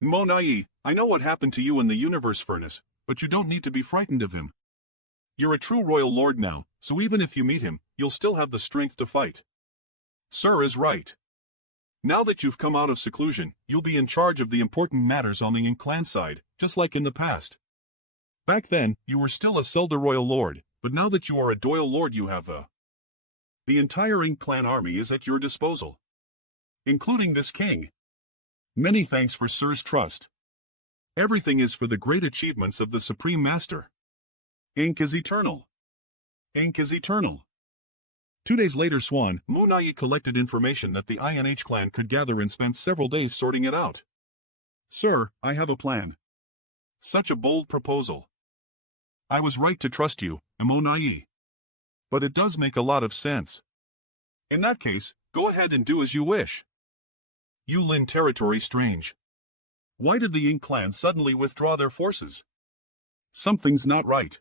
Mo Nai, I know what happened to you in the universe furnace, but you don't need to be frightened of him. You're a true royal lord now, so even if you meet him, you'll still have the strength to fight. Sir is right. Now that you've come out of seclusion, you'll be in charge of the important matters on the Ink clan side, just like in the past. Back then, you were still a Selda royal lord, but now that you are a Doyle lord you have the entire Ink clan army is at your disposal. Including this king. Many thanks for Sir's trust. Everything is for the great achievements of the Supreme Master. Ink is eternal. Ink is eternal. 2 days later Swan, Munai collected information that the INH clan could gather and spent several days sorting it out. Sir, I have a plan. Such a bold proposal. I was right to trust you, Munai. But it does make a lot of sense. In that case, go ahead and do as you wish. Yulin territory strange. Why did the Ink clan suddenly withdraw their forces? Something's not right.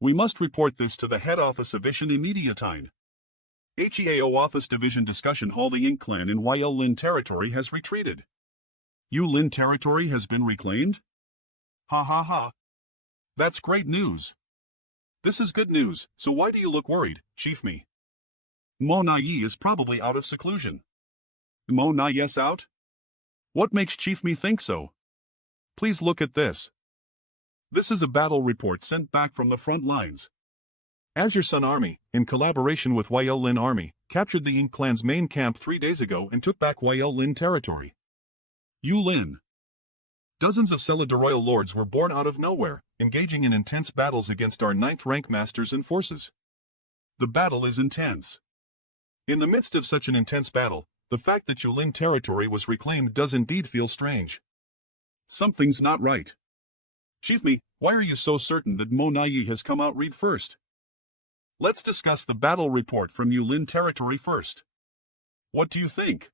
We must report this to the head office of Ishin immediatine. HEAO Office Division Discussion Hall. The Ink clan in Yulin territory has retreated. Yulin territory has been reclaimed? Ha ha ha. That's great news. This is good news, so why do you look worried, Chief Me? Mo Nai is probably out of seclusion. Mo Nai yes out? What makes Chief Me think so? Please look at this. This is a battle report sent back from the front lines. Azure Sun Army, in collaboration with Yulin Army, captured the Ink clan's main camp 3 days ago and took back Yulin territory. Yulin. Dozens of Selida royal lords were born out of nowhere, engaging in intense battles against our 9th rank masters and forces. The battle is intense. In the midst of such an intense battle, the fact that Yulin territory was reclaimed does indeed feel strange. Something's not right. Chief Me, why are you so certain that Mo Nai has come out? Read first. Let's discuss the battle report from Yulin territory first. What do you think?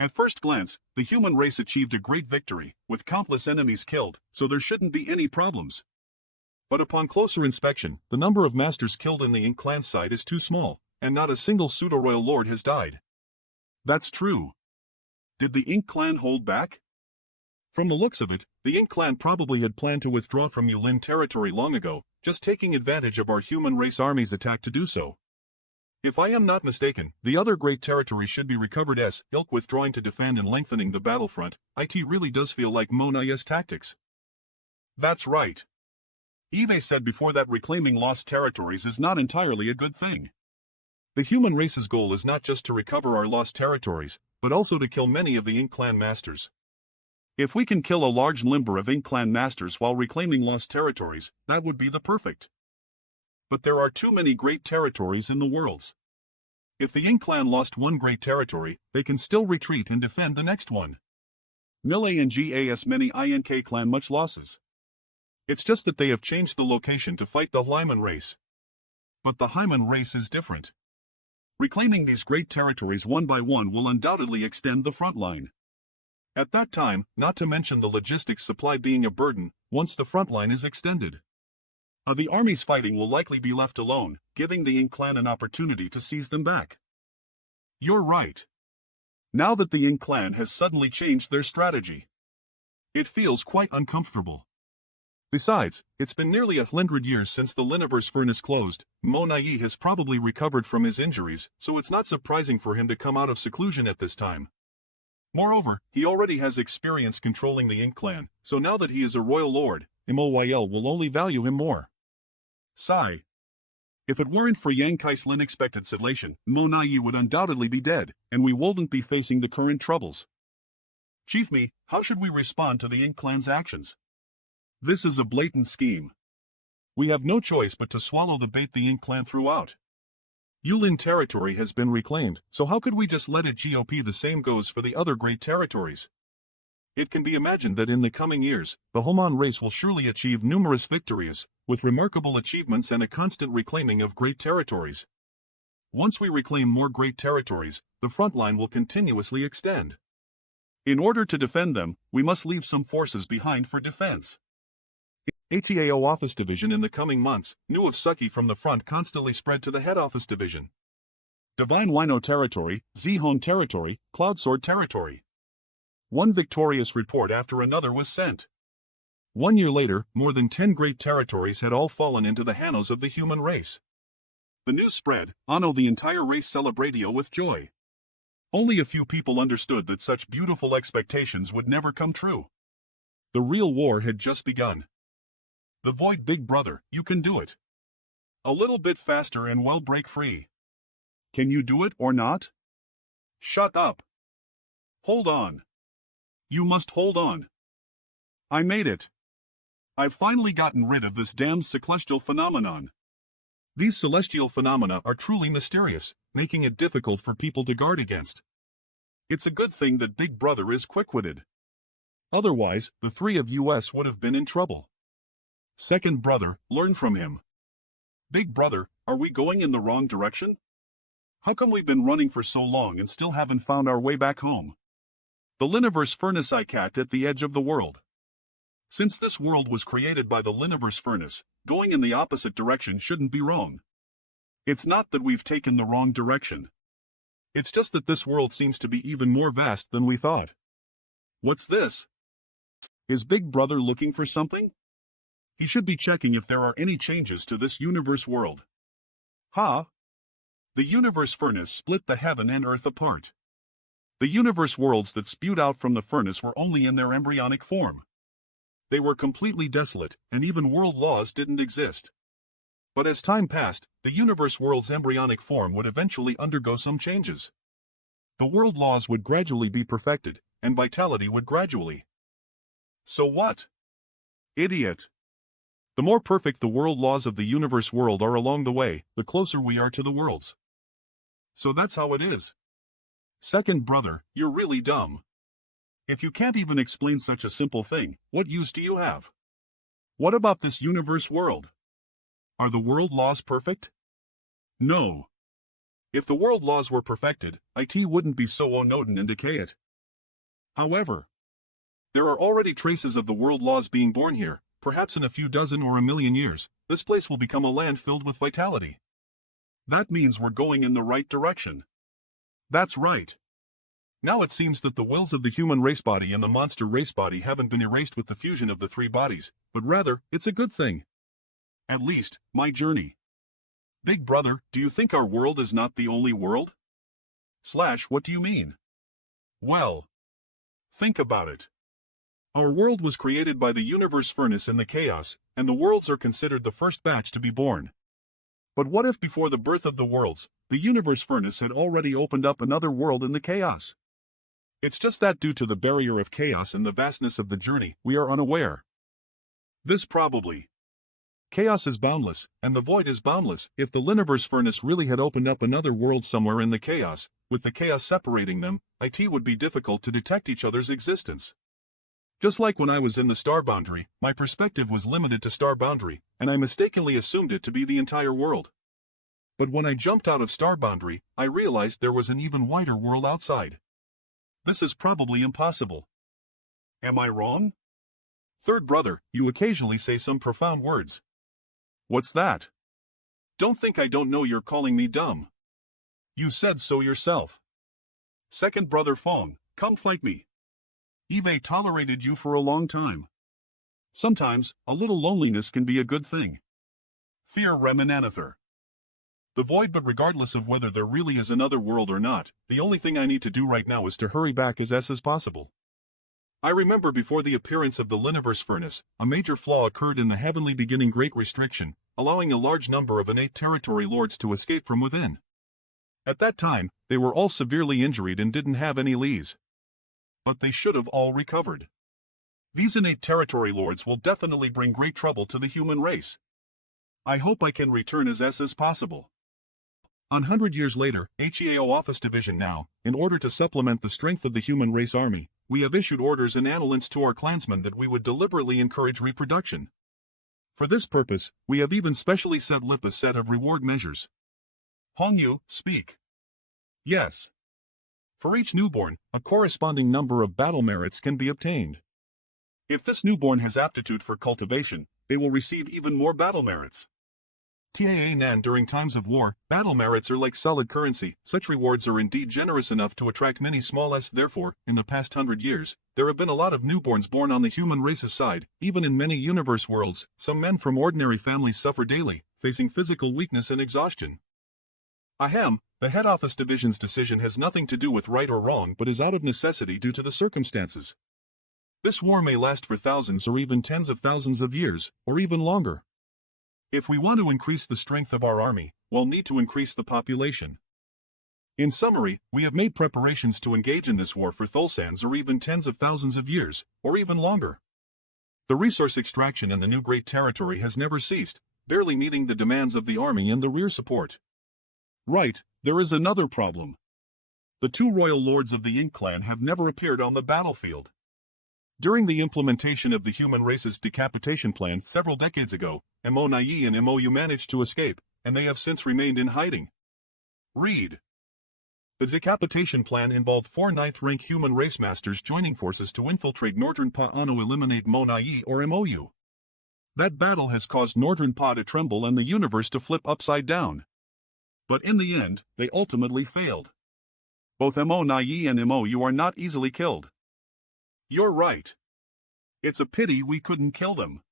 At first glance, the human race achieved a great victory, with countless enemies killed, so there shouldn't be any problems. But upon closer inspection, the number of masters killed in the Ink clan side is too small, and not a single pseudo-royal lord has died. That's true. Did the Ink clan hold back? From the looks of it, the Ink clan probably had planned to withdraw from Yulin territory long ago, just taking advantage of our human race army's attack to do so. If I am not mistaken, the other great territory should be recovered as ilk withdrawing to defend and lengthening the battlefront. It really does feel like Mo Nai's tactics. That's right. Eve said before that reclaiming lost territories is not entirely a good thing. The human race's goal is not just to recover our lost territories, but also to kill many of the Ink clan masters. If we can kill a large number of Ink Clan masters while reclaiming lost territories, that would be the perfect. But there are too many great territories in the worlds. If the Ink Clan lost one great territory, they can still retreat and defend the next one. Mille and Gas many Ink Clan much losses. It's just that they have changed the location to fight the Lyman race. But the Hyman race is different. Reclaiming these great territories one by one will undoubtedly extend the front line. At that time, not to mention the logistics supply being a burden, once the front line is extended. The armies fighting will likely be left alone, giving the Ink Clan an opportunity to seize them back. You're right. Now that the Ink Clan has suddenly changed their strategy, it feels quite uncomfortable. Besides, it's been nearly 100 years since the Liniverse furnace closed. Mo Nai has probably recovered from his injuries, so it's not surprising for him to come out of seclusion at this time. Moreover, he already has experience controlling the Ink Clan, so now that he is a royal lord, Moyl will only value him more. Sigh. If it weren't for Yang Kai's unexpected sedation, Mo Nai would undoubtedly be dead, and we wouldn't be facing the current troubles. Chief Mi, how should we respond to the Ink Clan's actions? This is a blatant scheme. We have no choice but to swallow the bait the Ink Clan threw out. Yulin territory has been reclaimed, so how could we just let it go? The same goes for the other great territories. It can be imagined that in the coming years, the Homan race will surely achieve numerous victories, with remarkable achievements and a constant reclaiming of great territories. Once we reclaim more great territories, the front line will continuously extend. In order to defend them, we must leave some forces behind for defense. ATAO Office Division in the coming months, new of Suki from the front constantly spread to the Head Office Division. Divine Wino Territory, Zihon Territory, Cloud Sword Territory. One victorious report after another was sent. 1 year later, more than 10 great territories had all fallen into the hands of the human race. The news spread, Ano the entire race celebratio with joy. Only a few people understood that such beautiful expectations would never come true. The real war had just begun. The Void Big Brother, you can do it. A little bit faster and we'll break free. Can you do it or not? Shut up. Hold on. You must hold on. I made it. I've finally gotten rid of this damned celestial phenomenon. These celestial phenomena are truly mysterious, making it difficult for people to guard against. It's a good thing that Big Brother is quick-witted. Otherwise, the three of us would have been in trouble. Second brother, learn from him. Big Brother, are we going in the wrong direction? How come we've been running for so long and still haven't found our way back home? The Liniverse Furnace ICAT at the edge of the world. Since this world was created by the Liniverse Furnace, going in the opposite direction shouldn't be wrong. It's not that we've taken the wrong direction. It's just that this world seems to be even more vast than we thought. What's this? Is Big Brother looking for something? He should be checking if there are any changes to this universe world. Ha! The universe furnace split the heaven and earth apart. The universe worlds that spewed out from the furnace were only in their embryonic form. They were completely desolate, and even world laws didn't exist. But as time passed, the universe world's embryonic form would eventually undergo some changes. The world laws would gradually be perfected, and vitality would gradually. So what? Idiot. The more perfect the world laws of the universe world are along the way, the closer we are to the worlds. So that's how it is. Second brother, you're really dumb. If you can't even explain such a simple thing, what use do you have? What about this universe world? Are the world laws perfect? No. If the world laws were perfected, it wouldn't be so unnoden and decay it. However, there are already traces of the world laws being born here. Perhaps in a few dozen or a million years, this place will become a land filled with vitality. That means we're going in the right direction. That's right. Now it seems that the wills of the human race body and the monster race body haven't been erased with the fusion of the three bodies, but rather, it's a good thing. At least, my journey. Big Brother, do you think our world is not the only world? What do you mean? Well, think about it. Our world was created by the universe furnace in the chaos, and the worlds are considered the first batch to be born. But what if before the birth of the worlds, the universe furnace had already opened up another world in the chaos? It's just that due to the barrier of chaos and the vastness of the journey, we are unaware. This probably. Chaos is boundless, and the void is boundless. If the Liniverse furnace really had opened up another world somewhere in the chaos, with the chaos separating them, it would be difficult to detect each other's existence. Just like when I was in the star boundary, my perspective was limited to star boundary, and I mistakenly assumed it to be the entire world. But when I jumped out of star boundary, I realized there was an even wider world outside. This is probably impossible. Am I wrong? Third brother, you occasionally say some profound words. What's that? Don't think I don't know you're calling me dumb. You said so yourself. Second brother Fong, come fight me. Eve tolerated you for a long time. Sometimes, a little loneliness can be a good thing. Fear Remananather. The void, but regardless of whether there really is another world or not, the only thing I need to do right now is to hurry back as possible. I remember before the appearance of the Liniverse furnace, a major flaw occurred in the heavenly beginning Great Restriction, allowing a large number of innate territory lords to escape from within. At that time, they were all severely injured and didn't have any lees. But they should have all recovered. These innate territory lords will definitely bring great trouble to the human race. I hope I can return as possible. 100 years later, HEAO Office Division now, in order to supplement the strength of the human race army, we have issued orders and annulments to our clansmen that we would deliberately encourage reproduction. For this purpose, we have even specially set up a set of reward measures. Hongyu, speak. Yes. For each newborn, a corresponding number of battle merits can be obtained. If this newborn has aptitude for cultivation, they will receive even more battle merits. TAA during times of war, battle merits are like solid currency. Such rewards are indeed generous enough to attract many small s. Therefore, in the past 100 years, there have been a lot of newborns born on the human race's side. Even in many universe worlds, some men from ordinary families suffer daily, facing physical weakness and exhaustion. Ahem, the head office division's decision has nothing to do with right or wrong but is out of necessity due to the circumstances. This war may last for thousands or even tens of thousands of years, or even longer. If we want to increase the strength of our army, we'll need to increase the population. In summary, we have made preparations to engage in this war for thousands or even tens of thousands of years, or even longer. The resource extraction in the new great territory has never ceased, barely meeting the demands of the army and the rear support. Right, there is another problem. The two royal lords of the Ink clan have never appeared on the battlefield. During the implementation of the human race's decapitation plan several decades ago, MONIE and MOU managed to escape, and they have since remained in hiding. Read. The decapitation plan involved 4 ninth-rank human race masters joining forces to infiltrate Northern Pa to eliminate MONIE or MOU. That battle has caused Northern Pa to tremble and the universe to flip upside down. But in the end, they ultimately failed. Both MONIE and MOU are not easily killed. You're right. It's a pity we couldn't kill them.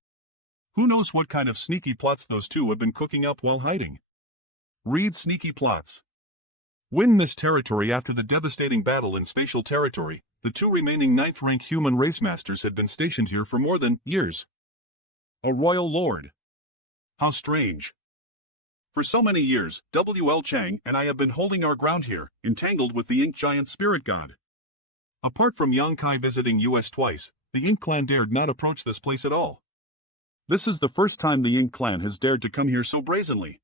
Who knows what kind of sneaky plots those two have been cooking up while hiding. Read sneaky plots. Win this territory. After the devastating battle in spatial territory, the 2 remaining 9th-rank human race masters had been stationed here for more than years. A royal lord. How strange. For so many years, W.L. Chang and I have been holding our ground here, entangled with the Ink Giant Spirit God. Apart from Yang Kai visiting us twice, the Ink clan dared not approach this place at all. This is the first time the Ink clan has dared to come here so brazenly.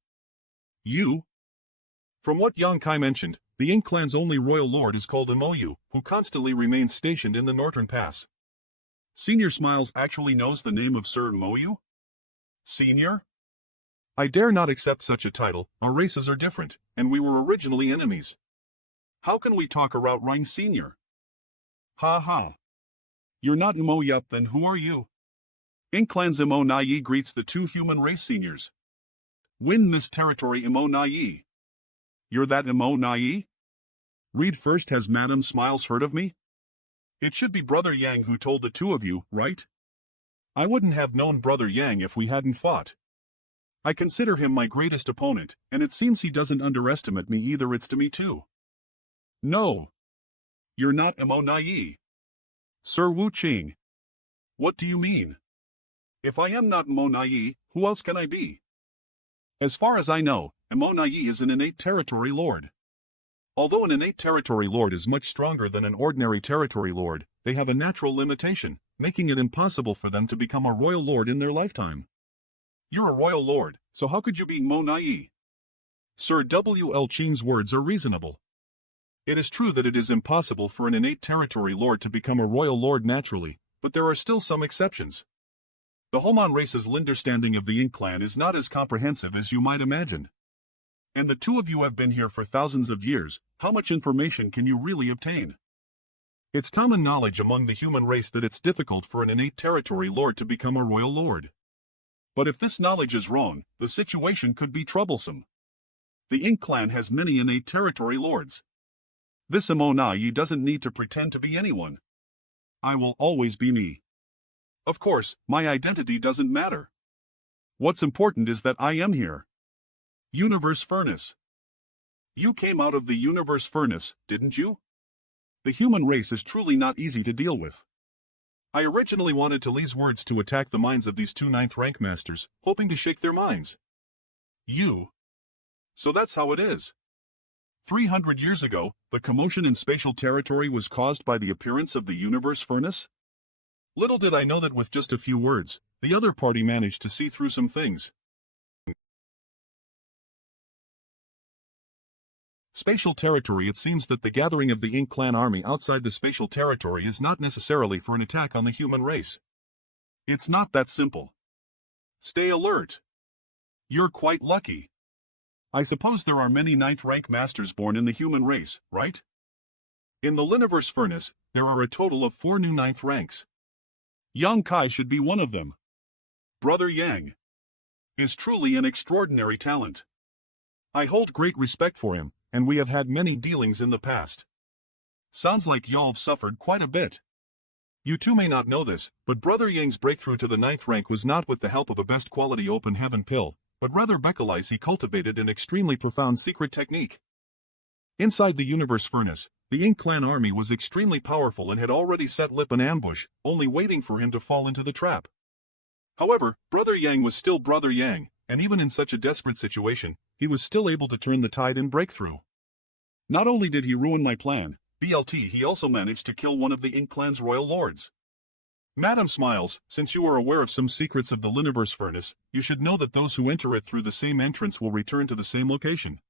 You? From what Yang Kai mentioned, the Ink clan's only royal lord is called MOU, who constantly remains stationed in the Northern Pass. Senior Smiles actually knows the name of Sir MOU? Senior? I dare not accept such a title. Our races are different, and we were originally enemies. How can we talk about Rhine Senior? Ha ha. You're not MOU, then who are you? Ink clan's MONIE greets the 2 human race seniors. Win this territory MONIE. You're that MONIE? Read first. Has Madame Smiles heard of me? It should be Brother Yang who told the 2 of you, right? I wouldn't have known Brother Yang if we hadn't fought. I consider him my greatest opponent, and it seems he doesn't underestimate me either. It's to me too. No. You're not MONIE. Sir Wu Qing. What do you mean? If I am not MONIE, who else can I be? As far as I know, MONIE is an innate territory lord. Although an innate territory lord is much stronger than an ordinary territory lord, they have a natural limitation, making it impossible for them to become a royal lord in their lifetime. You're a royal lord, so how could you be Mo-nai? Sir W. L. Chin's words are reasonable. It is true that it is impossible for an innate territory lord to become a royal lord naturally, but there are still some exceptions. The Homon race's understanding of the Ink clan is not as comprehensive as you might imagine. And the two of you have been here for thousands of years, how much information can you really obtain? It's common knowledge among the human race that it's difficult for an innate territory lord to become a royal lord. But if this knowledge is wrong, the situation could be troublesome. The Ink clan has many innate territory lords. This Mo-nai doesn't need to pretend to be anyone. I will always be me. Of course, my identity doesn't matter. What's important is that I am here. Universe Furnace. You came out of the Universe Furnace, didn't you? The human race is truly not easy to deal with. I originally wanted to Lee's words to attack the minds of these two 9th rank masters, hoping to shake their minds. You. So that's how it is. 300 years ago, the commotion in spatial territory was caused by the appearance of the Universe Furnace? Little did I know that with just a few words, the other party managed to see through some things. Spatial territory. It seems that the gathering of the Ink clan army outside the spatial territory is not necessarily for an attack on the human race. It's not that simple. Stay alert. You're quite lucky. I suppose there are many 9th rank masters born in the human race, right? In the Liniverse Furnace, there are a total of 4 new 9th ranks. Yang Kai should be one of them. Brother Yang is truly an extraordinary talent. I hold great respect for him, and we have had many dealings in the past. Sounds like y'all've suffered quite a bit. You two may not know this, but Brother Yang's breakthrough to the 9th rank was not with the help of a best quality open heaven pill, but rather Beckelise he cultivated an extremely profound secret technique. Inside the Universe Furnace, the Ink clan army was extremely powerful and had already set Lip an ambush, only waiting for him to fall into the trap. However, Brother Yang was still Brother Yang, and even in such a desperate situation, he was still able to turn the tide and break through. Not only did he ruin my plan, BLT, he also managed to kill one of the Ink clan's royal lords. Madam Smiles, since you are aware of some secrets of the Liniverse Furnace, you should know that those who enter it through the same entrance will return to the same location.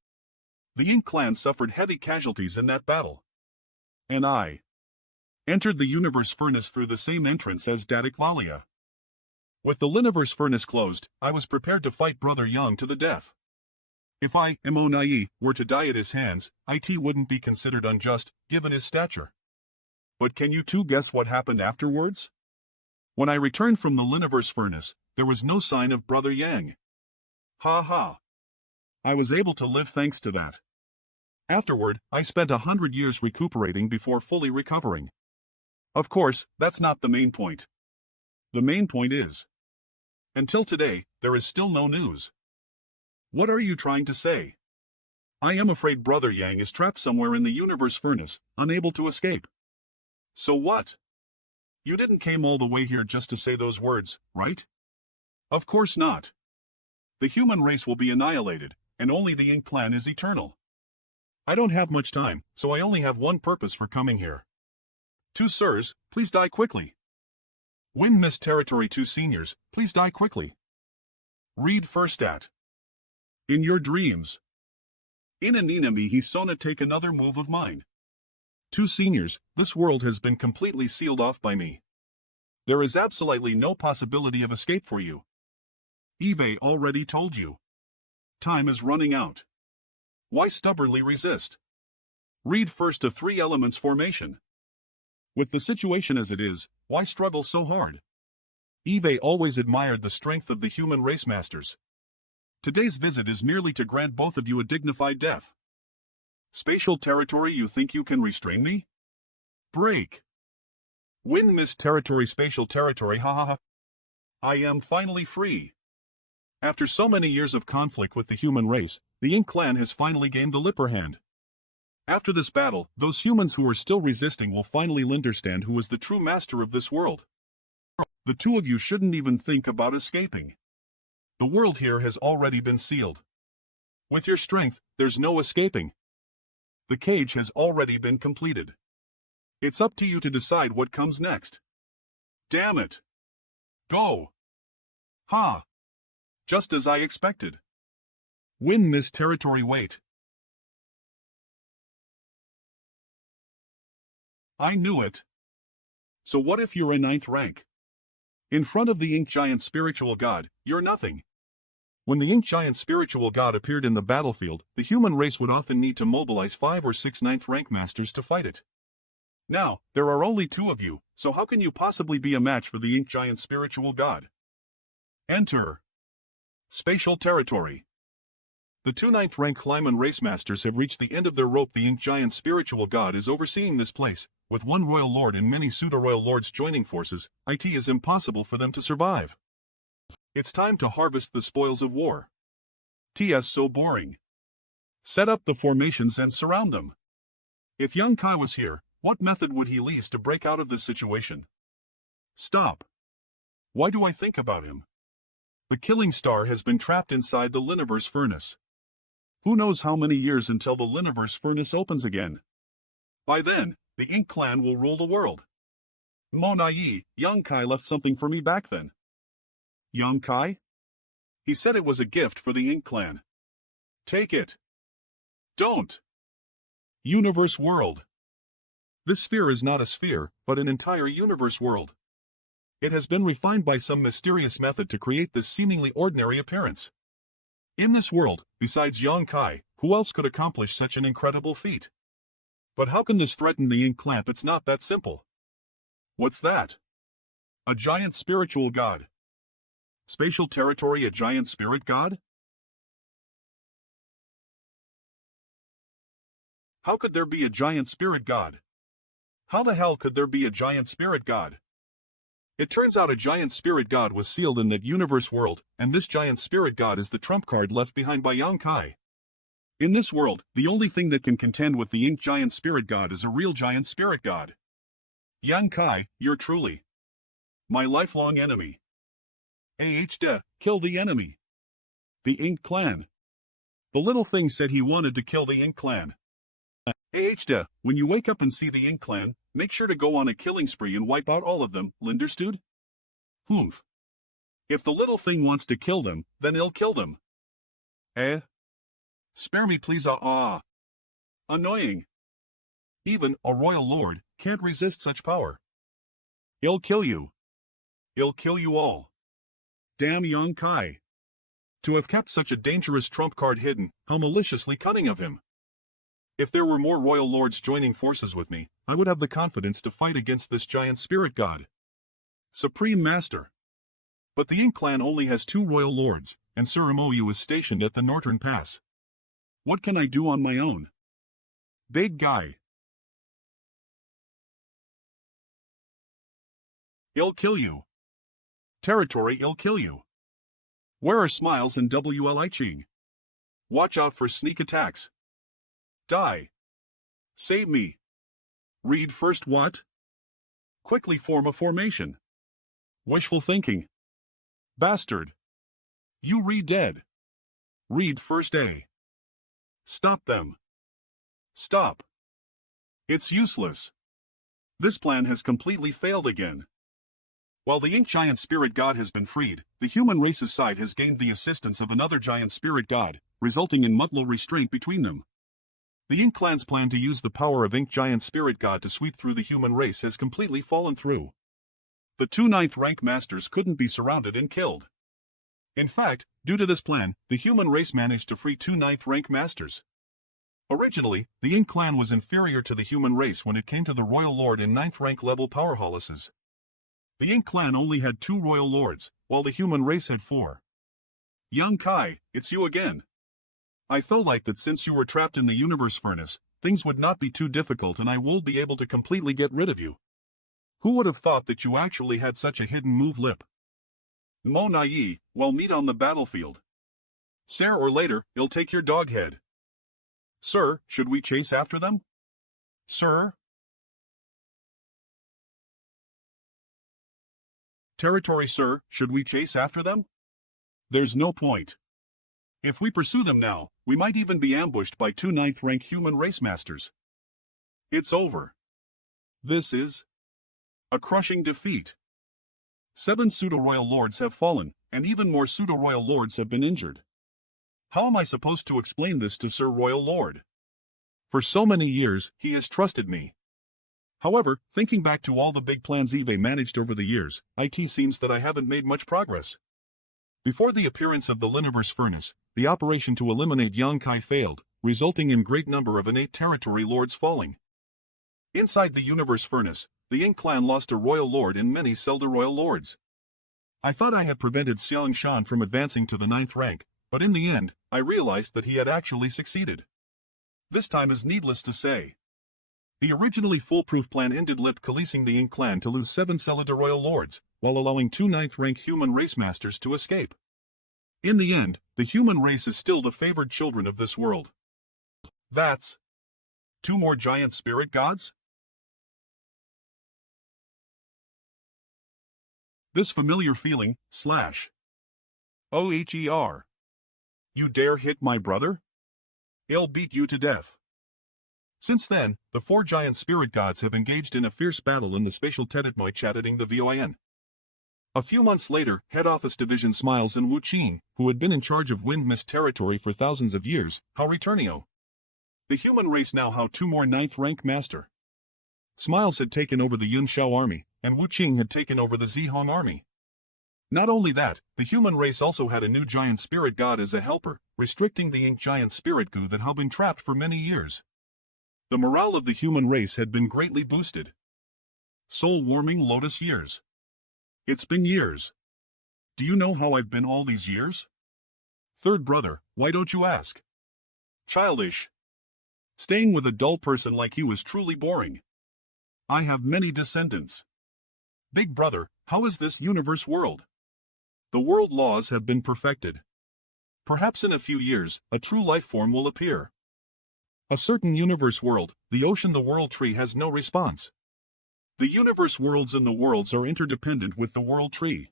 The Ink clan suffered heavy casualties in that battle. And I entered the Universe Furnace through the same entrance as Dadik Lalia. With the Liniverse Furnace closed, I was prepared to fight Brother Yang to the death. If I, Mo-nai, were to die at his hands, it wouldn't be considered unjust, given his stature. But can you two guess what happened afterwards? When I returned from the Liniverse Furnace, there was no sign of Brother Yang. Ha ha. I was able to live thanks to that. Afterward, I spent 100 years recuperating before fully recovering. Of course, that's not the main point. The main point is, until today, there is still no news. What are you trying to say? I am afraid Brother Yang is trapped somewhere in the Universe Furnace, unable to escape. So what? You didn't came all the way here just to say those words, right? Of course not. The human race will be annihilated, and only the Ink clan is eternal. I don't have much time, so I only have one purpose for coming here. 2 sirs, please die quickly. Win Miss Territory 2 seniors, please die quickly. Read first at. In your dreams. Inanina he sona take another move of mine. 2 seniors, this world has been completely sealed off by me. There is absolutely no possibility of escape for you. Eve already told you. Time is running out. Why stubbornly resist? Read first a 3 elements formation. With the situation as it is, why struggle so hard? Eve always admired the strength of the human race masters. Today's visit is merely to grant both of you a dignified death. Spatial territory, you think you can restrain me? Break. Win Miss Territory spatial territory, ha ha ha. I am finally free. After so many years of conflict with the human race, the Ink clan has finally gained the upper hand. After this battle, those humans who are still resisting will finally understand who is the true master of this world. The 2 of you shouldn't even think about escaping. The world here has already been sealed. With your strength, there's no escaping. The cage has already been completed. It's up to you to decide what comes next. Damn it! Go! Ha! Just as I expected. Win this territory. Wait. I knew it. So what if you're a 9th rank? In front of the Ink Giant Spiritual God, you're nothing. When the Ink Giant Spiritual God appeared in the battlefield, the human race would often need to mobilize 5 or 6 9th rank masters to fight it. Now, there are only 2 of you, so how can you possibly be a match for the Ink Giant Spiritual God? Enter. Spatial Territory. The 2 9th rank Kleiman race masters have reached the end of their rope. The Ink Giant Spiritual God is overseeing this place. With 1 royal lord and many pseudo-royal lords joining forces, it is impossible for them to survive. It's time to harvest the spoils of war. TS so boring. Set up the formations and surround them. If young Kai was here, what method would he use to break out of this situation? Stop. Why do I think about him? The Killing Star has been trapped inside the Liniverse Furnace. Who knows how many years until the Liniverse Furnace opens again? By then, the Ink Clan will rule the world. Monayi, young Kai left something for me back then. Young Kai? He said it was a gift for the Ink Clan. Take it. Don't. Universe World. This sphere is not a sphere, but an entire universe world. It has been refined by some mysterious method to create this seemingly ordinary appearance. In this world, besides Yang Kai, who else could accomplish such an incredible feat? But how can this threaten the Ink Clan? It's not that simple. What's that? A giant spiritual god. Spatial territory, a giant spirit god? How could there be a giant spirit god? How the hell could there be a giant spirit god? It turns out a giant spirit god was sealed in that universe world, and this giant spirit god is the trump card left behind by Yang Kai. In this world, the only thing that can contend with the Ink Giant Spirit God is a real giant spirit god. Yang Kai, you're truly my lifelong enemy. Kill the enemy. The Ink Clan. The little thing said he wanted to kill the Ink Clan. When you wake up and see the Ink Clan, make sure to go on a killing spree and wipe out all of them, Linderstood? Humph. If the little thing wants to kill them, then he'll kill them. Spare me please. Annoying. Even a royal lord can't resist such power. He'll kill you. He'll kill you all. Damn Yang Kai. To have kept such a dangerous trump card hidden, how maliciously cunning of him. If there were more royal lords joining forces with me, I would have the confidence to fight against this giant spirit god. Supreme Master. But the Ink Clan only has 2 royal lords, and Sir Imoyu is stationed at the Northern Pass. What can I do on my own? Big guy. He'll kill you. Territory, he'll kill you. Where are Smiles and WL Ching? Watch out for sneak attacks. Die. Save me. Read first what? Quickly form a formation. Wishful thinking. Bastard. You read dead. Read first A. Stop them. Stop. It's useless. This plan has completely failed again. While the Ink Giant Spirit God has been freed, the human race's side has gained the assistance of another giant spirit god, resulting in mutual restraint between them. The Ink Clan's plan to use the power of Ink Giant Spirit God to sweep through the human race has completely fallen through. The 2 9th rank masters couldn't be surrounded and killed. In fact, due to this plan, the human race managed to free 2 9th rank masters. Originally, the Ink Clan was inferior to the human race when it came to the Royal Lord and 9th rank level powerhouses. The Ink Clan only had 2 Royal Lords, while the human race had 4. Young Kai, it's you again. I felt like that since you were trapped in the universe furnace, things would not be too difficult and I will be able to completely get rid of you. Who would have thought that you actually had such a hidden move lip? Mo Nai, well meet on the battlefield. Sooner or later, he'll take your dog head. Sir, should we chase after them? Sir? Territory, sir, should we chase after them? There's no point. If we pursue them now, we might even be ambushed by 2 ninth-rank human race masters. It's over. This is a crushing defeat. 7 pseudo-royal lords have fallen, and even more pseudo-royal lords have been injured. How am I supposed to explain this to Sir Royal Lord? For so many years, he has trusted me. However, thinking back to all the big plans Eve managed over the years, it seems that I haven't made much progress. Before the appearance of the Liniverse Furnace, the operation to eliminate Yonkai failed, resulting in great number of innate territory lords falling. Inside the Universe Furnace, the Ink clan lost a royal lord and many pseudo-royal lords. I thought I had prevented Xiang Shan from advancing to the 9th rank, but in the end, I realized that he had actually succeeded. This time is needless to say. The originally foolproof plan ended lip coalescing the Ink clan to lose 7 pseudo-royal lords, while allowing 2 9th-rank human race masters to escape. In the end, the human race is still the favored children of this world. That's 2 more giant spirit gods? This familiar feeling, /OHER. You dare hit my brother? I'll beat you to death. Since then, the 4 giant spirit gods have engaged in a fierce battle in the spatial Teditmoi chatting the VOIN. A few months later, Head Office Division Smiles and Wu Qing, who had been in charge of Wind Mist territory for thousands of years, how returnio. The human race now how 2 more 9th rank master. Smiles had taken over the Yun Shao army, and Wu Qing had taken over the Zihong army. Not only that, the human race also had a new giant spirit god as a helper, restricting the Ink giant spirit goo that had been trapped for many years. The morale of the human race had been greatly boosted. Soul-warming Lotus years. It's been years. Do you know how I've been all these years? Third brother, why don't you ask? Childish. Staying with a dull person like you is truly boring. I have many descendants. Big brother, how is this universe world? The world laws have been perfected. Perhaps in a few years, a true life form will appear. A certain universe world, the ocean the world tree has no response. The universe worlds and the worlds are interdependent with the world tree.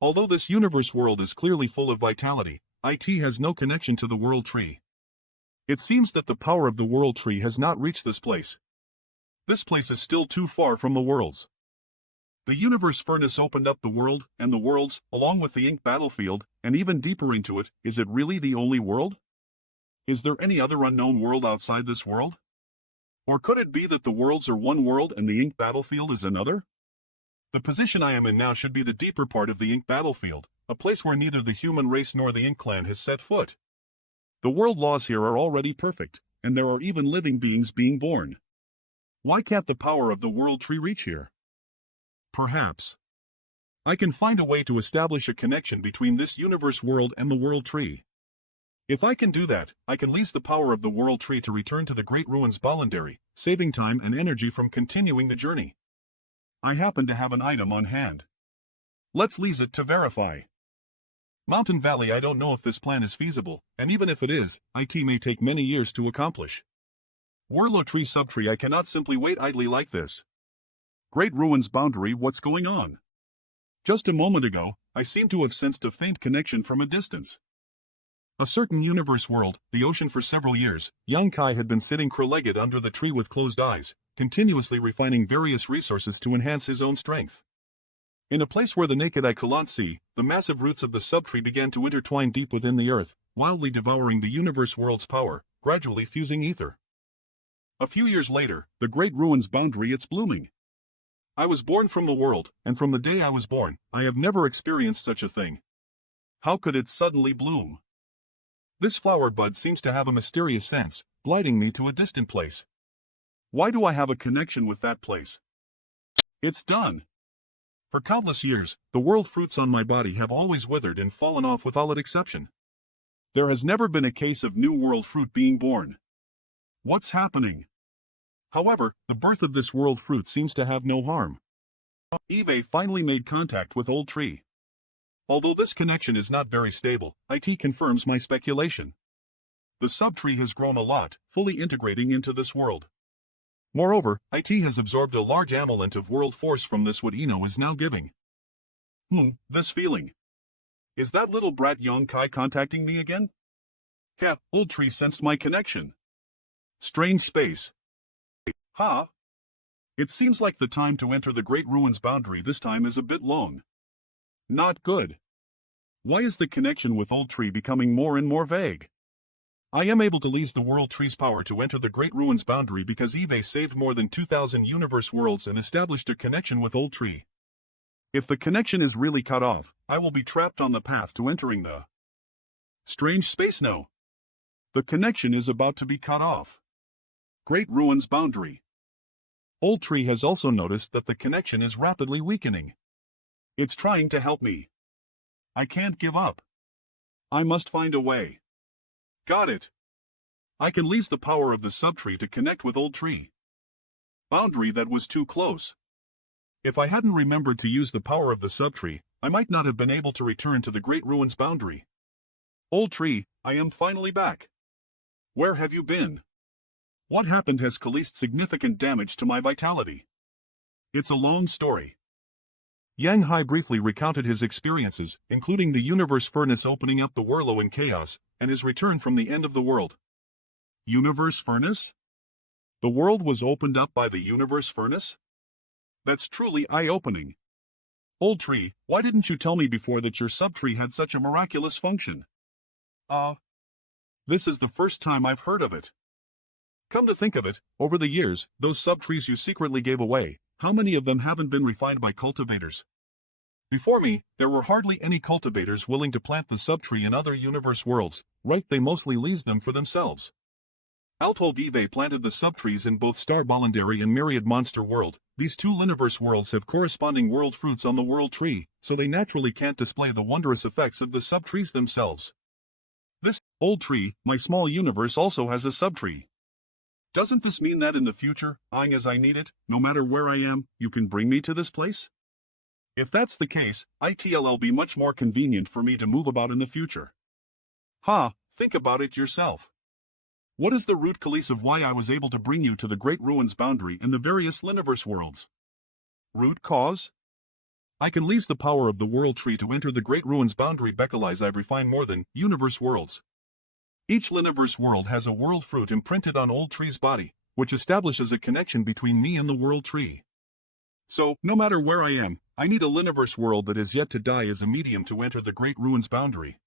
Although this universe world is clearly full of vitality, it has no connection to the world tree. It seems that the power of the world tree has not reached this place. This place is still too far from the worlds. The universe furnace opened up the world and the worlds, along with the Ink battlefield, and even deeper into it, is it really the only world? Is there any other unknown world outside this world? Or could it be that the worlds are one world and the Ink battlefield is another? The position I am in now should be the deeper part of the Ink battlefield, a place where neither the human race nor the Ink clan has set foot. The world laws here are already perfect, and there are even living beings being born. Why can't the power of the world tree reach here? Perhaps I can find a way to establish a connection between this universe world and the world tree. If I can do that, I can lease the power of the world tree to return to the Great Ruins voluntary, saving time and energy from continuing the journey. I happen to have an item on hand. Let's lease it to verify. Mountain Valley, I don't know if this plan is feasible, and even if it is, it may take many years to accomplish. Wurlo Tree Subtree, I cannot simply wait idly like this. Great Ruins boundary, what's going on? Just a moment ago, I seem to have sensed a faint connection from a distance. A certain universe world, the ocean. For several years, Yonkai had been sitting crow-legged under the tree with closed eyes, continuously refining various resources to enhance his own strength. In a place where the naked eye cannot see, the massive roots of the subtree began to intertwine deep within the earth, wildly devouring the universe world's power, gradually fusing ether. A few years later, the Great Ruins boundary, it's blooming. I was born from the world, and from the day I was born, I have never experienced such a thing. How could it suddenly bloom? This flower bud seems to have a mysterious sense, gliding me to a distant place. Why do I have a connection with that place? It's done. For countless years, the world fruits on my body have always withered and fallen off without exception. There has never been a case of new world fruit being born. What's happening? However, the birth of this world fruit seems to have no harm. Eve finally made contact with Old Tree. Although this connection is not very stable, it confirms my speculation. The subtree has grown a lot, fully integrating into this world. Moreover, it has absorbed a large amulet of world force from this what Ino is now giving. This feeling. Is that little brat Yonkai contacting me again? Yeah, old tree sensed my connection. Strange space. Ha! It seems like the time to enter the Great Ruins boundary this time is a bit long. Not good. Why is the connection with old tree becoming more and more vague? I am able to lease the world tree's power to enter the Great Ruins boundary because eBay saved more than 2,000 universe worlds and established a connection with old tree. If the connection is really cut off, I will be trapped on the path to entering the strange space now. The connection is about to be cut off. Great Ruins boundary. Old tree has also noticed that the connection is rapidly weakening. It's trying to help me. I can't give up. I must find a way. Got it. I can lease the power of the subtree to connect with old tree. Boundary that was too close. If I hadn't remembered to use the power of the subtree, I might not have been able to return to the Great Ruins boundary. Old tree, I am finally back. Where have you been? What happened has caused significant damage to my vitality. It's a long story. Yang Hai briefly recounted his experiences, including the universe furnace opening up the whirlo in chaos, and his return from the end of the world. Universe furnace? The world was opened up by the universe furnace? That's truly eye-opening. Old tree, why didn't you tell me before that your subtree had such a miraculous function? This is the first time I've heard of it. Come to think of it, over the years, those subtrees you secretly gave away, how many of them haven't been refined by cultivators? Before me, there were hardly any cultivators willing to plant the subtree in other universe worlds, right? They mostly leased them for themselves. Altold eBay planted the subtrees in both Star Bolandary and Myriad Monster World. These two Liniverse worlds have corresponding world fruits on the world tree, so they naturally can't display the wondrous effects of the subtrees themselves. This old tree, my small universe, also has a subtree. Doesn't this mean that in the future, as I need it, no matter where I am, you can bring me to this place? If that's the case, it'll be much more convenient for me to move about in the future. Think about it yourself. What is the root cause of why I was able to bring you to the Great Ruins boundary in the various Liniverse worlds? Root cause? I can lease the power of the world tree to enter the Great Ruins boundary because I've refined more than universe worlds. Each Liniverse world has a world fruit imprinted on old tree's body, which establishes a connection between me and the world tree. So, no matter where I am, I need a Liniverse world that is yet to die as a medium to enter the Great Ruins boundary.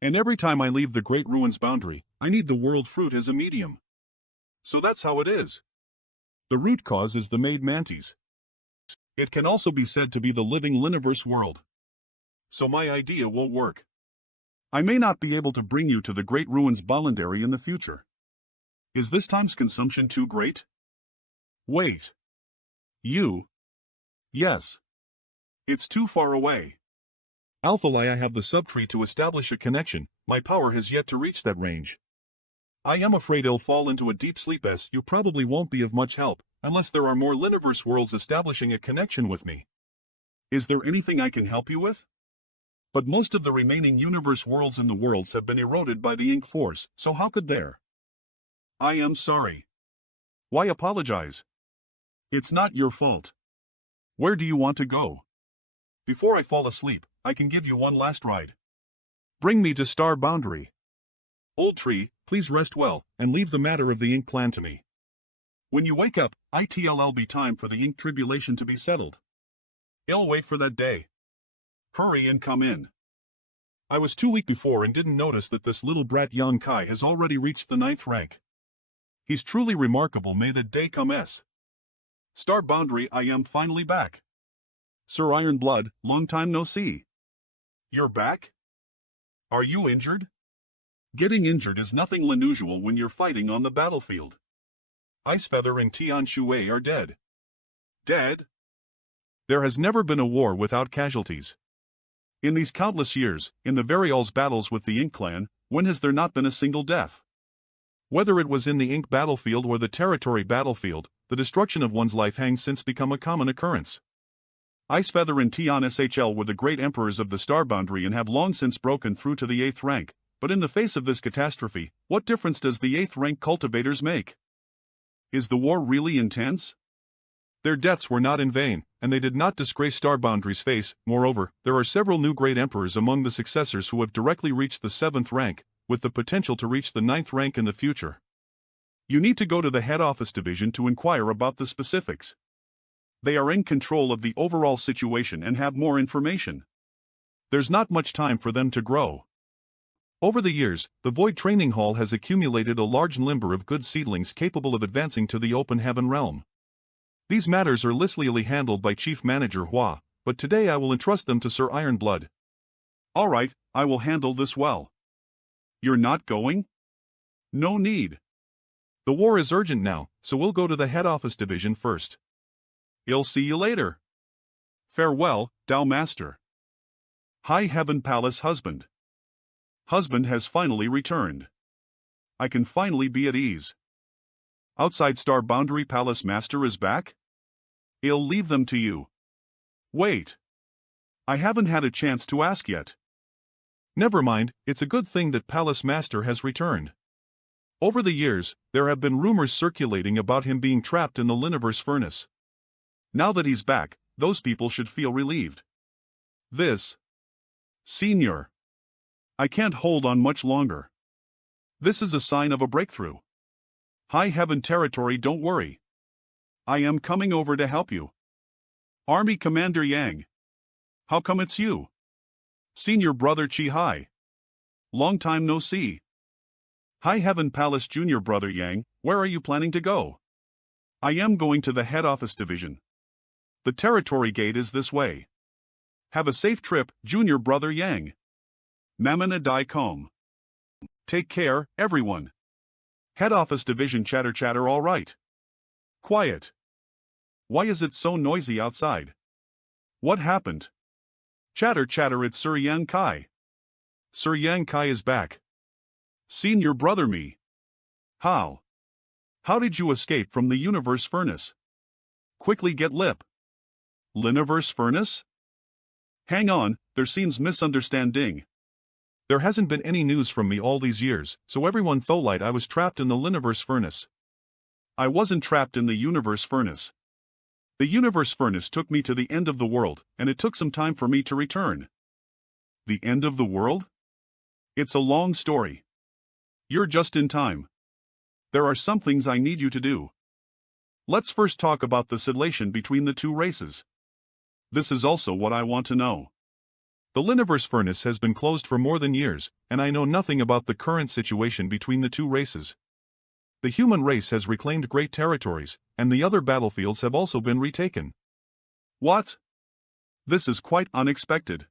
And every time I leave the Great Ruins boundary, I need the world fruit as a medium. So that's how it is. The root cause is the Maid Mantis. It can also be said to be the living Liniverse world. So my idea won't work. I may not be able to bring you to the Great Ruins boundary in the future. Is this time's consumption too great? Wait. You? Yes. It's too far away. Alphalai, I have the subtree to establish a connection, my power has yet to reach that range. I am afraid I'll fall into a deep sleep as you probably won't be of much help, unless there are more Liniverse worlds establishing a connection with me. Is there anything I can help you with? But most of the remaining universe worlds in the worlds have been eroded by the ink force, so how could there? I am sorry. Why apologize? It's not your fault. Where do you want to go? Before I fall asleep, I can give you one last ride. Bring me to Star Boundary. Old tree, please rest well, and leave the matter of the ink clan to me. When you wake up, it'll be time for the ink tribulation to be settled. I'll wait for that day. Hurry and come in. I was too weak before and didn't notice that this little brat young Kai has already reached the 9th rank. He's truly remarkable, may that day come s. Star Boundary, I am finally back. Sir Ironblood, long time no see. You're back? Are you injured? Getting injured is nothing unusual when you're fighting on the battlefield. Icefeather and Tian Shui are dead. Dead? There has never been a war without casualties. In these countless years, in the Varial's battles with the Ink Clan, when has there not been a single death? Whether it was in the Ink battlefield or the territory battlefield, the destruction of one's life has since become a common occurrence. Icefeather and Tian Shl were the great emperors of the Star Boundary and have long since broken through to the 8th rank, but in the face of this catastrophe, what difference does the 8th rank cultivators make? Is the war really intense? Their deaths were not in vain, and they did not disgrace Star Boundary's face. Moreover, there are several new great emperors among the successors who have directly reached the 7th rank, with the potential to reach the 9th rank in the future. You need to go to the head office division to inquire about the specifics. They are in control of the overall situation and have more information. There's not much time for them to grow. Over the years, the Void Training Hall has accumulated a large number of good seedlings capable of advancing to the open heaven realm. These matters are listily handled by Chief Manager Hua, but today I will entrust them to Sir Ironblood. Alright, I will handle this well. You're not going? No need. The war is urgent now, so we'll go to the head office division first. I'll see you later. Farewell, Tao Master. High Heaven Palace Husband. Husband has finally returned. I can finally be at ease. Outside Star Boundary Palace Master is back? I'll leave them to you. Wait. I haven't had a chance to ask yet. Never mind, it's a good thing that Palace Master has returned. Over the years, there have been rumors circulating about him being trapped in the Liniverse furnace. Now that he's back, those people should feel relieved. This. Senior. I can't hold on much longer. This is a sign of a breakthrough. High Heaven territory, don't worry. I am coming over to help you. Army Commander Yang. How come it's you? Senior Brother Chi Hai. Long time no see. High Heaven Palace Junior Brother Yang, where are you planning to go? I am going to the head office division. The territory gate is this way. Have a safe trip, Junior Brother Yang. Mamana Dai Com. Take care, everyone. Head office division chatter all right. Quiet. Why is it so noisy outside? What happened? Chatter it's Sir Yang Kai. Sir Yang Kai is back. Senior Brother me. How? How did you escape from the universe furnace? Quickly get lip. Liniverse furnace? Hang on, there seems misunderstanding. There hasn't been any news from me all these years, so everyone thought I was trapped in the Liniverse furnace. I wasn't trapped in the universe furnace. The universe furnace took me to the end of the world, and it took some time for me to return. The end of the world? It's a long story. You're just in time. There are some things I need you to do. Let's first talk about the sedation between the two races. This is also what I want to know. The Liniverse furnace has been closed for more than years, and I know nothing about the current situation between the two races. The human race has reclaimed great territories, and the other battlefields have also been retaken. What? This is quite unexpected.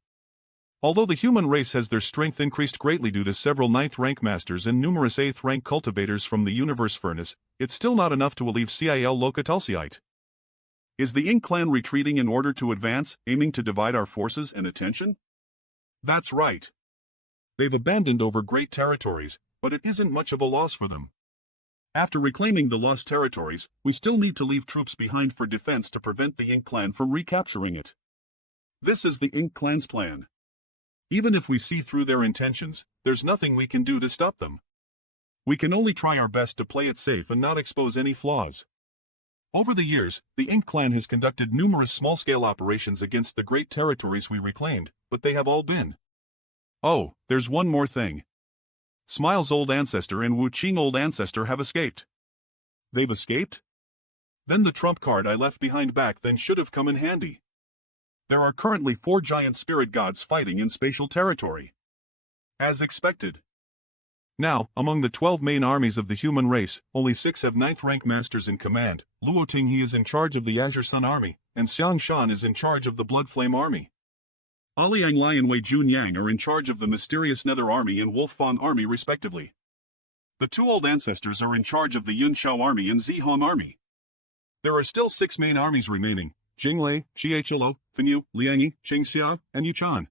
Although the human race has their strength increased greatly due to several 9th rank masters and numerous 8th rank cultivators from the universe furnace, it's still not enough to relieve Cil Locatelsiite. Is the Ink clan retreating in order to advance, aiming to divide our forces and attention? That's right. They've abandoned over great territories, but it isn't much of a loss for them. After reclaiming the lost territories, we still need to leave troops behind for defense to prevent the Ink clan from recapturing it. This is the Ink clan's plan. Even if we see through their intentions, there's nothing we can do to stop them. We can only try our best to play it safe and not expose any flaws. Over the years, the Ink clan has conducted numerous small-scale operations against the great territories we reclaimed, but they have all been. Oh, there's one more thing. Smile's old ancestor and Wu Qing old ancestor have escaped. They've escaped? Then the trump card I left behind back then should have come in handy. There are currently 4 giant spirit gods fighting in spatial territory. As expected. Now, among the 12 main armies of the human race, only 6 have 9th rank masters in command. Luo Tinghe is in charge of the Azure Sun army, and Xiang Shan is in charge of the Blood Flame army. Aliang Lai and Wei Jun Yang are in charge of the Mysterious Nether army and Wolf Fawn army respectively. The 2 old ancestors are in charge of the Yun Shao army and Zihong army. There are still 6 main armies remaining: Jinglei, Chielo, Finyu, Liangyi, Qingxia, and Yuchan.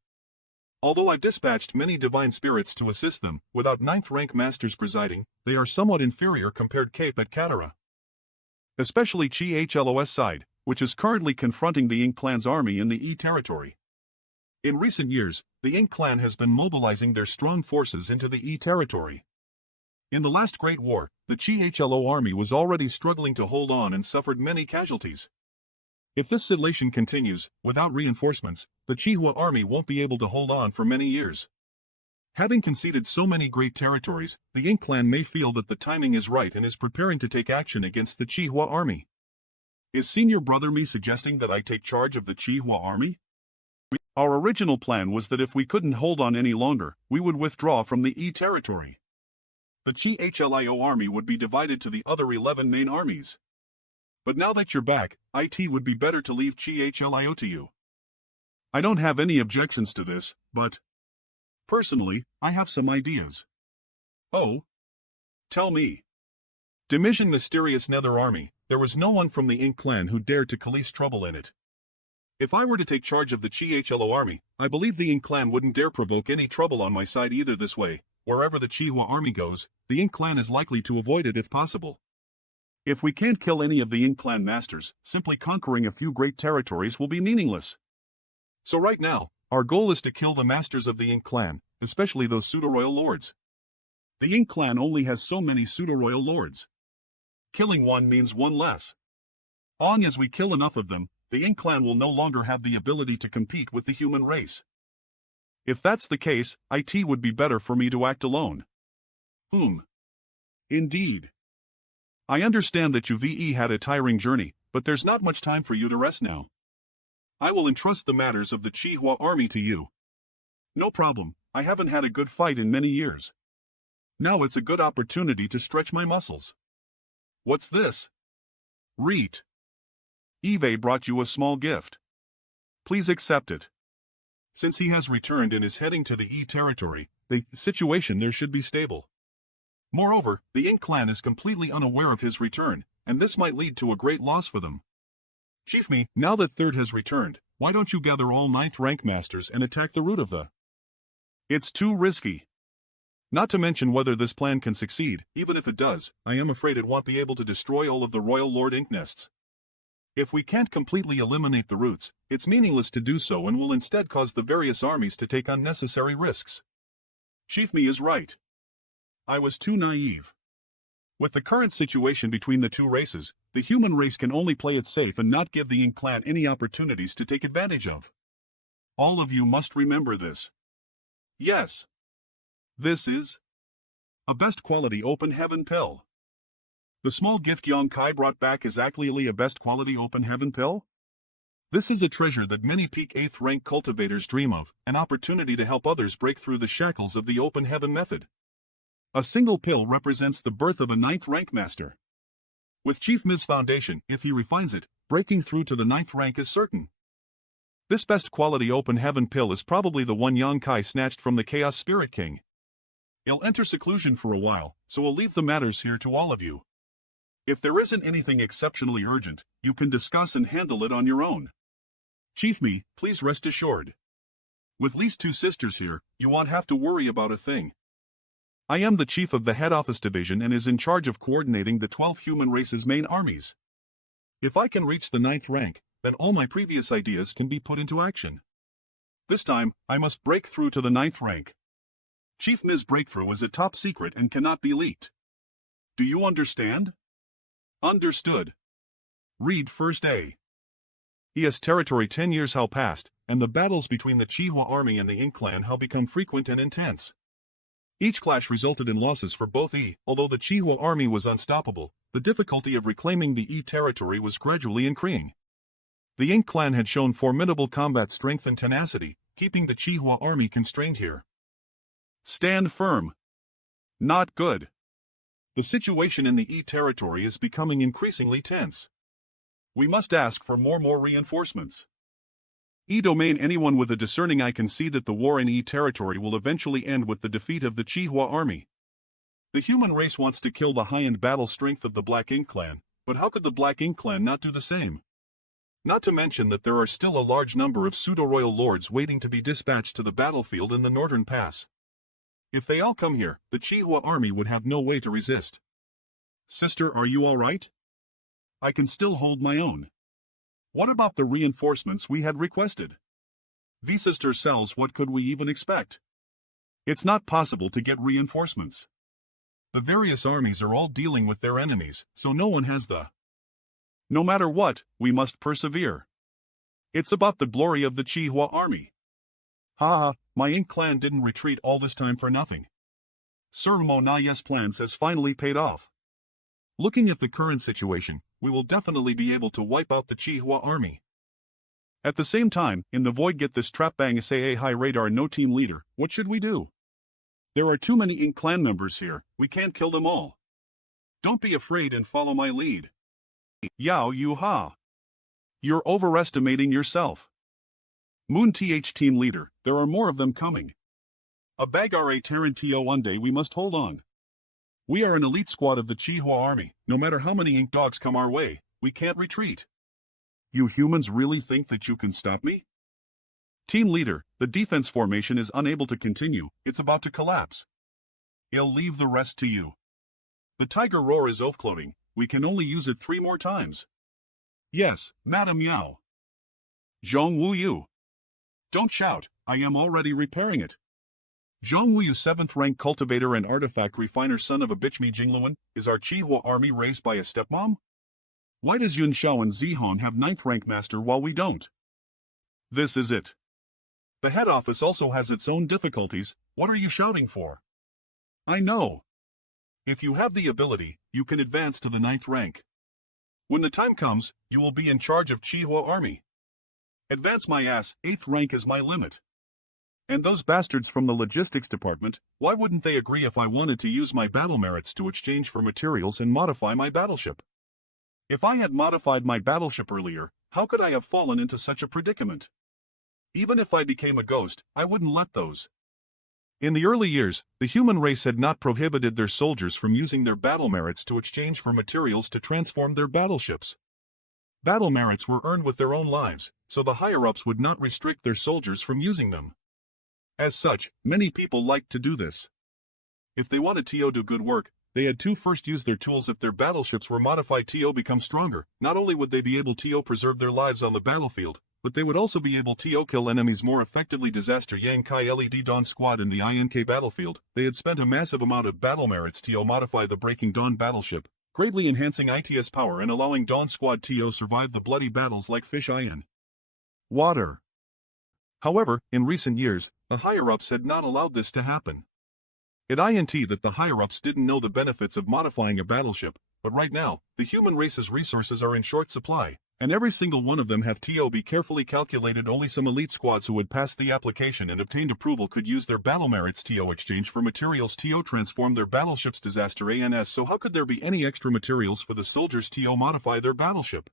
Although I've dispatched many divine spirits to assist them, without 9th rank masters presiding, they are somewhat inferior compared Cape at Katara. Especially Chi-Hlos side, which is currently confronting the Ink clan's army in the E territory. In recent years, the Ink clan has been mobilizing their strong forces into the E territory. In the last Great War, the Chi-Hlo army was already struggling to hold on and suffered many casualties. If this situation continues, without reinforcements, the Chihua army won't be able to hold on for many years. Having conceded so many great territories, the Ink clan may feel that the timing is right and is preparing to take action against the Chihua army. Is Senior Brother Me suggesting that I take charge of the Chihua army? Our original plan was that if we couldn't hold on any longer, we would withdraw from the E territory. The Chi-Hlio army would be divided to the other 11 main armies. But now that you're back, it would be better to leave Chi-Hlio to you. I don't have any objections to this, but personally, I have some ideas. Oh? Tell me. Diminishing Mysterious Nether Army, there was no one from the Ink clan who dared to cause trouble in it. If I were to take charge of the Chi-Hlio army, I believe the Ink clan wouldn't dare provoke any trouble on my side either this way. Wherever the Chihua army goes, the Ink clan is likely to avoid it if possible. If we can't kill any of the Ink clan masters, simply conquering a few great territories will be meaningless. So right now, our goal is to kill the masters of the Ink clan, especially those pseudo-royal lords. The Ink clan only has so many pseudo-royal lords. Killing one means one less. As we kill enough of them, the Ink clan will no longer have the ability to compete with the human race. If that's the case, it would be better for me to act alone. Indeed. I understand that you've had a tiring journey, but there's not much time for you to rest now. I will entrust the matters of the Chihua army to you. No problem, I haven't had a good fight in many years. Now it's a good opportunity to stretch my muscles. What's this? Reet. Eve brought you a small gift. Please accept it. Since he has returned and is heading to the E territory, the situation there should be stable. Moreover, the Ink clan is completely unaware of his return, and this might lead to a great loss for them. Chief Me, now that Third has returned, why don't you gather all 9th rank masters and attack the root of the... It's too risky. Not to mention whether this plan can succeed. Even if it does, I am afraid it won't be able to destroy all of the Royal Lord Ink nests. If we can't completely eliminate the roots, it's meaningless to do so and will instead cause the various armies to take unnecessary risks. Chief Me is right. I was too naive. With the current situation between the two races, the human race can only play it safe and not give the Ink clan any opportunities to take advantage of. All of you must remember this. Yes. This is a best quality open heaven pill. The small gift Yong Kai brought back is actually a best quality open heaven pill? This is a treasure that many peak 8th rank cultivators dream of, an opportunity to help others break through the shackles of the open heaven method. A single pill represents the birth of a 9th rank master. With Chief Mi's foundation, if he refines it, breaking through to the 9th rank is certain. This best quality open heaven pill is probably the one Yong Kai snatched from the Chaos Spirit King. He'll enter seclusion for a while, so we'll leave the matters here to all of you. If there isn't anything exceptionally urgent, you can discuss and handle it on your own. Chief Me, please rest assured. With Lee's 2 sisters here, you won't have to worry about a thing. I am the chief of the head office division and is in charge of coordinating the 12 human race's main armies. If I can reach the 9th rank, then all my previous ideas can be put into action. This time, I must break through to the 9th rank. Chief Mi's breakthrough is a top secret and cannot be leaked. Do you understand? Understood. Read First A. ES territory 10 years have passed, and the battles between the Chihua army and the Ink clan have become frequent and intense. Each clash resulted in losses for both E. Although the Chihua army was unstoppable, the difficulty of reclaiming the E territory was gradually increasing. The Ink clan had shown formidable combat strength and tenacity, keeping the Chihua army constrained here. Stand firm. Not good. The situation in the E territory is becoming increasingly tense. We must ask for more reinforcements. E domain. Anyone with a discerning eye can see that the war in E territory will eventually end with the defeat of the Chihua army. The human race wants to kill the high-end battle strength of the Black Ink clan, but how could the Black Ink clan not do the same? Not to mention that there are still a large number of pseudo-royal lords waiting to be dispatched to the battlefield in the northern pass. If they all come here, the Chihua army would have no way to resist. Sister, are you all right? I can still hold my own. What about the reinforcements we had requested? V-Sister Cells, what could we even expect? It's not possible to get reinforcements. The various armies are all dealing with their enemies, so no one has the... No matter what, we must persevere. It's about the glory of the Chihua army. Haha, my Ink clan didn't retreat all this time for nothing. Sir Monaya's plans has finally paid off. Looking at the current situation, we will definitely be able to wipe out the Chihua army. At the same time, in the void get this trap bang say high radar no team leader, what should we do? There are too many Ink clan members here, we can't kill them all. Don't be afraid and follow my lead. Yao Yu Ha. You're overestimating yourself. Moon TH team leader, there are more of them coming. A Bagare Tarantio one day we must hold on. We are an elite squad of the Chihua army, no matter how many ink dogs come our way, we can't retreat. You humans really think that you can stop me? Team leader, the defense formation is unable to continue, it's about to collapse. I'll leave the rest to you. The tiger roar is overloading, we can only use it 3 more times. Yes, Madam Yao. Zhong Wu Yu. Don't shout, I am already repairing it. Zhong Wu Yu 7th rank cultivator and artifact refiner son of a bitch me Jingluan, is our Chihua army raised by a stepmom? Why does Yun Xiao and Zihong have 9th rank master while we don't? This is it. The head office also has its own difficulties, what are you shouting for? I know. If you have the ability, you can advance to the 9th rank. When the time comes, you will be in charge of Chihua army. Advance my ass, 8th rank is my limit. And those bastards from the logistics department, why wouldn't they agree if I wanted to use my battle merits to exchange for materials and modify my battleship? If I had modified my battleship earlier, how could I have fallen into such a predicament? Even if I became a ghost, I wouldn't let those. In the early years, the human race had not prohibited their soldiers from using their battle merits to exchange for materials to transform their battleships. Battle merits were earned with their own lives, so the higher-ups would not restrict their soldiers from using them. As such, many people liked to do this. If they wanted TO do good work, they had to first use their tools. If their battleships were modified TO become stronger, not only would they be able to preserve their lives on the battlefield, but they would also be able to kill enemies more effectively. Disaster Yang Kai LED Dawn Squad in the INK battlefield, they had spent a massive amount of battle merits to modify the Breaking Dawn battleship, greatly enhancing ITS power and allowing Dawn Squad to survive the bloody battles like fish in water. However, in recent years, the higher-ups had not allowed this to happen. It INT that the higher-ups didn't know the benefits of modifying a battleship, but right now, the human race's resources are in short supply, and every single one of them have TO be carefully calculated. Only some elite squads who had passed the application and obtained approval could use their battle merits TO exchange for materials TO transform their battleships. Disaster ANS. So how could there be any extra materials for the soldiers TO modify their battleship?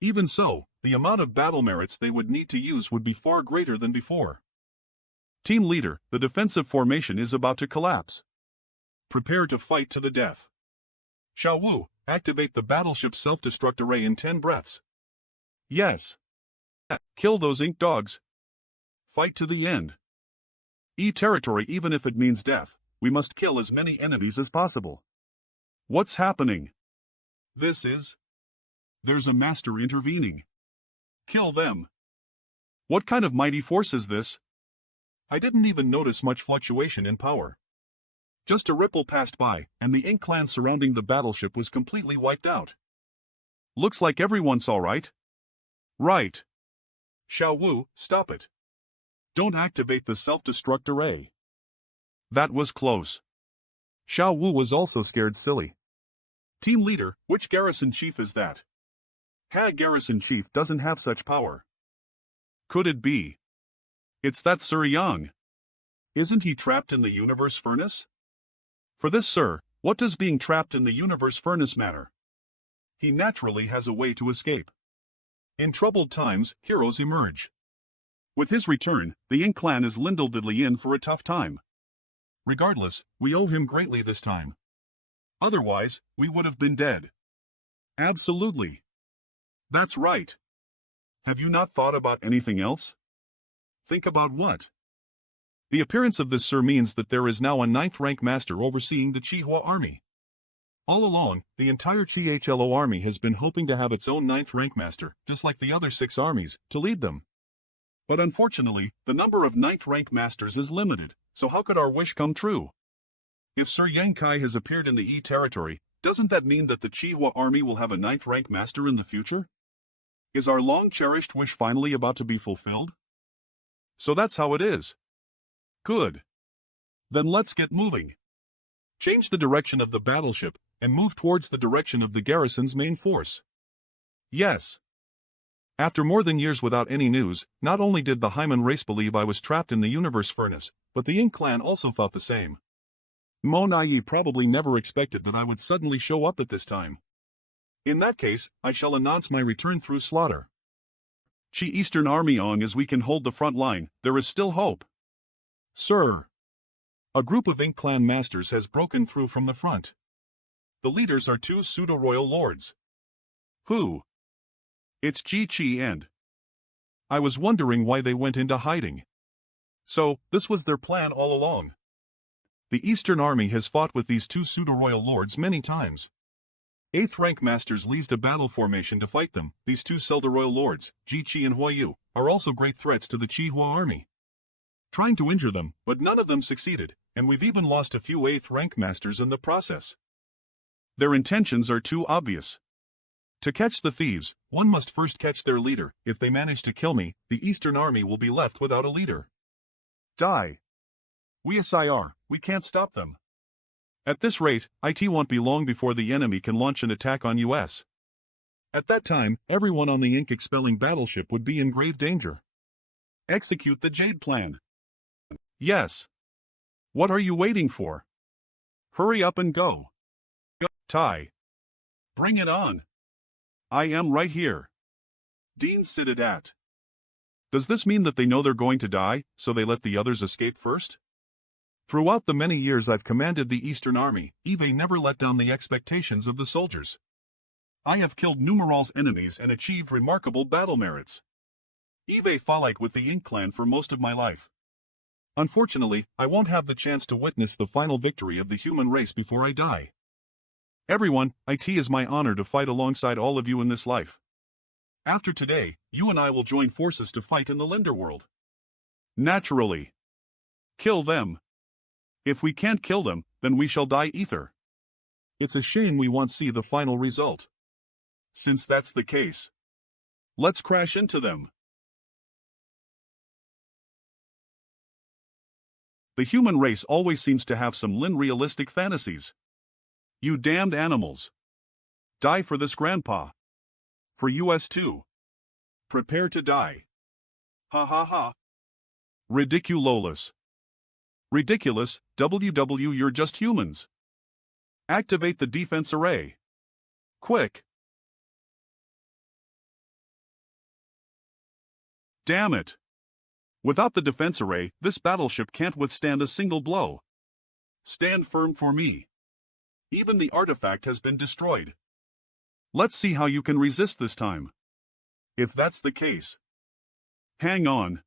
Even so, the amount of battle merits they would need to use would be far greater than before. Team leader, the defensive formation is about to collapse. Prepare to fight to the death. Xiao Wu, activate the battleship self-destruct array in 10 breaths. Yes. Kill those ink dogs. Fight to the end. Territory, even if it means death, we must kill as many enemies as possible. What's happening? There's a master intervening. Kill them. What kind of mighty force is this? I didn't even notice much fluctuation in power. Just a ripple passed by, and the ink clan surrounding the battleship was completely wiped out. Looks like everyone's alright. Right. Xiao Wu, stop it. Don't activate the self-destruct array. That was close. Xiao Wu was also scared silly. Team leader, which garrison chief is that? Garrison chief doesn't have such power. Could it be? It's that Sir Yang. Isn't he trapped in the universe furnace? For this, sir, what does being trapped in the universe furnace matter? He naturally has a way to escape. In troubled times, heroes emerge. With his return, the Ink clan is lindledly in for a tough time. Regardless, we owe him greatly this time. Otherwise, we would have been dead. Absolutely. That's right. Have you not thought about anything else? Think about what? The appearance of this sir means that there is now a 9th rank master overseeing the Chihua army. All along, the entire Chihlo army has been hoping to have its own 9th rank master, just like the other 6 armies, to lead them. But unfortunately, the number of 9th rank masters is limited, so how could our wish come true? If Sir Yang Kai has appeared in the territory, doesn't that mean that the Chihua army will have a 9th rank master in the future? Is our long-cherished wish finally about to be fulfilled? So that's how it is. Good. Then let's get moving. Change the direction of the battleship, and move towards the direction of the garrison's main force. Yes. After more than years without any news, not only did the Hyman race believe I was trapped in the universe furnace, but the Ink clan also thought the same. Monayi probably never expected that I would suddenly show up at this time. In that case, I shall announce my return through slaughter. Chi Eastern Army on as we can hold the front line, there is still hope. Sir. A group of Ink clan masters has broken through from the front. The leaders are two pseudo-royal lords. Who? It's Chi and... I was wondering why they went into hiding. So, this was their plan all along. The Eastern Army has fought with these two pseudo-royal lords many times. 8th rank masters leased a battle formation to fight them. These two pseudo-royal lords, Chi and Huayu, are also great threats to the Chi-Hua army. Trying to injure them, but none of them succeeded, and we've even lost a few 8th rank masters in the process. Their intentions are too obvious. To catch the thieves, one must first catch their leader. If they manage to kill me, the Eastern Army will be left without a leader. Die. We can't stop them. At this rate, it won't be long before the enemy can launch an attack on US. At that time, everyone on the ink-expelling battleship would be in grave danger. Execute the Jade Plan. Yes. What are you waiting for? Hurry up and go. Tai. Bring it on. I am right here. Dean sitted at. Does this mean that they know they're going to die, so they let the others escape first? Throughout the many years I've commanded the Eastern Army, Eve never let down the expectations of the soldiers. I have killed numerous enemies and achieved remarkable battle merits. Eve fought with the Ink clan for most of my life. Unfortunately, I won't have the chance to witness the final victory of the human race before I die. Everyone, it is my honor to fight alongside all of you in this life. After today, you and I will join forces to fight in the Linder world. Naturally. Kill them. If we can't kill them, then we shall die ether. It's a shame we won't see the final result. Since that's the case, let's crash into them. The human race always seems to have some realistic fantasies. You damned animals. Die for this grandpa. For US too. Prepare to die. Ha ha ha. Ridiculous. Ridiculous, WW you're just humans. Activate the defense array. Quick. Damn it. Without the defense array, this battleship can't withstand a single blow. Stand firm for me. Even the artifact has been destroyed. Let's see how you can resist this time. If that's the case. Hang on.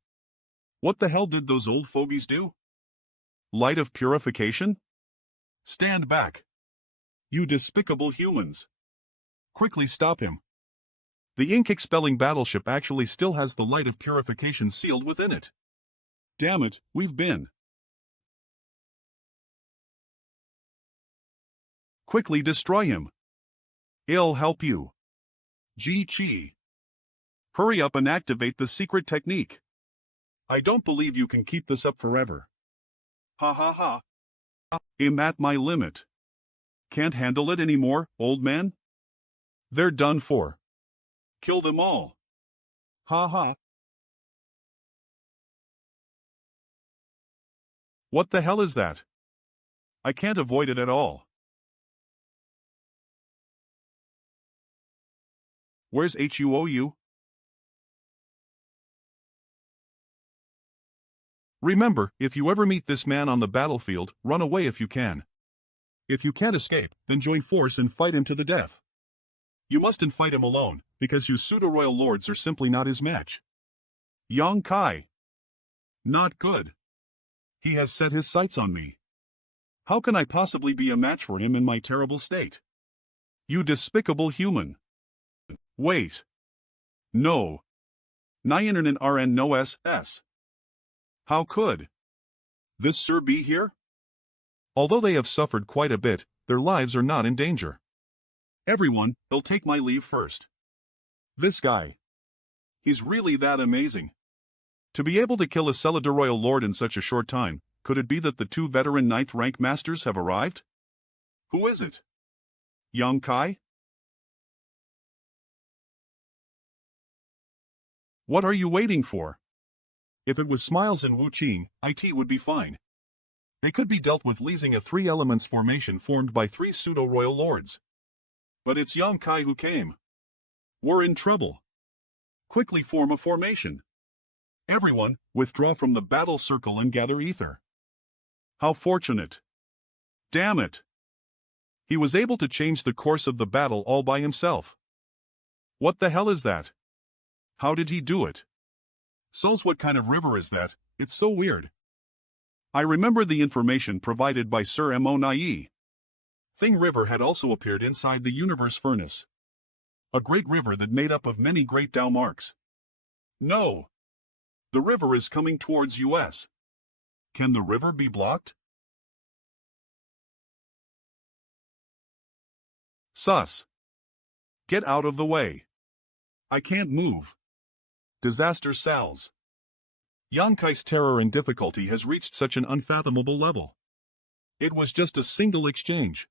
What the hell did those old fogies do? Light of purification? Stand back. You despicable humans. Quickly stop him. The ink-expelling battleship actually still has the light of purification sealed within it. Damn it, we've been. Quickly destroy him. I'll help you. Chi. Hurry up and activate the secret technique. I don't believe you can keep this up forever. Ha ha ha. I'm at my limit. Can't handle it anymore, old man? They're done for. Kill them all. Ha ha. What the hell is that? I can't avoid it at all. Where's HUOU? Remember, if you ever meet this man on the battlefield, run away if you can. If you can't escape, then join force and fight him to the death. You mustn't fight him alone, because you pseudo-royal lords are simply not his match. Yang Kai. Not good. He has set his sights on me. How can I possibly be a match for him in my terrible state? You despicable human. Wait. No. Nyan and RN no SS. How could this sir be here? Although they have suffered quite a bit, their lives are not in danger. Everyone, they'll take my leave first. This guy. He's really that amazing. To be able to kill a Celador Royal Lord in such a short time, could it be that the two veteran 9th rank masters have arrived? Who is it? Yang Kai? What are you waiting for? If it was Smiles and Wu Qing, it would be fine. They could be dealt with leasing a 3 elements formation formed by 3 pseudo-royal lords. But it's Yang Kai who came. We're in trouble. Quickly form a formation. Everyone, withdraw from the battle circle and gather ether. How fortunate. Damn it. He was able to change the course of the battle all by himself. What the hell is that? How did he do it? Souls, what kind of river is that? It's so weird. I remember the information provided by Sir Monai. Thing River had also appeared inside the universe furnace. A great river that made up of many great Tao marks. No. The river is coming towards US. Can the river be blocked? Sus. Get out of the way. I can't move. Disaster Sal's. Yang Kai's terror and difficulty has reached such an unfathomable level. It was just a single exchange.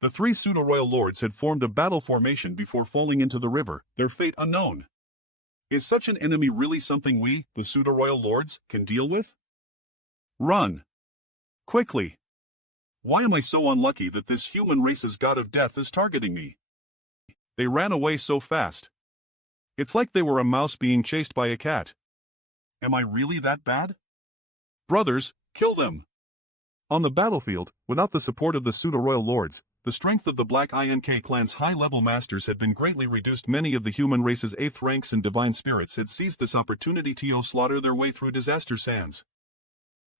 The 3 pseudo-royal lords had formed a battle formation before falling into the river, their fate unknown. Is such an enemy really something we, the pseudo-royal lords, can deal with? Run! Quickly! Why am I so unlucky that this human race's god of death is targeting me? They ran away so fast. It's like they were a mouse being chased by a cat. Am I really that bad? Brothers, kill them! On the battlefield, without the support of the pseudo-royal lords, the strength of the Black INK clan's high-level masters had been greatly reduced. Many of the human race's 8th ranks and divine spirits had seized this opportunity to slaughter their way through disaster sands.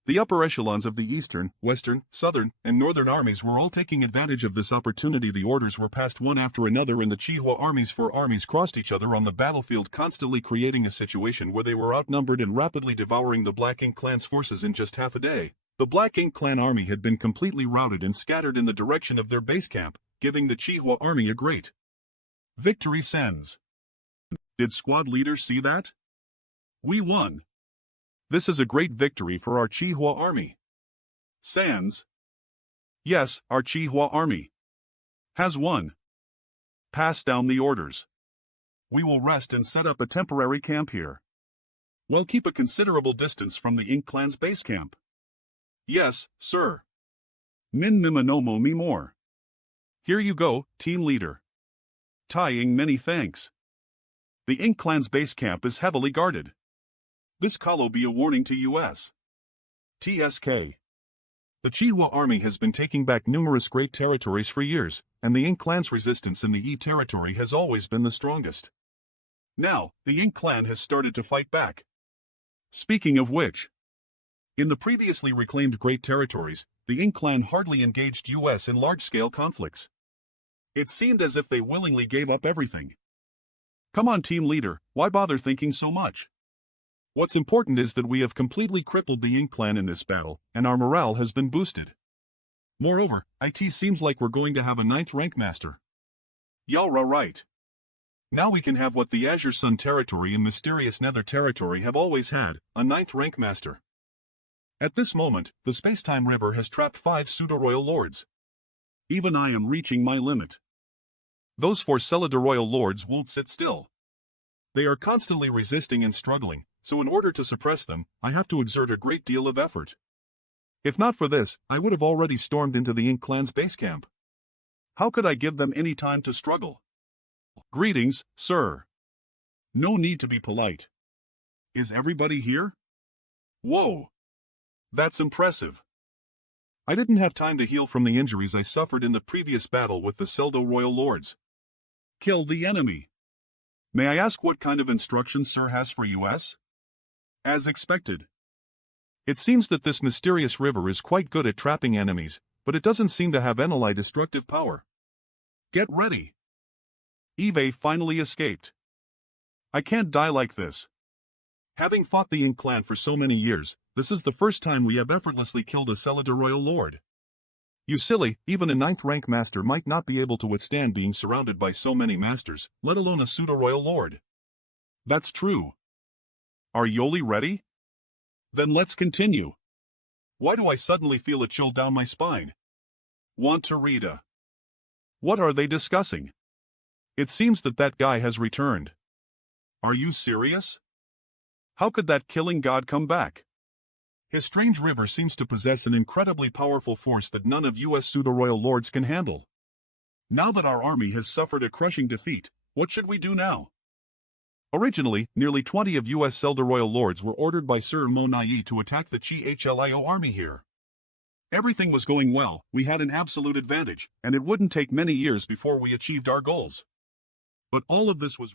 The upper echelons of the eastern, western, southern, and northern armies were all taking advantage of this opportunity. The orders were passed one after another and the Chihua armies' 4 armies crossed each other on the battlefield, constantly creating a situation where they were outnumbered and rapidly devouring the Black Ink clan's forces in just half a day. The Black Ink clan army had been completely routed and scattered in the direction of their base camp, giving the Chihua army a great victory. Sans. Did squad leaders see that? We won. This is a great victory for our Chihua army. Sans. Yes, our Chihua army has won. Pass down the orders. We will rest and set up a temporary camp here. Well, keep a considerable distance from the Ink clan's base camp. Yes, sir. Min Mimanomo me more. Here you go, team leader. Tying, many thanks. The Ink clan's base camp is heavily guarded. This call be a warning to US. TSK. The Chihua army has been taking back numerous great territories for years, and the Ink clan's resistance in the E territory has always been the strongest. Now, the Ink clan has started to fight back. Speaking of which, in the previously reclaimed great territories, the Ink clan hardly engaged US in large-scale conflicts. It seemed as if they willingly gave up everything. Come on, team leader, why bother thinking so much? What's important is that we have completely crippled the Ink clan in this battle, and our morale has been boosted. Moreover, it seems like we're going to have a 9th rank master. Y'all right. Now we can have what the Azure Sun territory and Mysterious Nether territory have always had, a 9th rank master. At this moment, the Spacetime River has trapped 5 pseudo-royal lords. Even I am reaching my limit. Those 4 Celador royal lords won't sit still. They are constantly resisting and struggling, so in order to suppress them, I have to exert a great deal of effort. If not for this, I would have already stormed into the Ink clan's base camp. How could I give them any time to struggle? Greetings, sir. No need to be polite. Is everybody here? Whoa! That's impressive. I didn't have time to heal from the injuries I suffered in the previous battle with the Celador royal lords. Kill the enemy. May I ask what kind of instructions sir has for US? As expected. It seems that this mysterious river is quite good at trapping enemies, but it doesn't seem to have any destructive power. Get ready. Eve finally escaped. I can't die like this. Having fought the Ink clan for so many years, this is the first time we have effortlessly killed a Celador royal lord. You silly, even a 9th rank master might not be able to withstand being surrounded by so many masters, let alone a pseudo-royal lord. That's true. Are Yoli ready? Then let's continue. Why do I suddenly feel a chill down my spine? Want to read a... What are they discussing? It seems that guy has returned. Are you serious? How could that killing god come back? His strange river seems to possess an incredibly powerful force that none of US pseudo-royal lords can handle. Now that our army has suffered a crushing defeat, what should we do now? Originally, nearly 20 of US pseudo-royal lords were ordered by Sir Mo Nai to attack the Chi-Hlio army here. Everything was going well, we had an absolute advantage, and it wouldn't take many years before we achieved our goals. But all of this was